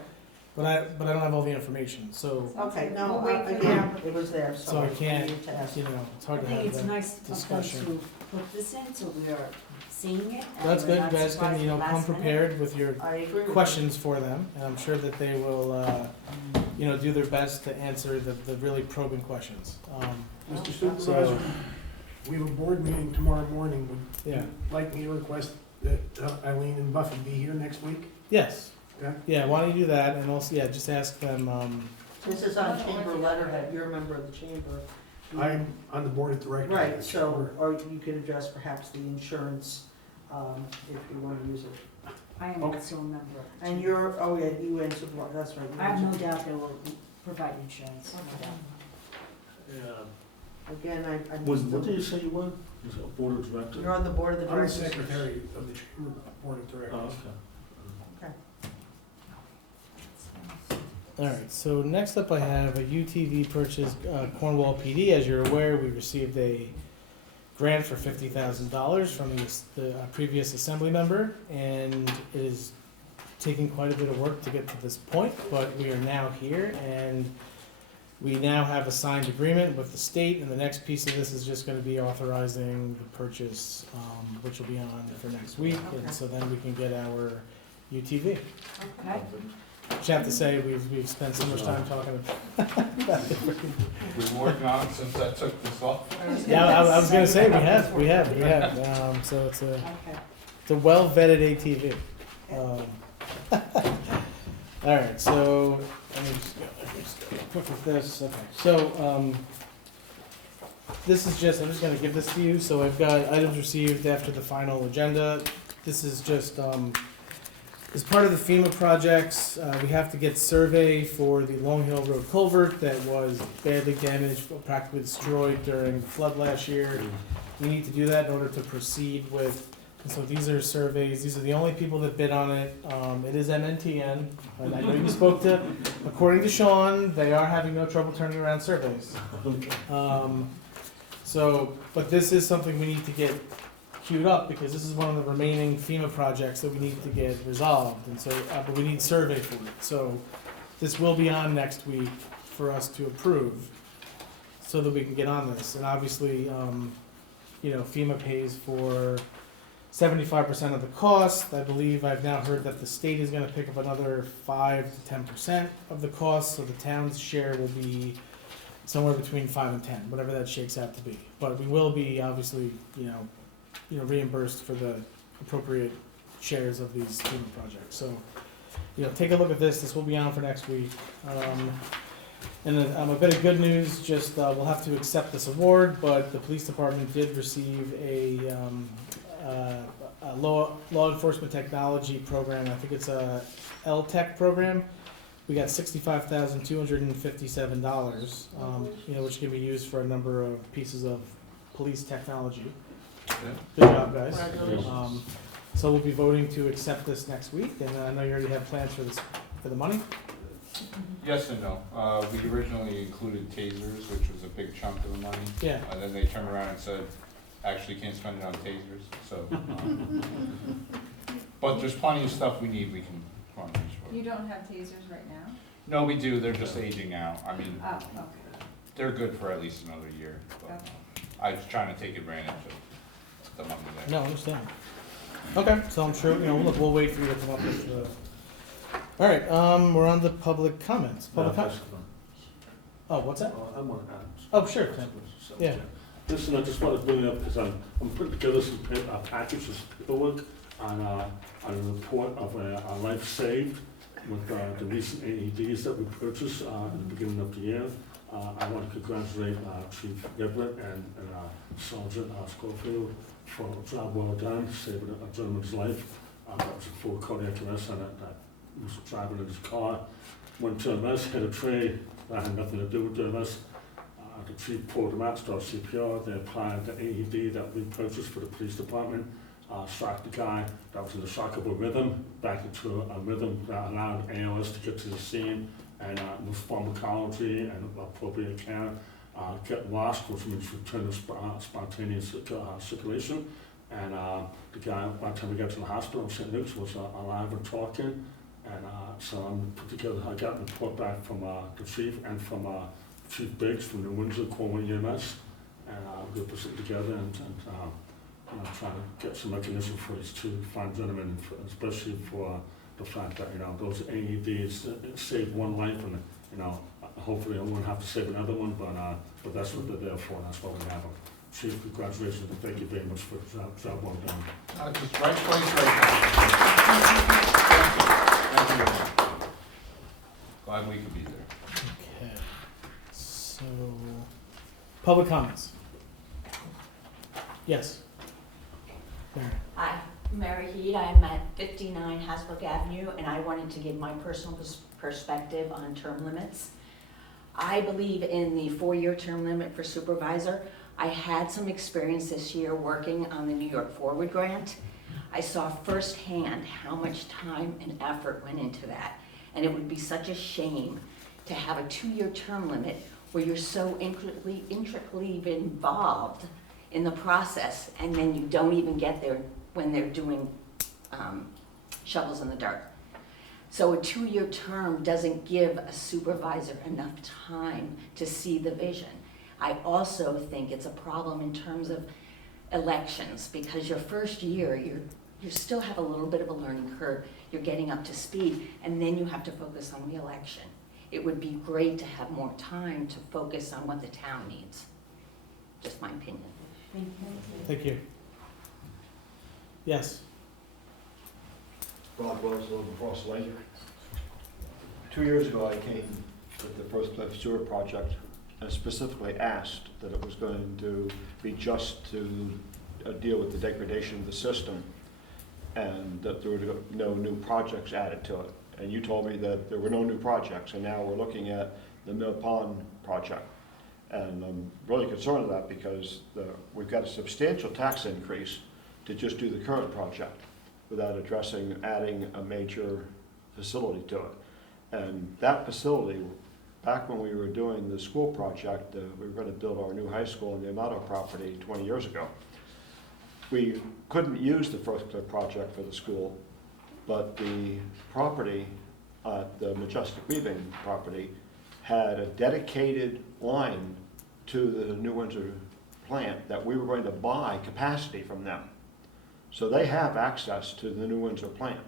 But I don't have all the information, so, Okay, no, We'll wait for again, it was there, so. So I can't, need to ask. you know, it's I hard to think have it's that nice of them discussion. to put this in, so we are seeing it. and That's we're good, you not guys can, surprised you know, at the come last minute. prepared with your I agree with questions for them, and I'm sure that they will, you know, do their best to answer the really probing questions. Mr. So, Supervisor, we have a board meeting tomorrow morning. Would yeah, you like me to request that Eileen and Buffy be here next week? yes, Yeah? yeah, why don't you do that, and also, yeah, just ask them, This is on chamber letterhead, you're a member of the chamber. I'm on the board of directors. Right, so, or you could address perhaps the insurance, if you wanna use it. I am Okay. also a member. of the And team. you're, oh yeah, you answered, that's right. you I have no answered. doubt they will provide insurance, no doubt. Again, I What did you say you were? Is it a board of directors? you're on the board of the I'm the directors. secretary of the chamber board of Oh, directors. okay. alright, so next up I have a UTV purchase, Cornwall PD. As you're aware, we received a grant for $50,000 from the previous assembly member, and it is taking quite a bit of work to get to this point, but we are now here, and we now have a signed agreement with the state, and the next piece of this is just gonna be authorizing the purchase, which will be on for next week, and so then we can get our UTV. Okay. have to say, we've spent so much time talking about different. We've been working on it since I took this off. Yeah, I was gonna say, we have, so it's a well vetted ATV. All right, so, let me just go quick with this, okay, so, this is just, I'm just gonna give this to you, so I've got items received after the final agenda. This is just, as part of the FEMA projects, we have to get survey for the Long Hill Road culvert that was badly damaged, practically destroyed during the flood last year. We need to do that in order to proceed with, and so these are surveys, these are the only people that bid on it. It is MNTN, and I know you spoke to, according to Sean, they are having no trouble turning around surveys. So, but this is something we need to get queued up, because this is one of the remaining FEMA projects that we need to get resolved, and so, but we need survey for it. So, this will be on next week for us to approve, so that we can get on this. And obviously, FEMA pays for 75% of the cost. I believe I've now heard that the state is gonna pick up another 5 to 10% of the cost, so the town's share will be somewhere between 5 and 10, whatever that shakes out to be. But we will be obviously, reimbursed for the appropriate shares of these FEMA projects. So, take a look at this. This will be on for next week. And then, a bit of good news, just, we'll have to accept this award, but the police department did receive a law enforcement technology program. I think it's a LTech program. We got $65,257, which can be used for a number of pieces of police technology. Good job, guys. So we'll be voting to accept this next week, and I know you already have plans for this, for the money. Yes and no. We originally included tasers, which was a big chunk of the money. Yeah. Then they turned around and said, actually can't spend it on tasers, so. But there's plenty of stuff we need, we can fund these for. You don't have tasers right now? No, we do, they're just aging out. I mean, Oh, okay. they're good for at least another year. But Okay. I was trying to take advantage of the money there. No, I understand. Okay, so I'm sure, look, we'll wait for you to come up with the. All right, we're on the public comments. Public comments. Oh, what's that? I'm one of Adams. Oh, sure, Tim. Yeah. Listen, I just want to bring it up because I'm putting together some packages of paperwork on a report of a life saved with the recent AEDs that we purchased in the beginning of the year. I want to congratulate Chief Everett and Sergeant Schofield for a job well done, saving a gentleman's life. That was a full cardiac arrest, and that was driving in his car. Went to an arrest, hit a tree that had nothing to do with the arrest. The chief pulled him out, started CPR. They applied the AED that we purchased for the police department. Shocked the guy that was in a shockable rhythm back into a rhythm that allowed ALS to get to the scene, and with pharmacology and appropriate care, get lost, which means return to spontaneous circulation. And the guy, by the time we got to the hospital in St. Luke's, was alive and talking. And so I'm put together, I got a report back from the chief and from Chief Biggs from New Windsor, Cornwall EMS, and we're going to put it together and try to get some recognition for these two fine gentlemen, especially for the fact that, those AEDs saved one life, and, hopefully I won't have to save another one, but that's what they're there for, and that's why we have them. Chief, congratulations, and thank you very much for the job well done. Just right place, right time. Thank you. Glad we could be there. Okay. So, public comments. Yes. Mary. Hi, Mary Heed. I'm at 59 Hasbrook Avenue, and I wanted to give my personal perspective on term limits. I believe in the 4-year term limit for supervisor. I had some experience this year working on the New York Forward Grant. I saw firsthand how much time and effort went into that, and it would be such a shame to have a 2-year term limit where you're so intricately involved in the process, and then you don't even get there when they're doing shovels in the dirt. So a 2-year term doesn't give a supervisor enough time to see the vision. I also think it's a problem in terms of elections, because your first year, you still have a little bit of a learning curve. You're getting up to speed, and then you have to focus on reelection. It would be great to have more time to focus on what the town needs. Just my opinion. Thank you. Yes. Rod Rose, Little Cross Lane. 2 years ago, I came with the First Cliff Sewer project and specifically asked that it was going to be just to deal with the degradation of the system and that there were no new projects added to it. And you told me that there were no new projects, and now we're looking at the Mill Pond project. And I'm really concerned with that because we've got a substantial tax increase to just do the current project without adding a major facility to it. And that facility, back when we were doing the school project, we were going to build our new high school on the Amato property 20 years ago. We couldn't use the First Cliff project for the school, but the property, the Majestic Weaving property, had a dedicated line to the New Windsor plant that we were going to buy capacity from them. So they have access to the New Windsor plant,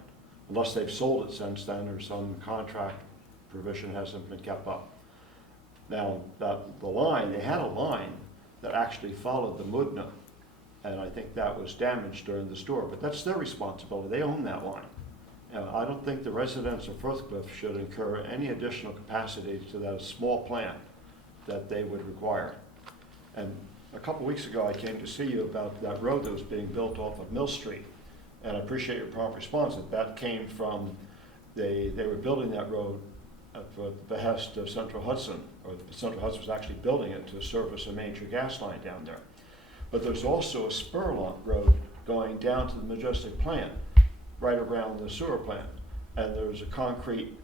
unless they've sold it since then or some contract provision hasn't been kept up. Now, the line, they had a line that actually followed the Mudna, and I think that was damaged during the storm, but that's their responsibility. They own that line. I don't think the residents of Firthcliffe should incur any additional capacity to that small plant that they would require. And a couple weeks ago, I came to see you about that road that was being built off of Mill Street. And I appreciate your prompt response that came from, they were building that road at the behest of Central Hudson, or Central Hudson was actually building it to service a major gas line down there. But there's also a spur road going down to the Majestic plant, right around the sewer plant. And there's a concrete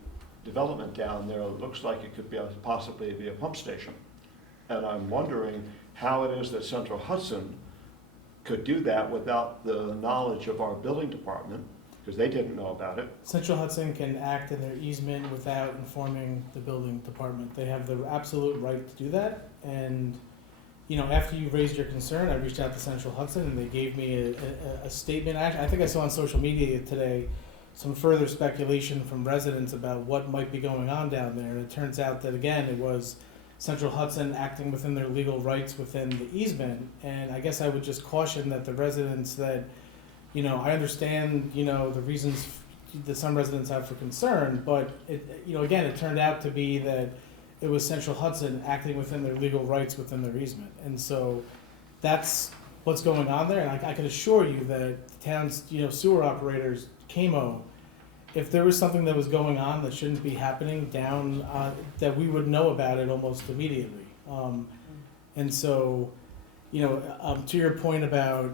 development down there that looks like it could possibly be a pump station. And I'm wondering how it is that Central Hudson could do that without the knowledge of our building department, because they didn't know about it. Central Hudson can act in their easement without informing the building department. They have the absolute right to do that. And, you know, after you raised your concern, I reached out to Central Hudson and they gave me a statement. Actually, I think I saw on social media today some further speculation from residents about what might be going on down there. And it turns out that, again, it was Central Hudson acting within their legal rights within the easement. And I guess I would just caution that the residents that, you know, I understand, you know, the reasons that some residents have for concern, but it, you know, again, it turned out to be that it was Central Hudson acting within their legal rights within their easement. And so that's what's going on there. And I can assure you that the town's, you know, sewer operators, KMO, if there was something that was going on that shouldn't be happening down, that we would know about it almost immediately. And so, you know, to your point about,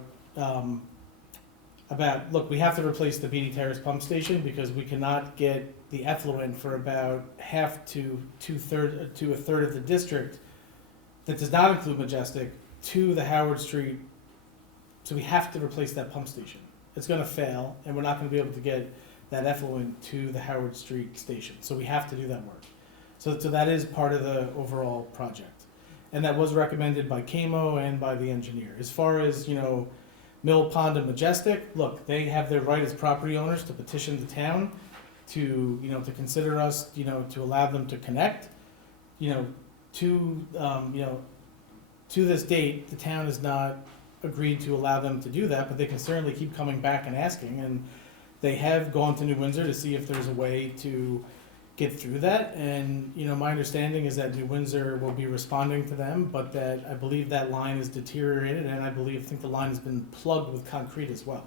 look, we have to replace the Beatty Terrace pump station because we cannot get the effluent for about half to a third of the district that does not include Majestic to the Howard Street. So we have to replace that pump station. It's going to fail, and we're not going to be able to get that effluent to the Howard Street station. So we have to do that work. So that is part of the overall project. And that was recommended by KMO and by the engineer. As far as, you know, Mill Pond and Majestic, look, they have their right as property owners to petition the town to, you know, to consider us, you know, to allow them to connect. You know, to this date, the town has not agreed to allow them to do that, but they can certainly keep coming back and asking. And they have gone to New Windsor to see if there's a way to get through that. And, you know, my understanding is that New Windsor will be responding to them, but that I believe that line is deteriorated, and I think the line has been plugged with concrete as well.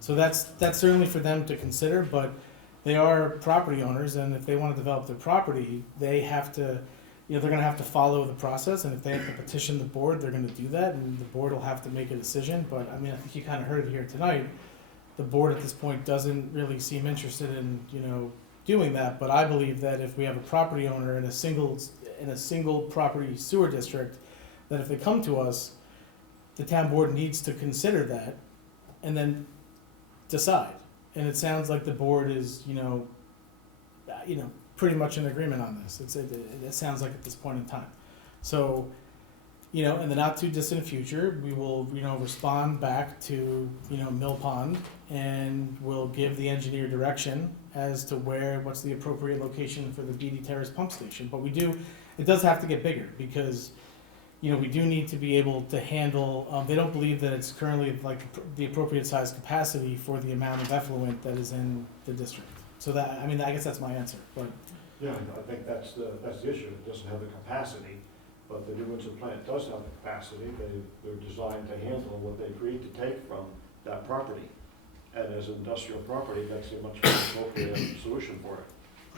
So that's certainly for them to consider, but they are property owners, and if they want to develop their property, they have to, you know, they're going to have to follow the process, and if they have to petition the board, they're going to do that, and the board will have to make a decision. But, I mean, I think you kind of heard it here tonight. The board at this point doesn't really seem interested in, you know, doing that, but I believe that if we have a property owner in a single property sewer district, that if they come to us, the town board needs to consider that and then decide. And it sounds like the board is, you know, pretty much in agreement on this. It sounds like at this point in time. So, in the not too distant future, we will, respond back to, Mill Pond, and we'll give the engineer direction as to what's the appropriate location for the BD Terrace pump station. But it does have to get bigger, because, we do need to be able to handle, they don't believe that it's currently like the appropriate size capacity for the amount of effluent that is in the district. So that, I guess that's my answer, but. Yeah, I think that's the issue. It doesn't have the capacity, but the New Windsor plant does have the capacity. They're designed to handle what they agreed to take from that property. And as industrial property, that's a much more appropriate solution for it.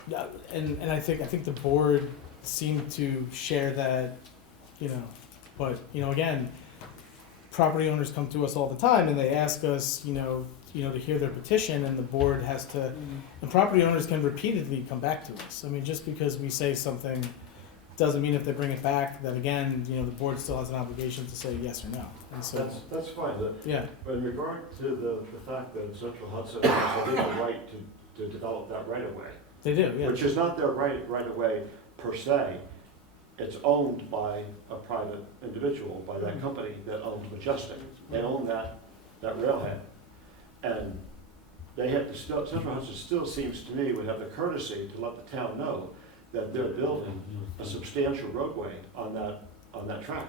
Yeah, and I think the board seemed to share that, but, again, property owners come to us all the time and they ask us, to hear their petition, and the board has to, and property owners can repeatedly come back to us. Just because we say something doesn't mean if they bring it back, that again, the board still has an obligation to say yes or no. And so, That's fine. yeah. But in regard to the fact that Central Hudson has a legal right to develop that right of way. They do, yeah. Which is not their right of way per se. It's owned by a private individual, by that company that owns Majestic. They own that railhead. And they have to still, Central Hudson still seems to me would have the courtesy to let the town know that they're building a substantial roadway on that track.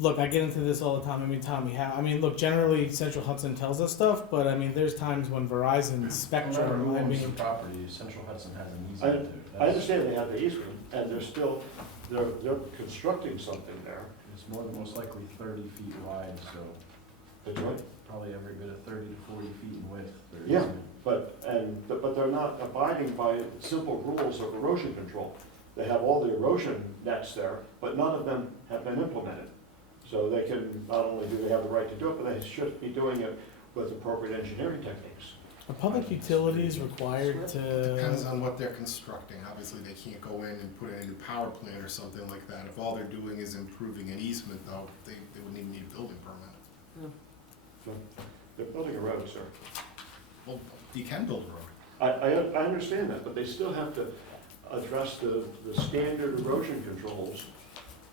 Look, I get into this all the time. Tommy, look, generally Central Hudson tells us stuff, but there's times when Verizon, Spectrum, Whoever owns the property, Central Hudson has an I easement to. understand they have the easement, and they're constructing something there. It's most likely 30 feet wide, so That's right. probably every bit of 30 to 40 feet in width. Their Yeah. easement. But they're not abiding by simple rules of erosion control. They have all the erosion nets there, but none of them have been implemented. So they can, not only do they have the right to do it, but they should be doing it with appropriate engineering techniques. are public utilities required to? Depends on what they're constructing. Obviously, they can't go in and put in a new power plant or something like that. If all they're doing is improving an easement, though, they wouldn't even need a building permit. So they're building a road, sir. Well, you can build a road. I understand that, but they still have to address the standard erosion controls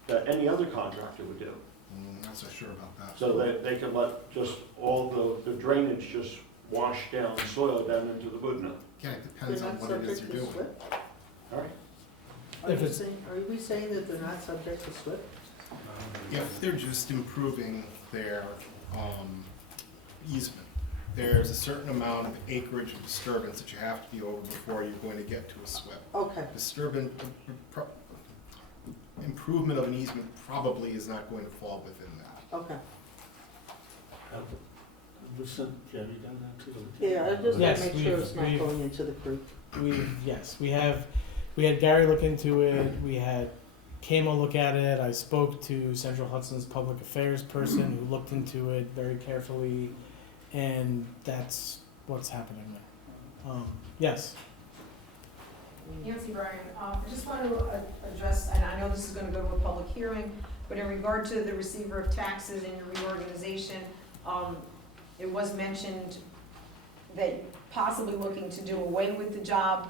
that any other contractor would do. I'm not so sure about that. So they can let just all the drainage just wash down soil down into the Budna. Yeah, it depends on what it is they're doing. All right. Are we saying that they're not subject to SWIP? If they're just improving their easement, there's a certain amount of acreage and disturbance that you have to be over before you're going to get to a SWIP. Okay. Improvement of an easement probably is not going to fall within that. Okay. Listen, Jerry done that too? Yeah, I just want Yes, to make sure it's not we've- going into the creek. We had Gary look into it, we had Camo look at it, I spoke to Central Hudson's public affairs person who looked into it very carefully, and that's what's happening there. Yes, Nancy Bryan, I just want to address, and I know this is going to go to a public hearing, but in regard to the receiver of taxes and your reorganization, it was mentioned that possibly looking to do away with the job.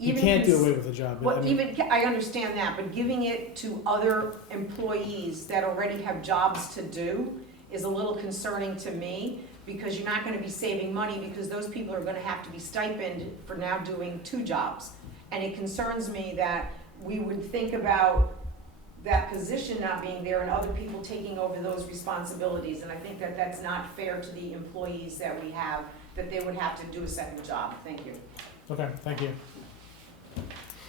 you can't do away with the job. Well, I understand that, but giving it to other employees that already have jobs to do is a little concerning to me, because you're not gonna be saving money, because those people are gonna have to be stipended for now doing 2 jobs. And it concerns me that we would think about that position not being there and other people taking over those responsibilities. And I think that that's not fair to the employees that we have, that they would have to do a 2nd job. Thank you. Okay, thank you.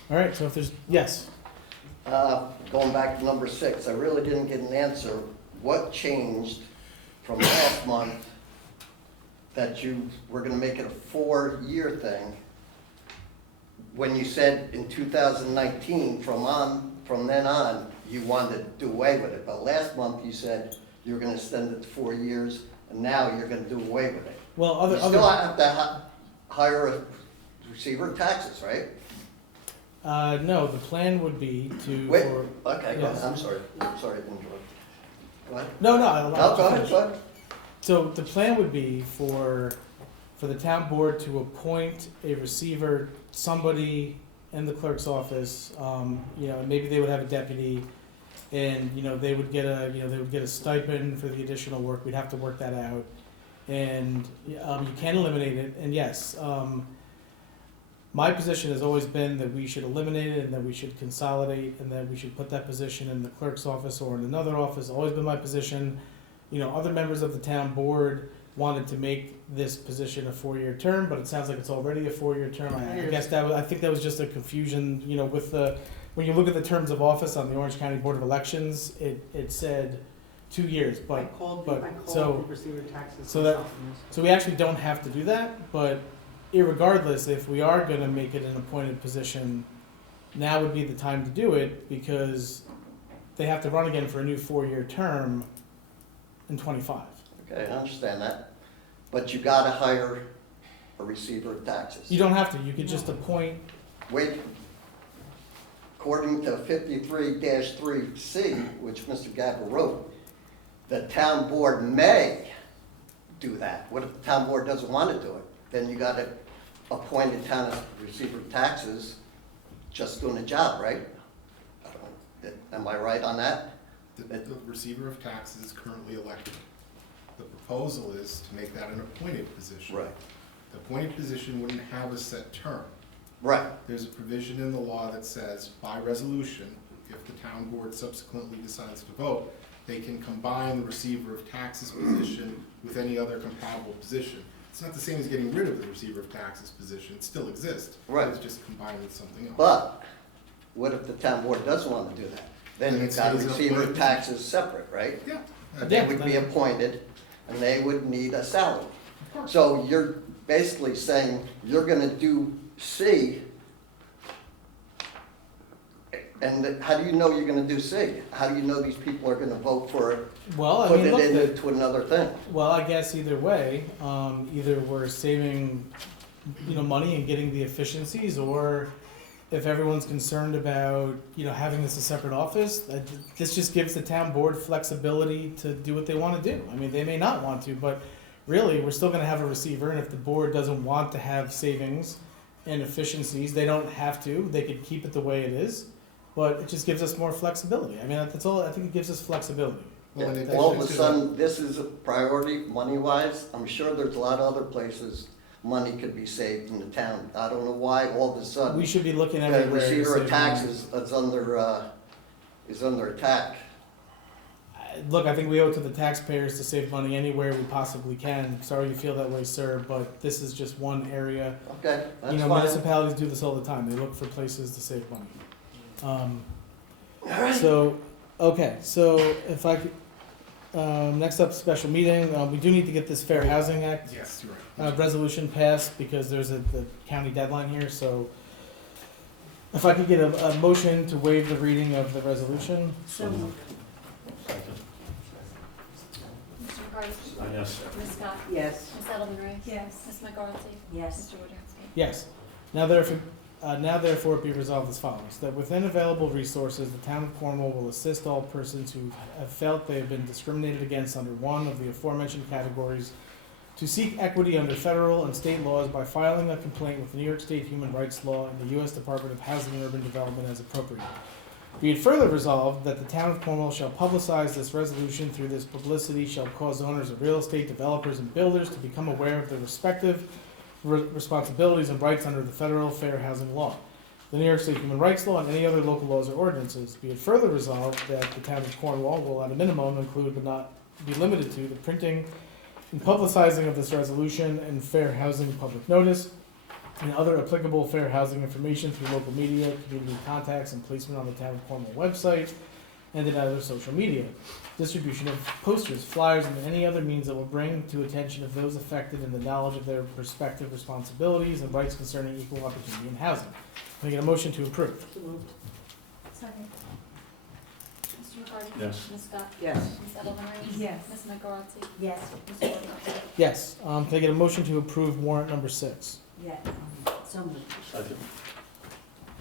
All right, so if there's, yes, Going back to number 6, I really didn't get an answer. What changed from last month that you were gonna make it a 4-year thing, when you said in 2019, from then on, you wanted to do away with it, but last month you said you were gonna extend it to 4 years, and now you're gonna do away with it. well, You still have to hire a receiver of taxes, right? no, the plan would be to. Wait, for- okay, go yes. ahead, I'm sorry, to interrupt. Go ahead. No, No, go ahead, go ahead. So the plan would be for the town board to appoint a receiver, somebody in the clerk's office, maybe they would have a deputy, And, they would get a stipend for the additional work, we'd have to work that out. And, you can eliminate it, and yes, my position has always been that we should eliminate it and that we should consolidate and that we should put that position in the clerk's office or in another office, always been my position. Other members of the town board wanted to make this position a 4-year term, but it sounds like it's already a 4-year term. I think that was just a confusion, when you look at the terms of office on the Orange County Board of Elections, it said 2 years, I but, called but- the so- receiver taxes so that- myself on this. so we actually don't have to do that, but irregardless, if we are gonna make it an appointed position, now would be the time to do it, because they have to run again for a new 4-year term in '25. Okay, I understand that, but you gotta hire a receiver of taxes. You don't have to, you could just appoint, Wait, according to 53-3C, which Mr. Gabel wrote, the town board may do that. What if the town board doesn't want to do it? Then you got to appoint a town receiver of taxes just doing a job, right? Am I right on that? The receiver of taxes is currently elected. The proposal is to make that an appointed position. Right. The appointed position wouldn't have a set term. Right. There's a provision in the law that says, by resolution, if the town board subsequently decides to vote, they can combine the receiver of taxes position with any other compatible position. It's not the same as getting rid of the receiver of taxes position, it still exists. Right. It's just combined with something else. But what if the town board doesn't want to do that? Then Then you've it got stays receiver of appointed. taxes separate, right? Yeah. And they would be appointed, and they would need a salary. Of course. So you're basically saying you're gonna do C, and how do you know you're gonna do C? How do you know these people are gonna vote for it, well, I put mean, it look, into another thing? well, I guess either way, either we're saving, money and getting the efficiencies, or if everyone's concerned about, having this a separate office, this just gives the town board flexibility to do what they want to do. I mean, they may not want to, but really, we're still gonna have a receiver, and if the board doesn't want to have savings and efficiencies, they don't have to, they could keep it the way it is, but it just gives us more flexibility. I mean, that's all, I think it gives us flexibility. Well, in All addition of a to sudden, this is a priority money-wise. I'm sure there's a lot of other places money could be saved in the town. I don't know why all of a sudden. We should be looking The everywhere to receiver save of money. taxes is under attack. Look, I think we owe it to the taxpayers to save money anywhere we possibly can. Sorry you feel that way, sir, but this is just one area. Okay, that's fine. Municipalities do this all the time. They look for places to save money. All right. So if I could, next up, special meeting. We do need to get this Fair Housing Act Yes, you're right. resolution passed because there's the county deadline here. So if I could get a motion to waive the reading of the resolution. So moved. Mr. McCarty? Yes. Ms. Scott? Yes. Ms. Edelman Reyes? Yes. Ms. McCarthy? Yes. Mr. Wojciechowski? Yes. Now therefore be resolved as follows, that within available resources, the town of Cornwall will assist all persons who have felt they have been discriminated against under one of the aforementioned categories to seek equity under federal and state laws by filing a complaint with the New York State Human Rights Law and the U.S. Department of Housing and Urban Development as appropriate. Be it further resolved that the town of Cornwall shall publicize this resolution. Through this publicity shall cause owners of real estate, developers, and builders to become aware of their respective responsibilities and rights under the federal fair housing law, the New York State Human Rights Law, and any other local laws or ordinances. Be it further resolved that the town of Cornwall will at a minimum include but not be limited to the printing and publicizing of this resolution and fair housing public notice and other applicable fair housing information through local media, community contacts, and placement on the town of Cornwall website and in other social media. Distribution of posters, flyers, and any other means that will bring to attention of those affected in the knowledge of their respective responsibilities and rights concerning equal opportunity in housing. Can I get a motion to approve? So moved. Second. Mr. McCarty? Yes. Ms. Scott? Yes. Ms. Edelman Reyes? Yes. Ms. McCarthy? Yes. Mr. Wojciechowski? Yes. Can I get a motion to approve warrant number 6? Yeah. So moved. Second.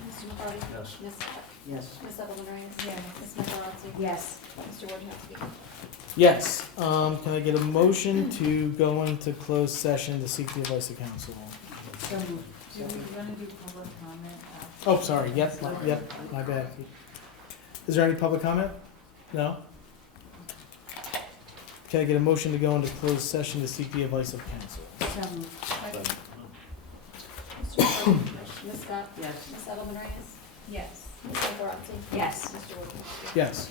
Mr. McCarty? Yes. Ms. Scott? Yes. Ms. Edelman Reyes? Yes. Ms. McCarthy? Yes. Mr. Wojciechowski? Yes. Can I get a motion to go into closed session to seek the advice of counsel? So moved. Do we want to do public comment after? Oh, sorry. Yep, my bad. Is there any public comment? No? Can I get a motion to go into closed session to seek the advice of counsel? So moved. Second. Mr. Burke? Ms. Scott? Yes. Ms. Edelman Reyes? Yes. Ms. Michaelozzi? Yes. Mr. Wojciechowski? Yes.